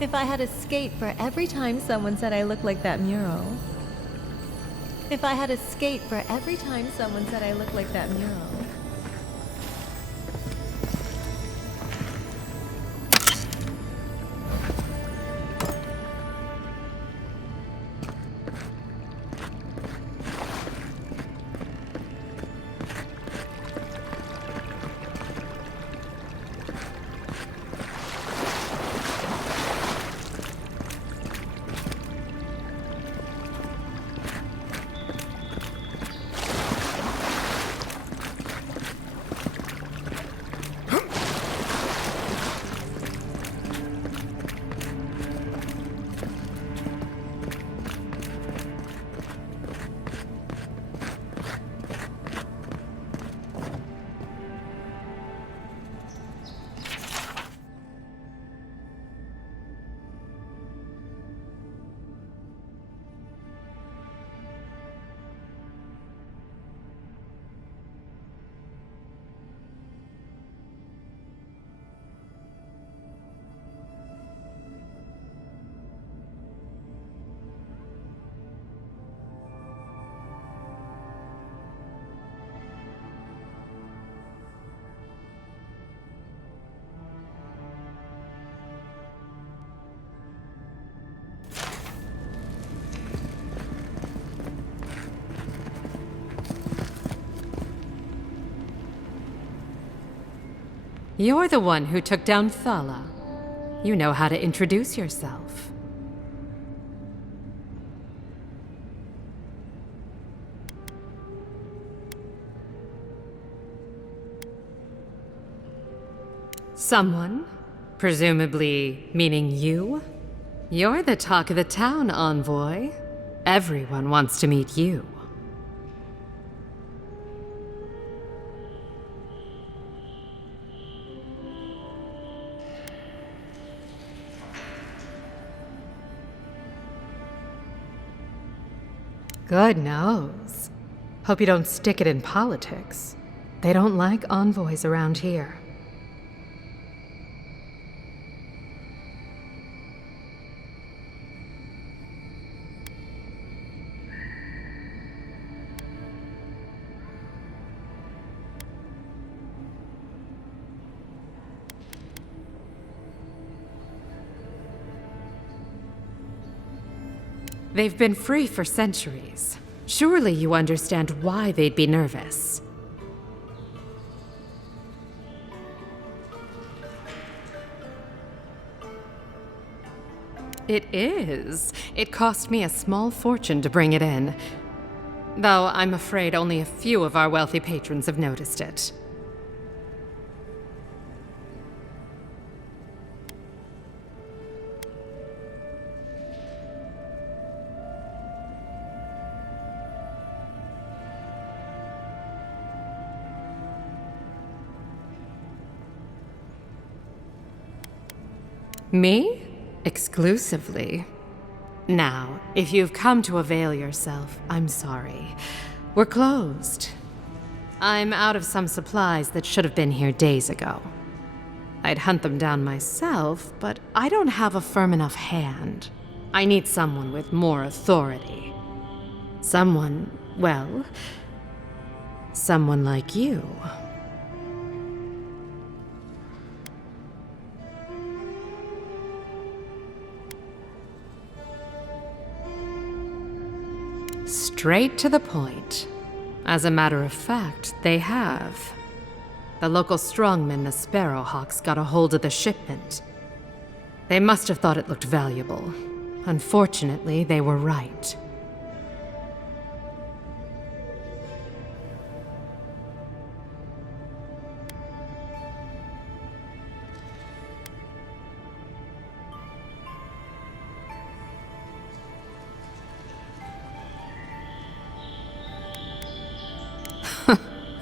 If I had a skate for every time someone said I look like that mural. If I had a skate for every time someone said I look like that mural. You're the one who took down Thala. You know how to introduce yourself. Someone? Presumably meaning you? You're the talk of the town, Envoy. Everyone wants to meet you. Good knows. Hope you don't stick it in politics. They don't like envoys around here. They've been free for centuries. Surely you understand why they'd be nervous. It is. It cost me a small fortune to bring it in. Though I'm afraid only a few of our wealthy patrons have noticed it. Me? Exclusively. Now, if you've come to avail yourself, I'm sorry. We're closed. I'm out of some supplies that should have been here days ago. I'd hunt them down myself, but I don't have a firm enough hand. I need someone with more authority. Someone, well, someone like you. Straight to the point. As a matter of fact, they have. The local strongmen, the Sparrowhawks, got a hold of the shipment. They must have thought it looked valuable. Unfortunately, they were right.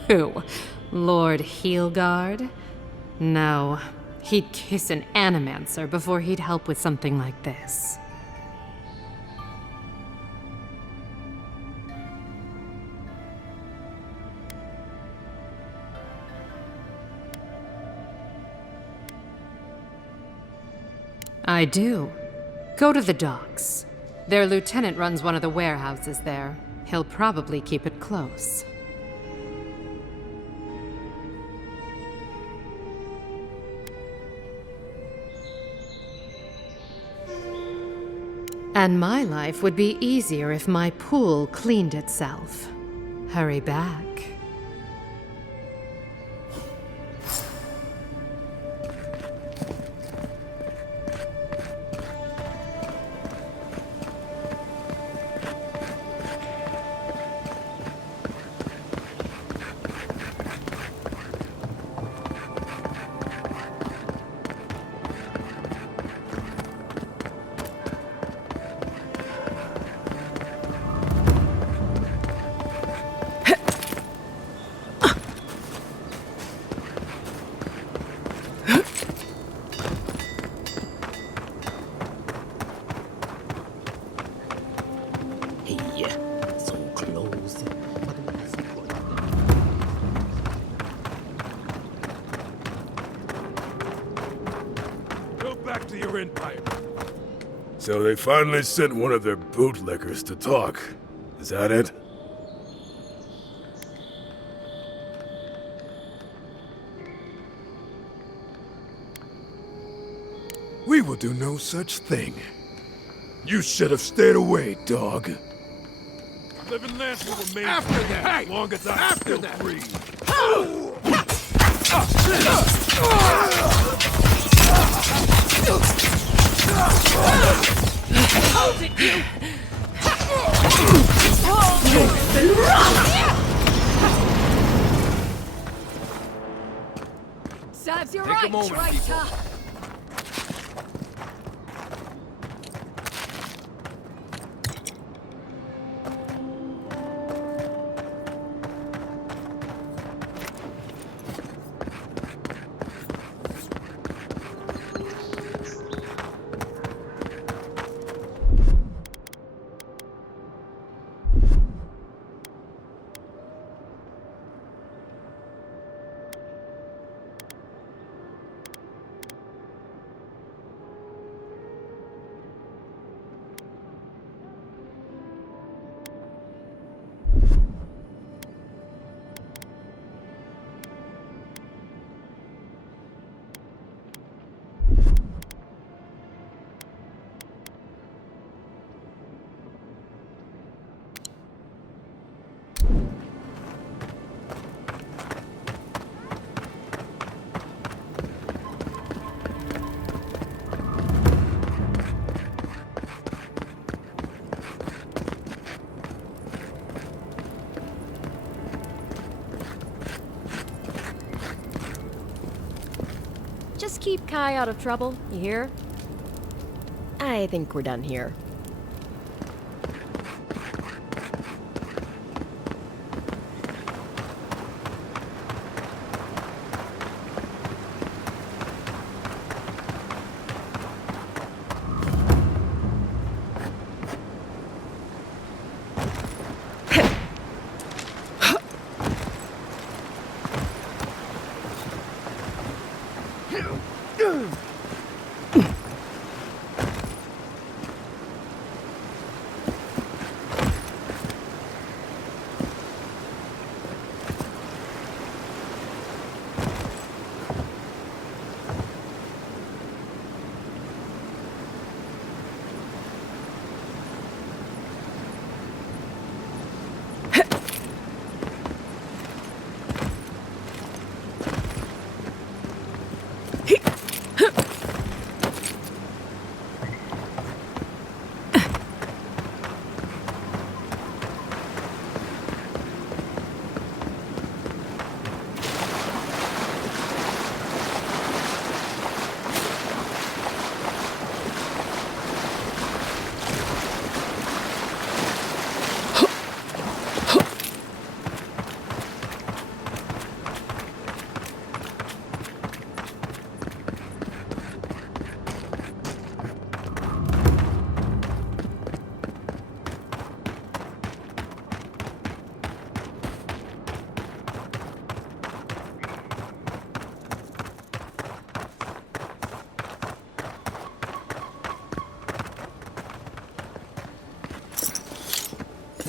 Who? Lord Heelguard? No. He'd kiss an animancer before he'd help with something like this. I do. Go to the docks. Their lieutenant runs one of the warehouses there. He'll probably keep it close. And my life would be easier if my pool cleaned itself. Hurry back. So they finally sent one of their bootlickers to talk. Is that it? We will do no such thing. You should have stayed away, dog. Living lands will remain after that, as long as I still breathe. Hold it, you! Serves you Take a right, moment, traitor! Just keep Kai out of trouble, you hear? I think we're done here.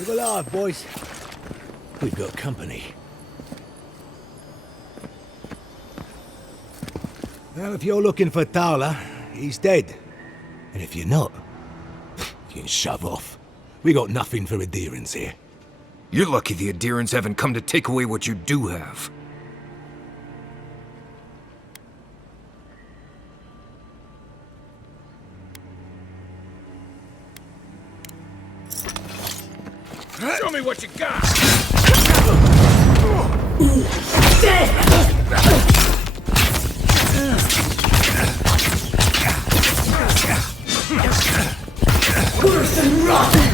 Keep alive, boys. We've got company. Well, if you're looking for Tala, he's dead. And if you're not, you can shove off. We got nothing for adherents here. You're lucky the adherents haven't come to take away what you do have. Show me what you got! Worse than rotten!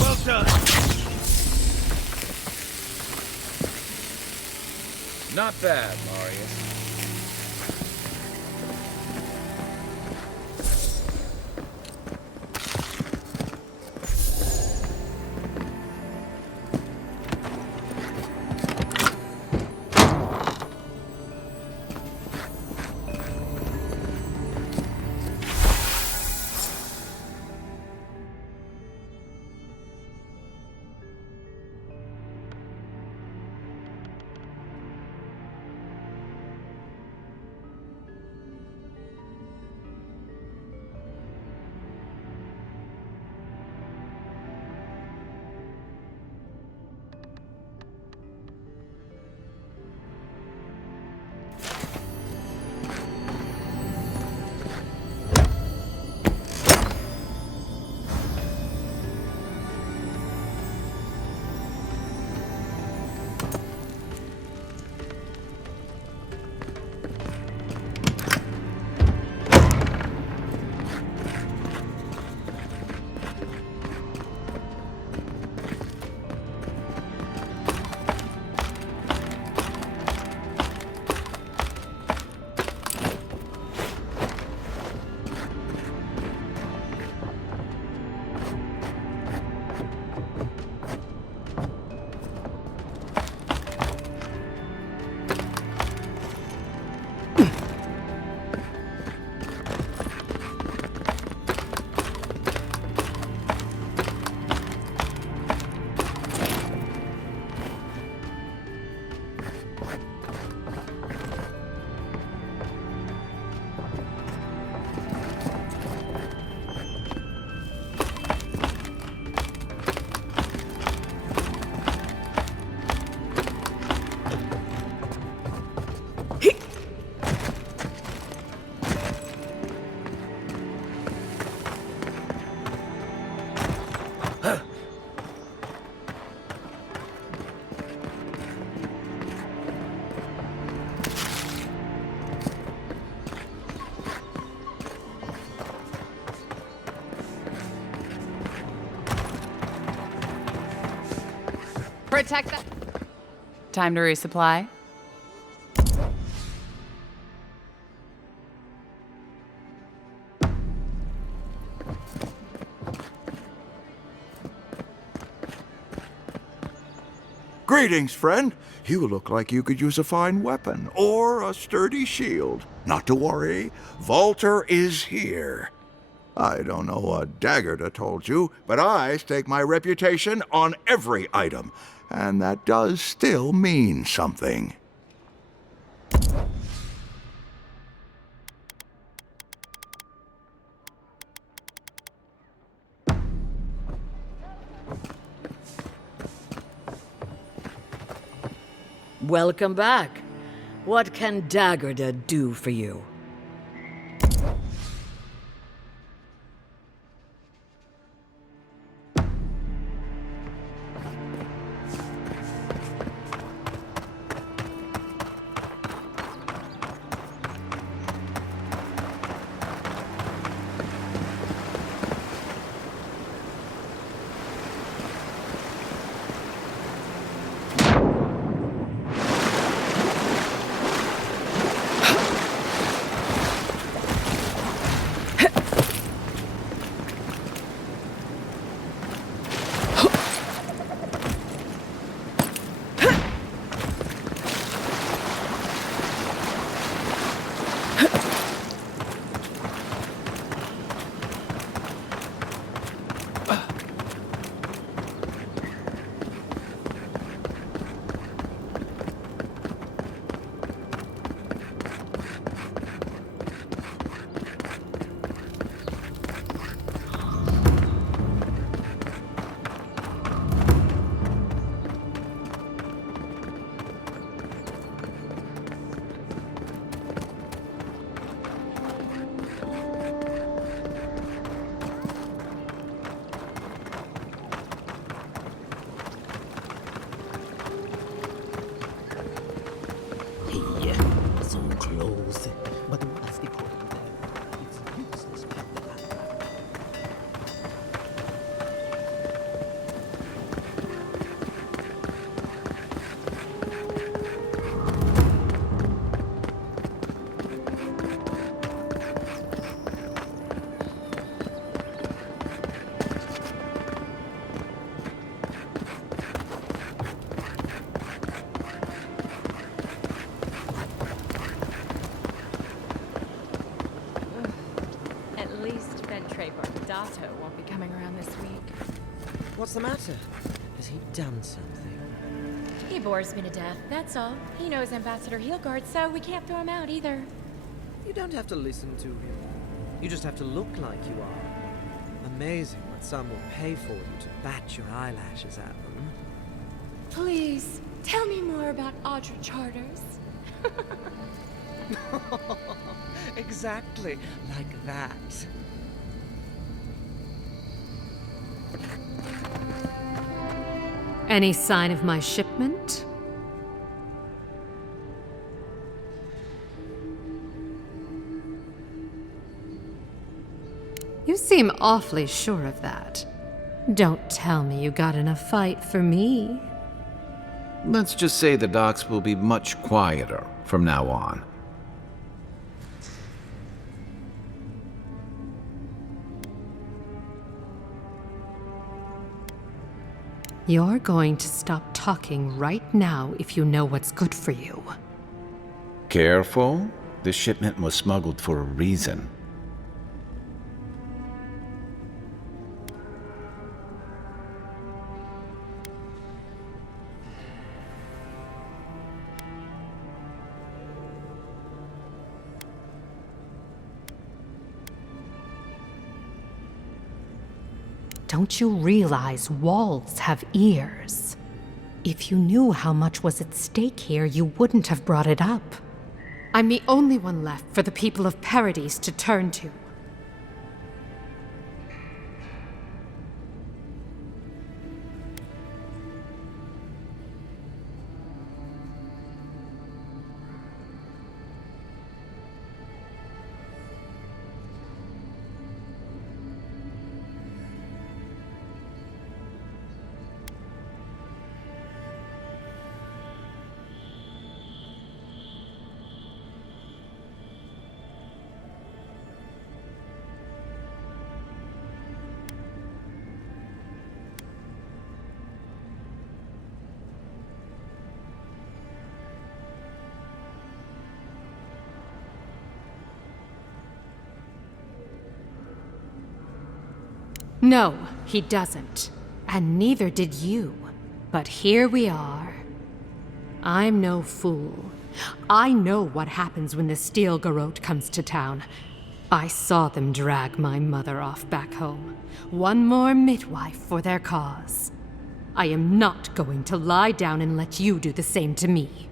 Well done. Not bad, Marius. Protect that. Time to resupply. Greetings, friend. You look like you could use a fine weapon or a sturdy shield. Not to worry, Walter is here. I don't know what Daggett told you, but I stake my reputation on every item, and that does still mean something. Welcome back. What can Daggett do for you? So close. But what's the point of that? It's useless. Dato won't be coming around this week. What's the matter? Has he done something? He bores me to death, that's all. He knows Ambassador Heelguard, so we can't throw him out either. You don't have to listen to him. You just have to look like you are. Amazing what some will pay for you to bat your eyelashes at them. Please, tell me more about Audra Charters. Exactly like that. Any sign of my shipment? You seem awfully sure of that. Don't tell me you got in a fight for me. Let's just say the docks will be much quieter from now on. You're going to stop talking right now if you know what's good for you. Careful. This shipment was smuggled for a reason. Don't you realize walls have ears? If you knew how much was at stake here, you wouldn't have brought it up. I'm the only one left for the people of Paradise to turn to. No, he doesn't. And neither did you. But here we are. I'm no fool. I know what happens when the Steel Garrote comes to town. I saw them drag my mother off back home. One more midwife for their cause. I am not going to lie down and let you do the same to me.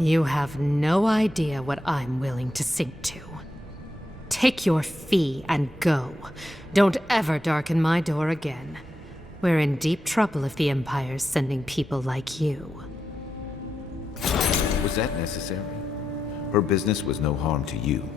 You have no idea what I'm willing to sink to. Take your fee and go. Don't ever darken my door again. We're in deep trouble if the Empire's sending people like you. Was that necessary? Her business was no harm to you.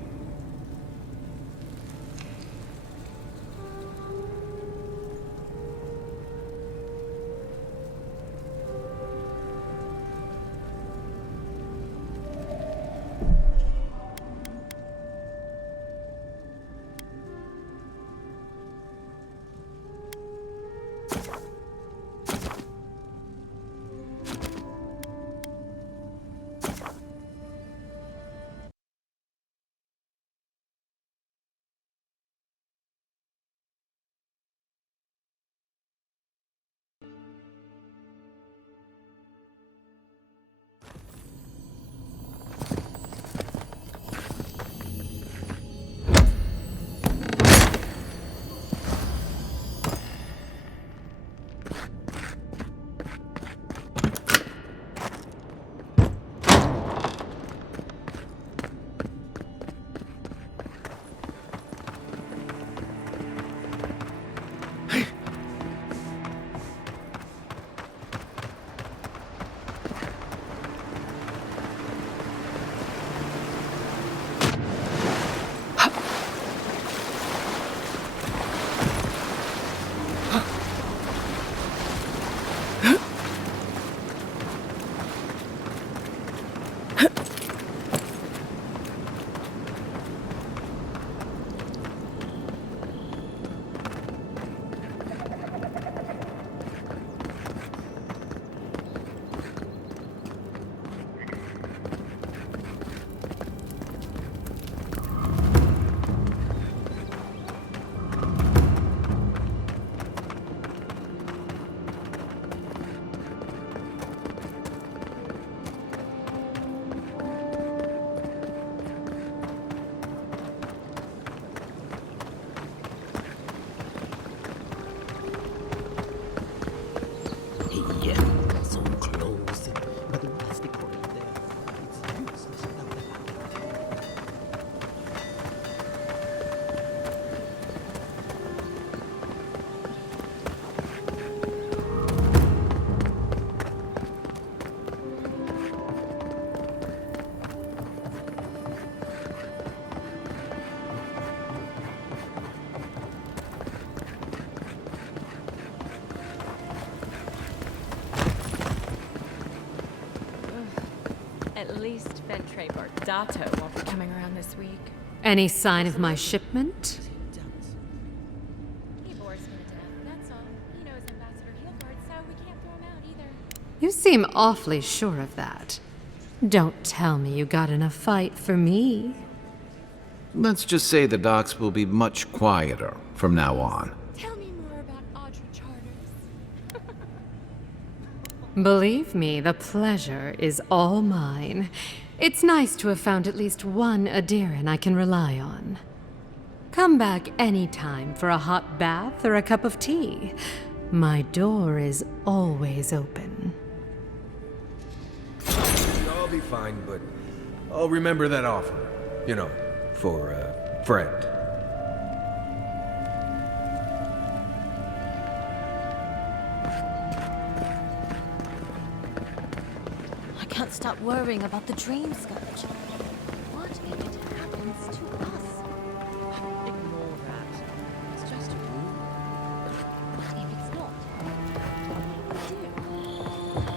At least Ventre Dato won't be coming around this week. Any sign of my shipment? He bores me to death, that's all. He knows Ambassador Heelguard, so we can't throw him out either. You seem awfully sure of that. Don't tell me you got in a fight for me. Let's just say the docks will be much quieter from now on. Tell me more about Audra Charters. Believe me, the pleasure is all mine. It's nice to have found at least one Adiran I can rely on. Come back anytime for a hot bath or a cup of tea. My door is always open. I'll be fine, but I'll remember that offer. You know, for a friend. I can't stop worrying about the Dream Scourge. What if it happens to us? Ignore that. It's just a rumor. What if it's not? What do we do?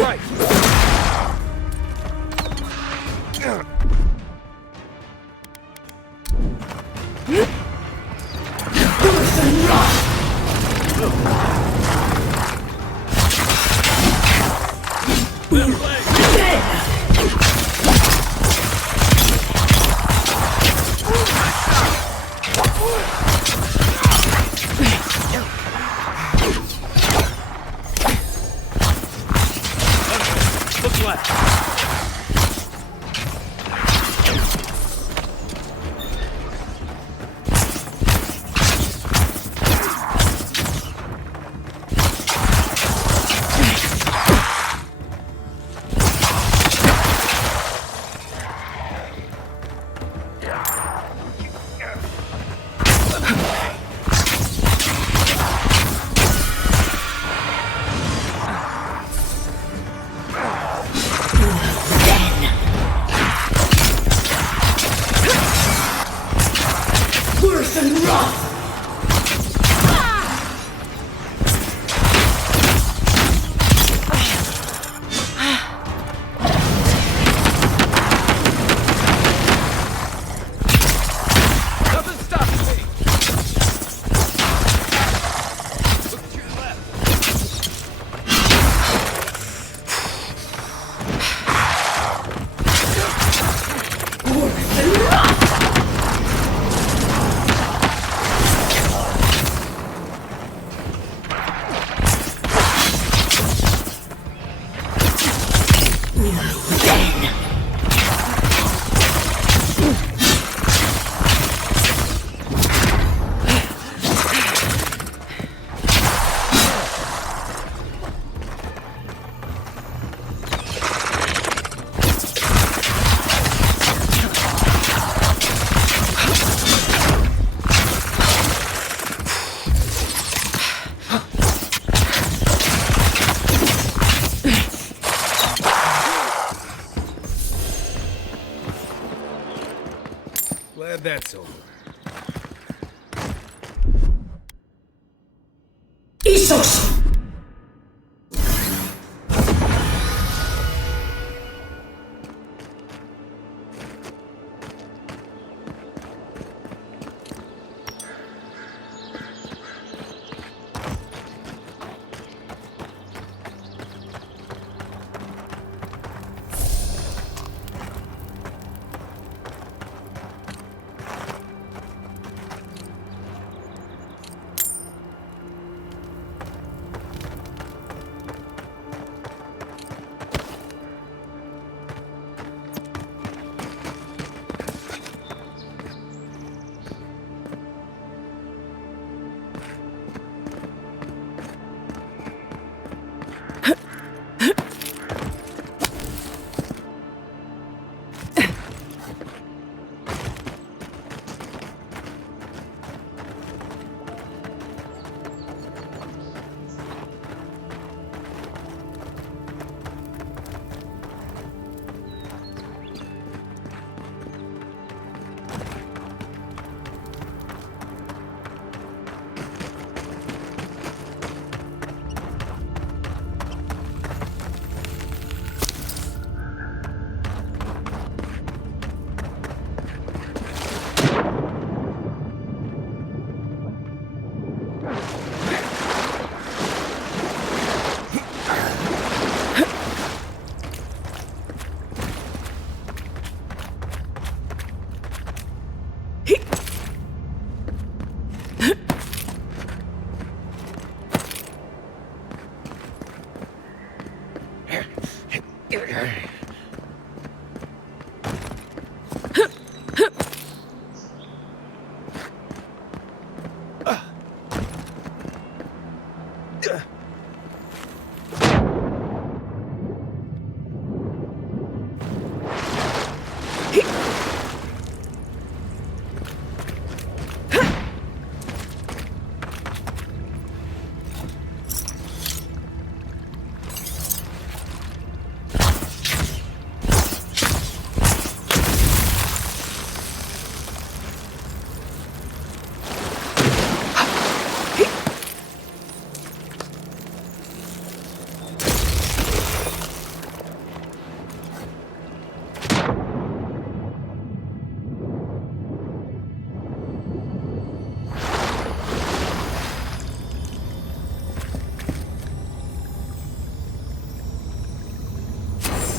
right! Look left. Worse than rough! Nothing stops me! Look to your left. Worse than rough! Glad that's over. Isos!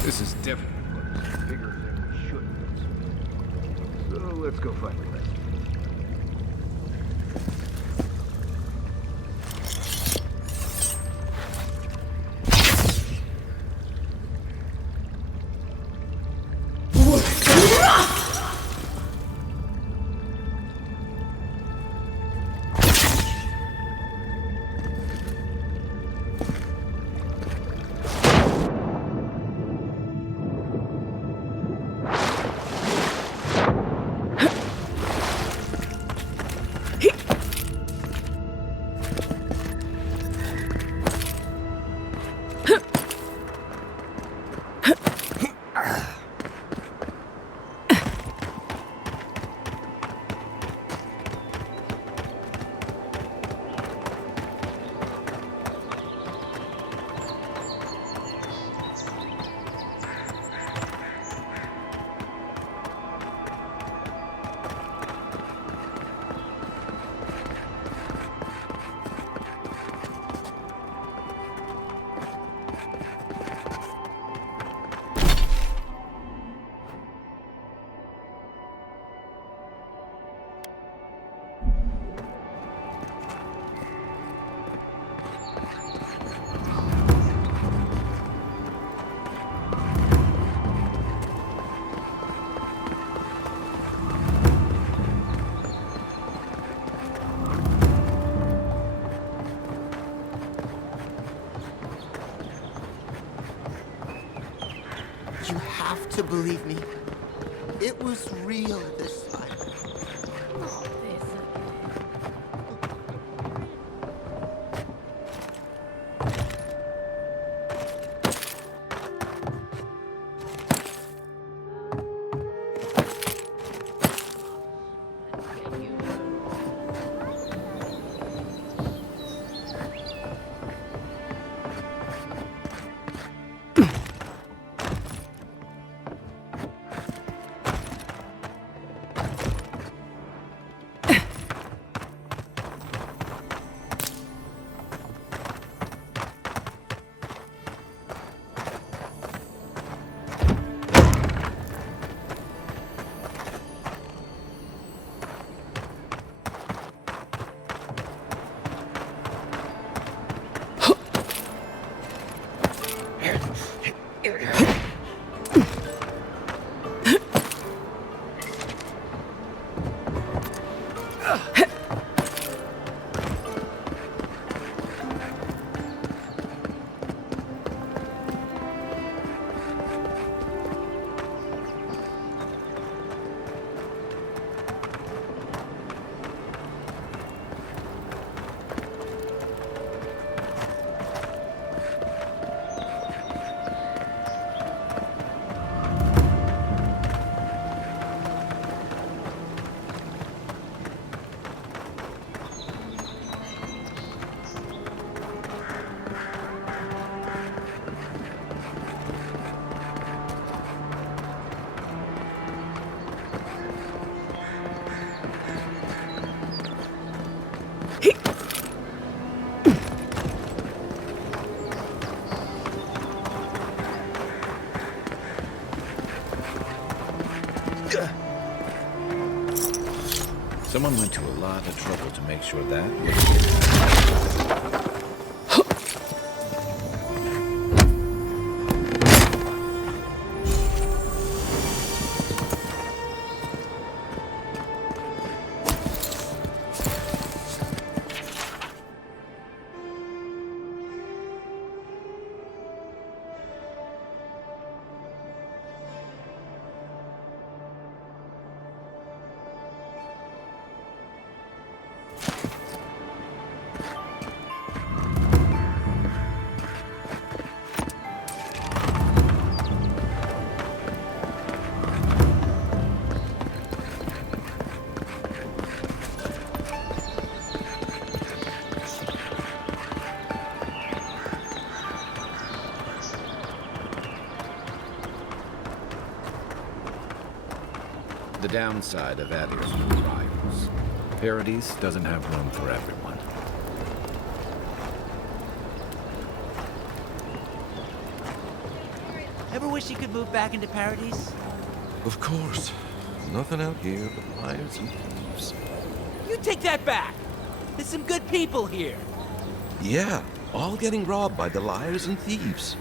This is definitely close. Bigger than we should have. So let's go find the rest. You have to believe me. It was real this time. Someone went to a lot of trouble to make sure that... The downside of Adir's new rivals. Paradise doesn't have room for everyone. ever wish you could move back into Paradise? Of course. Nothing out here but liars and thieves. You take that back! There's some good people here. Yeah, all getting robbed by the liars and thieves.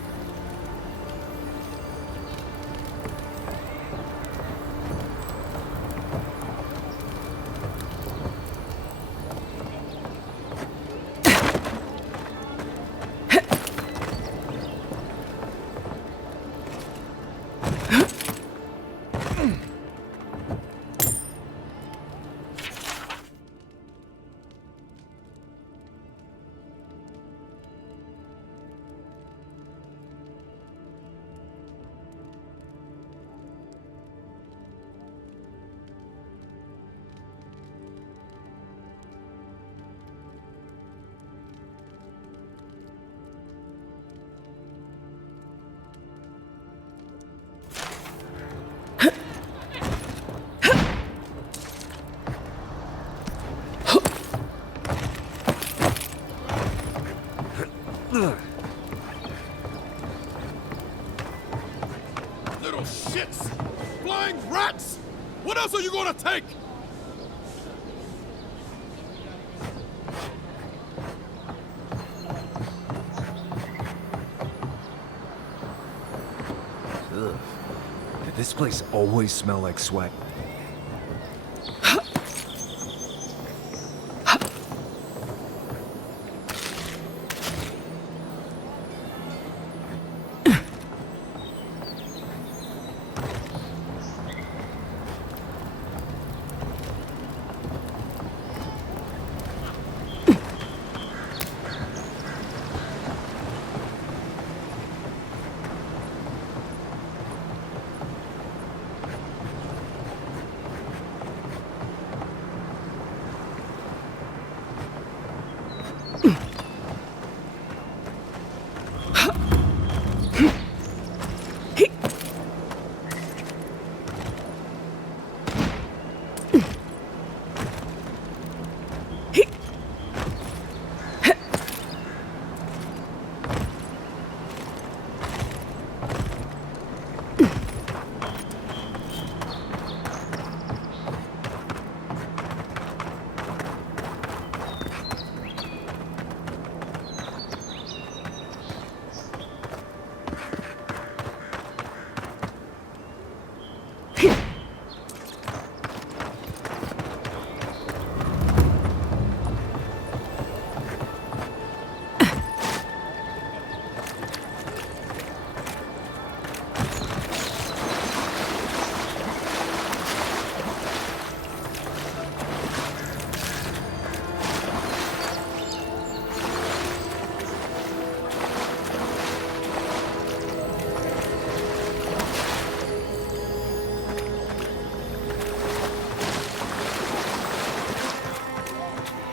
Little shits! Flying rats! What else are you gonna take? Ugh. Did this place always smell like sweat?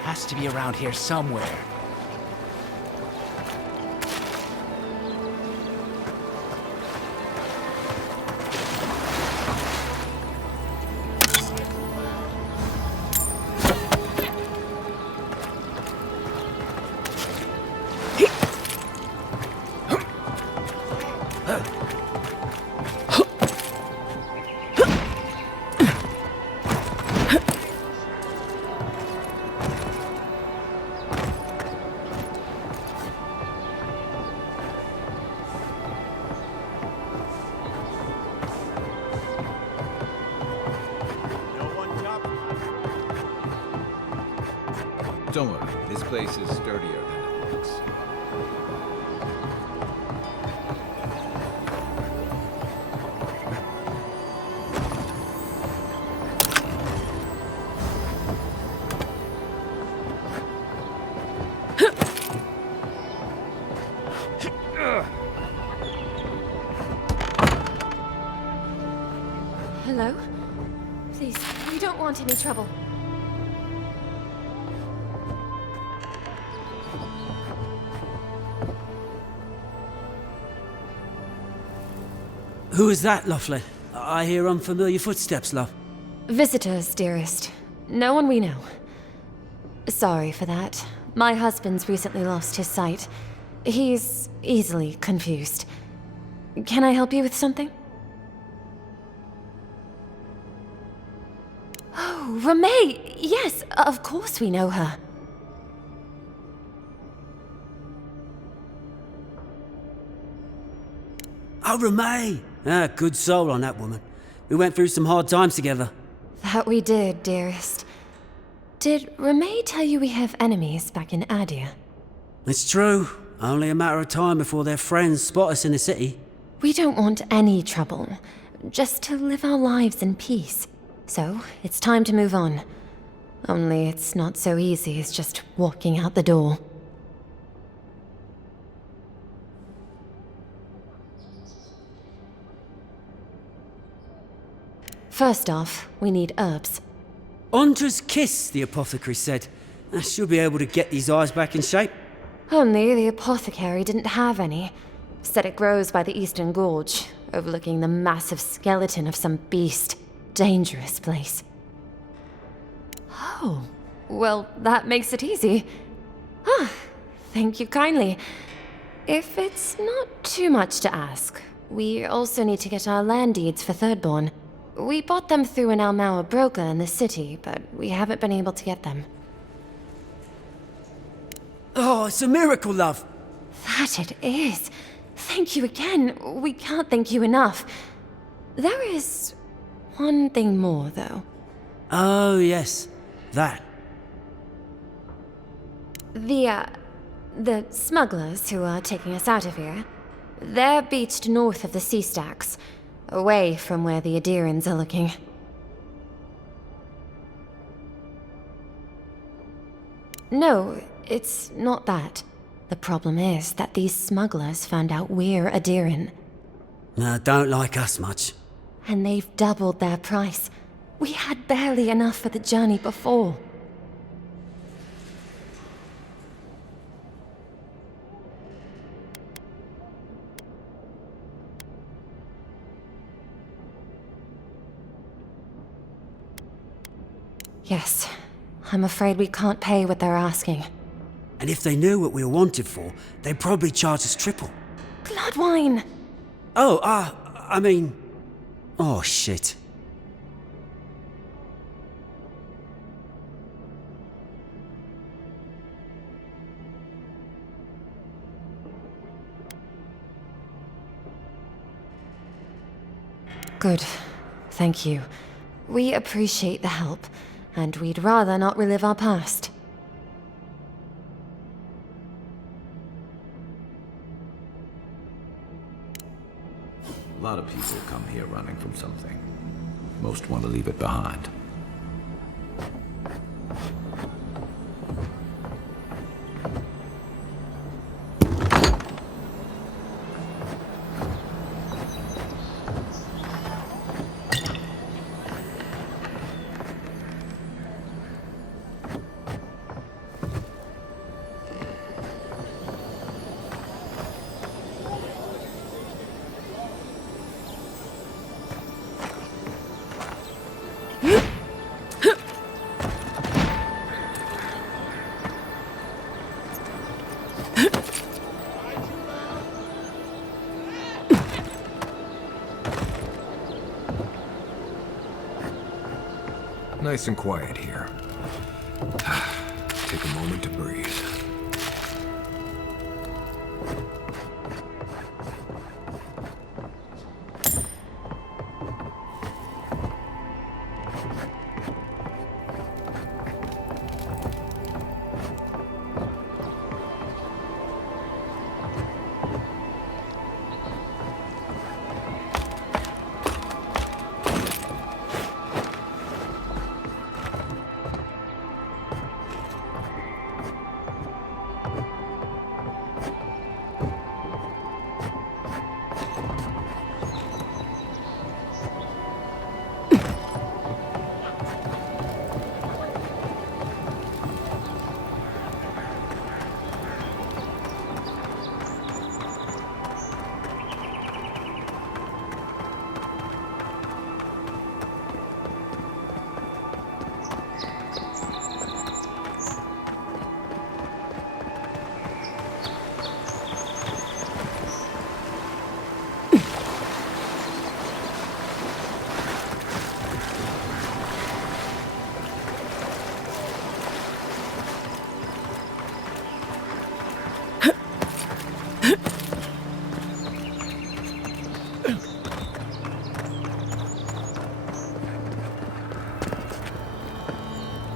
Has to be around here somewhere. Don't worry, this place is sturdier than it looks. Hello? Please, we don't want any trouble. Who is that, Lovely? I hear unfamiliar footsteps, love. Visitors, dearest. No one we know. Sorry for that. My husband's recently lost his sight. He's easily confused. Can I help you with something? Oh, Ramay! Yes, of course we know her. Oh, Ramay! Ah, good soul on that woman. We went through some hard times together. That we did, dearest. Did Ramay tell you we have enemies back in Adir? It's true. Only a matter of time before their friends spot us in the city. We don't want any trouble. Just to live our lives in peace. So, it's time to move on. Only it's not so easy as just walking out the door. First off, we need herbs. Ondra's kiss, the apothecary said. She'll be able to get these eyes back in shape. Only the apothecary didn't have any. Said it grows by the Eastern Gorge, overlooking the massive skeleton of some beast. Dangerous place. Oh, well, that makes it easy. Ah, thank you kindly. If it's not too much to ask, we also need to get our land deeds for Thirdborn. We bought them through an Almauer broker in the city, but we haven't been able to get them. Oh, it's a miracle, love. That it is. Thank you again. We can't thank you enough. There is one thing more, though. Oh, yes. That. The smugglers who are taking us out of here, they're beached north of the sea stacks, away from where the Adirans are looking. No, it's not that. The problem is that these smugglers found out we're Adiran. Don't like us much. And they've doubled their price. We had barely enough for the journey before. Yes, I'm afraid we can't pay what they're asking. And if they knew what we were wanted for, they'd probably charge us triple. Bloodwine! Oh, I mean... Oh, shit. Good. Thank you. We appreciate the help, and we'd rather not relive our past. A lot of people come here running from something. Most want to leave it behind. Nice and quiet here. Take a moment to breathe.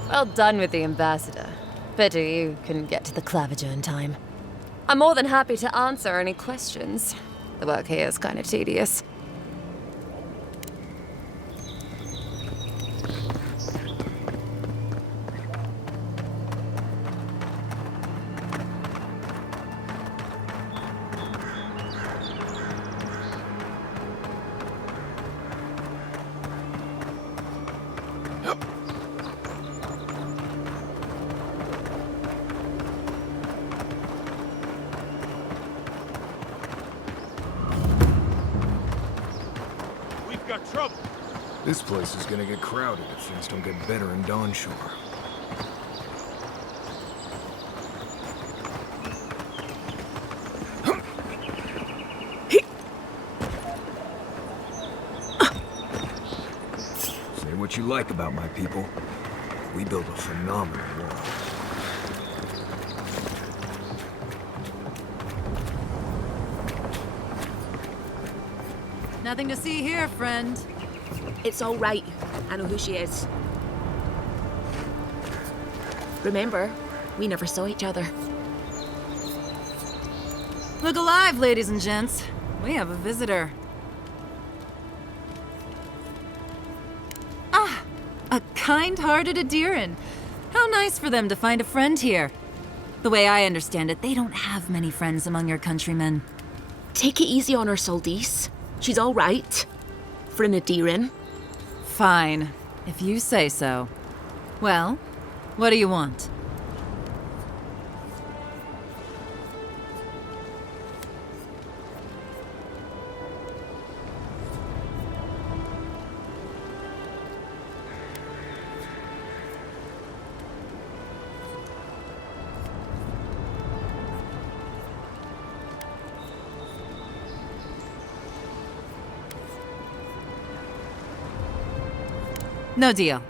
Well done with the ambassador. Pity you couldn't get to the Clavager in time. I'm more than happy to answer any questions. The work here is kind of tedious. Got trouble. This place is gonna get crowded if things don't get better in Dawnshore. Say what you like about my people. We built a phenomenal wall. Nothing to see here, friend. It's all right. I know who she is. Remember, we never saw each other. Look alive, ladies and gents. We have a visitor. Ah, a kind-hearted Adiran. How nice for them to find a friend here. The way I understand it, they don't have many friends among your countrymen. Take it easy on her, Soldice. She's all right. For an Adiran. Fine, if you say so. Well, what do you want? No deal.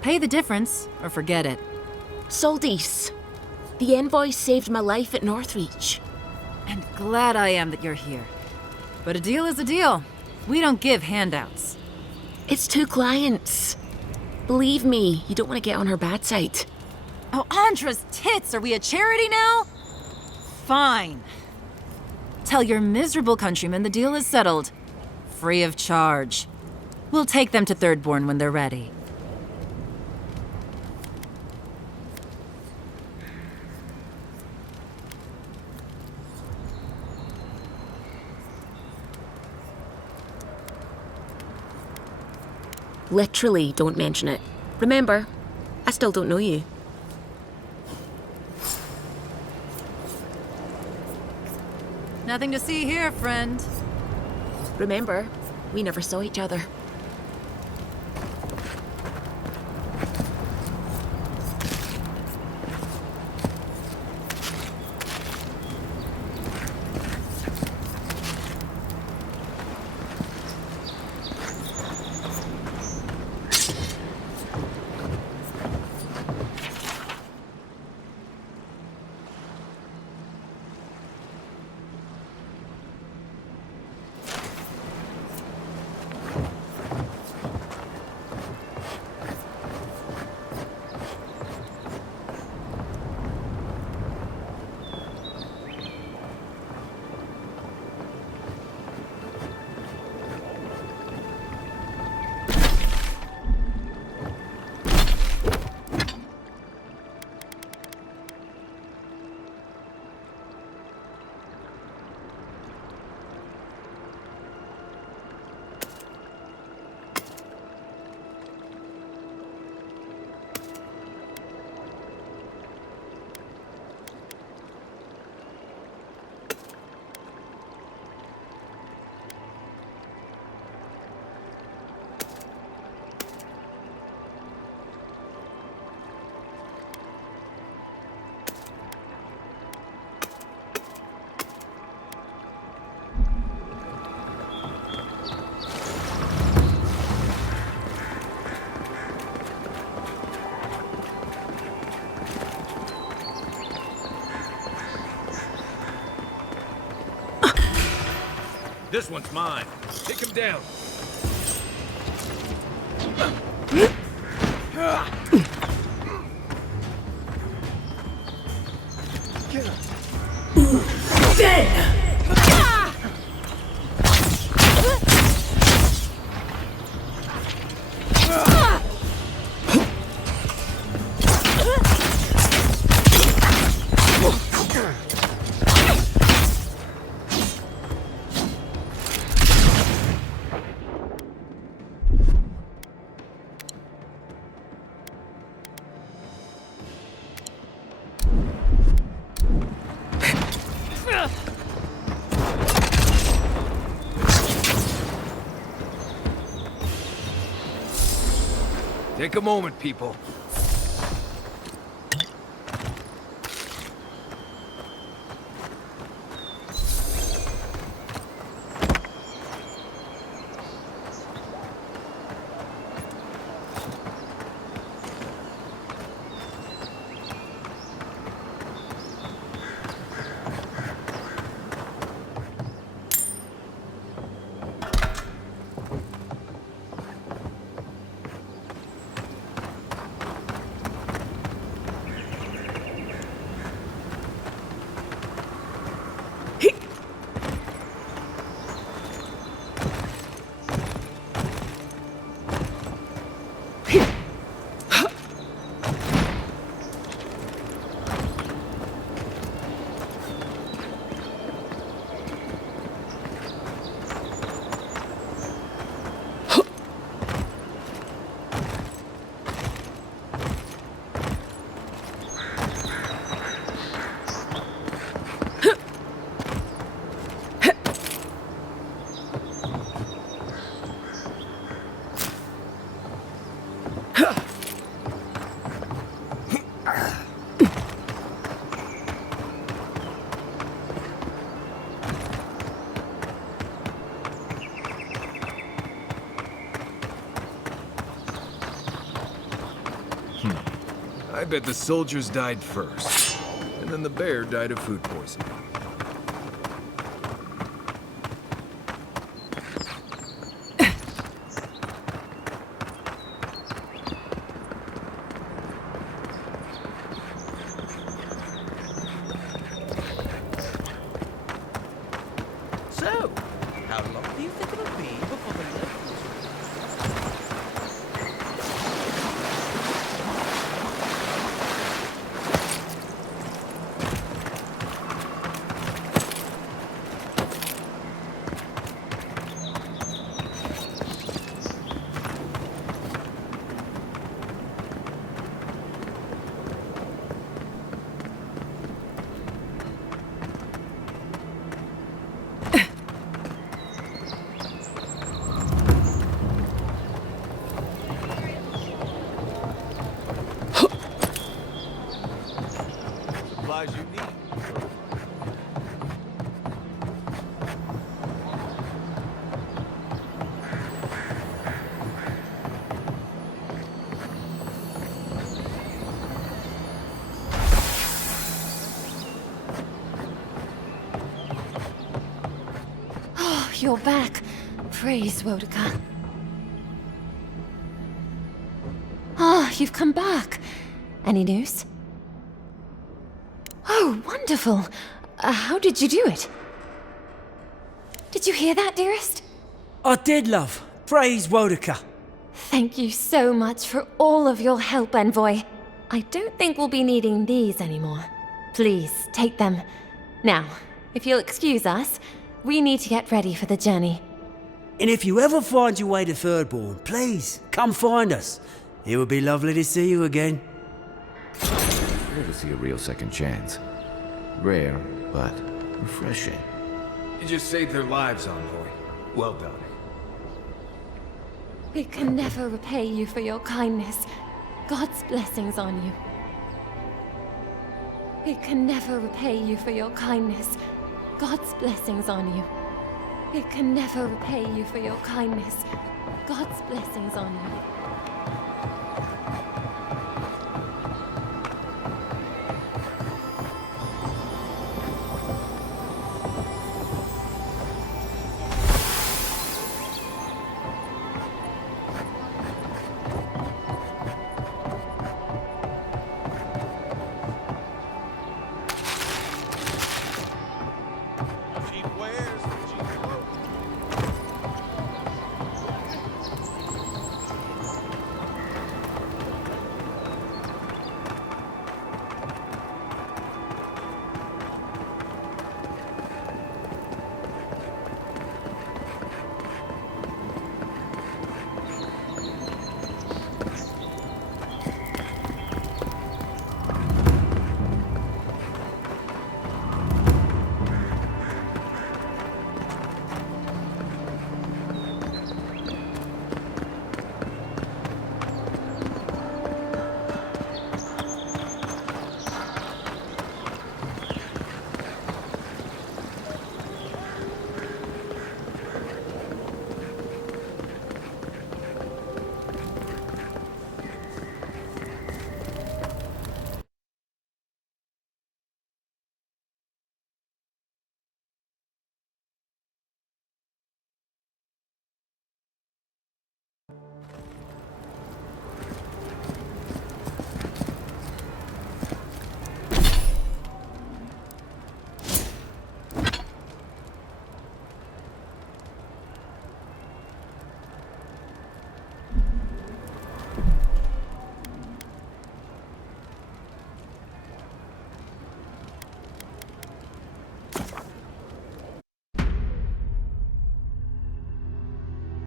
Pay the difference, or forget it. Soldice, the envoy saved my life at Northreach. And glad I am that you're here. But a deal is a deal. We don't give handouts. It's 2 clients. Believe me, you don't want to get on her bad side. Oh, Andra's tits! Are we a charity now? Fine. Tell your miserable countrymen the deal is settled. Free of charge. We'll take them to Thirdborn when they're ready. Literally, don't mention it. Remember, I still don't know you. Nothing to see here, friend. Remember, we never saw each other. This one's mine. Take him down. Take a moment, people. I bet the soldiers died first, and then the bear died of food poisoning. So, how long do you think it'll be before the left? Supplies you need. Oh, you're back. Praise Wodika. Ah, you've come back. Any news? Oh, wonderful. How did you do it? Did you hear that, dearest? I did, love. Praise Wodika. Thank you so much for all of your help, Envoy. I don't think we'll be needing these anymore. Please, take them. Now, if you'll excuse us, we need to get ready for the journey. And if you ever find your way to Thirdborn, please, come find us. It would be lovely to see you again. Rare to see a real second chance. Rare, but refreshing. You just saved their lives, Envoy. Well done. We can never repay you for your kindness. God's blessings on you. We can never repay you for your kindness. God's blessings on you. We can never repay you for your kindness. God's blessings on you.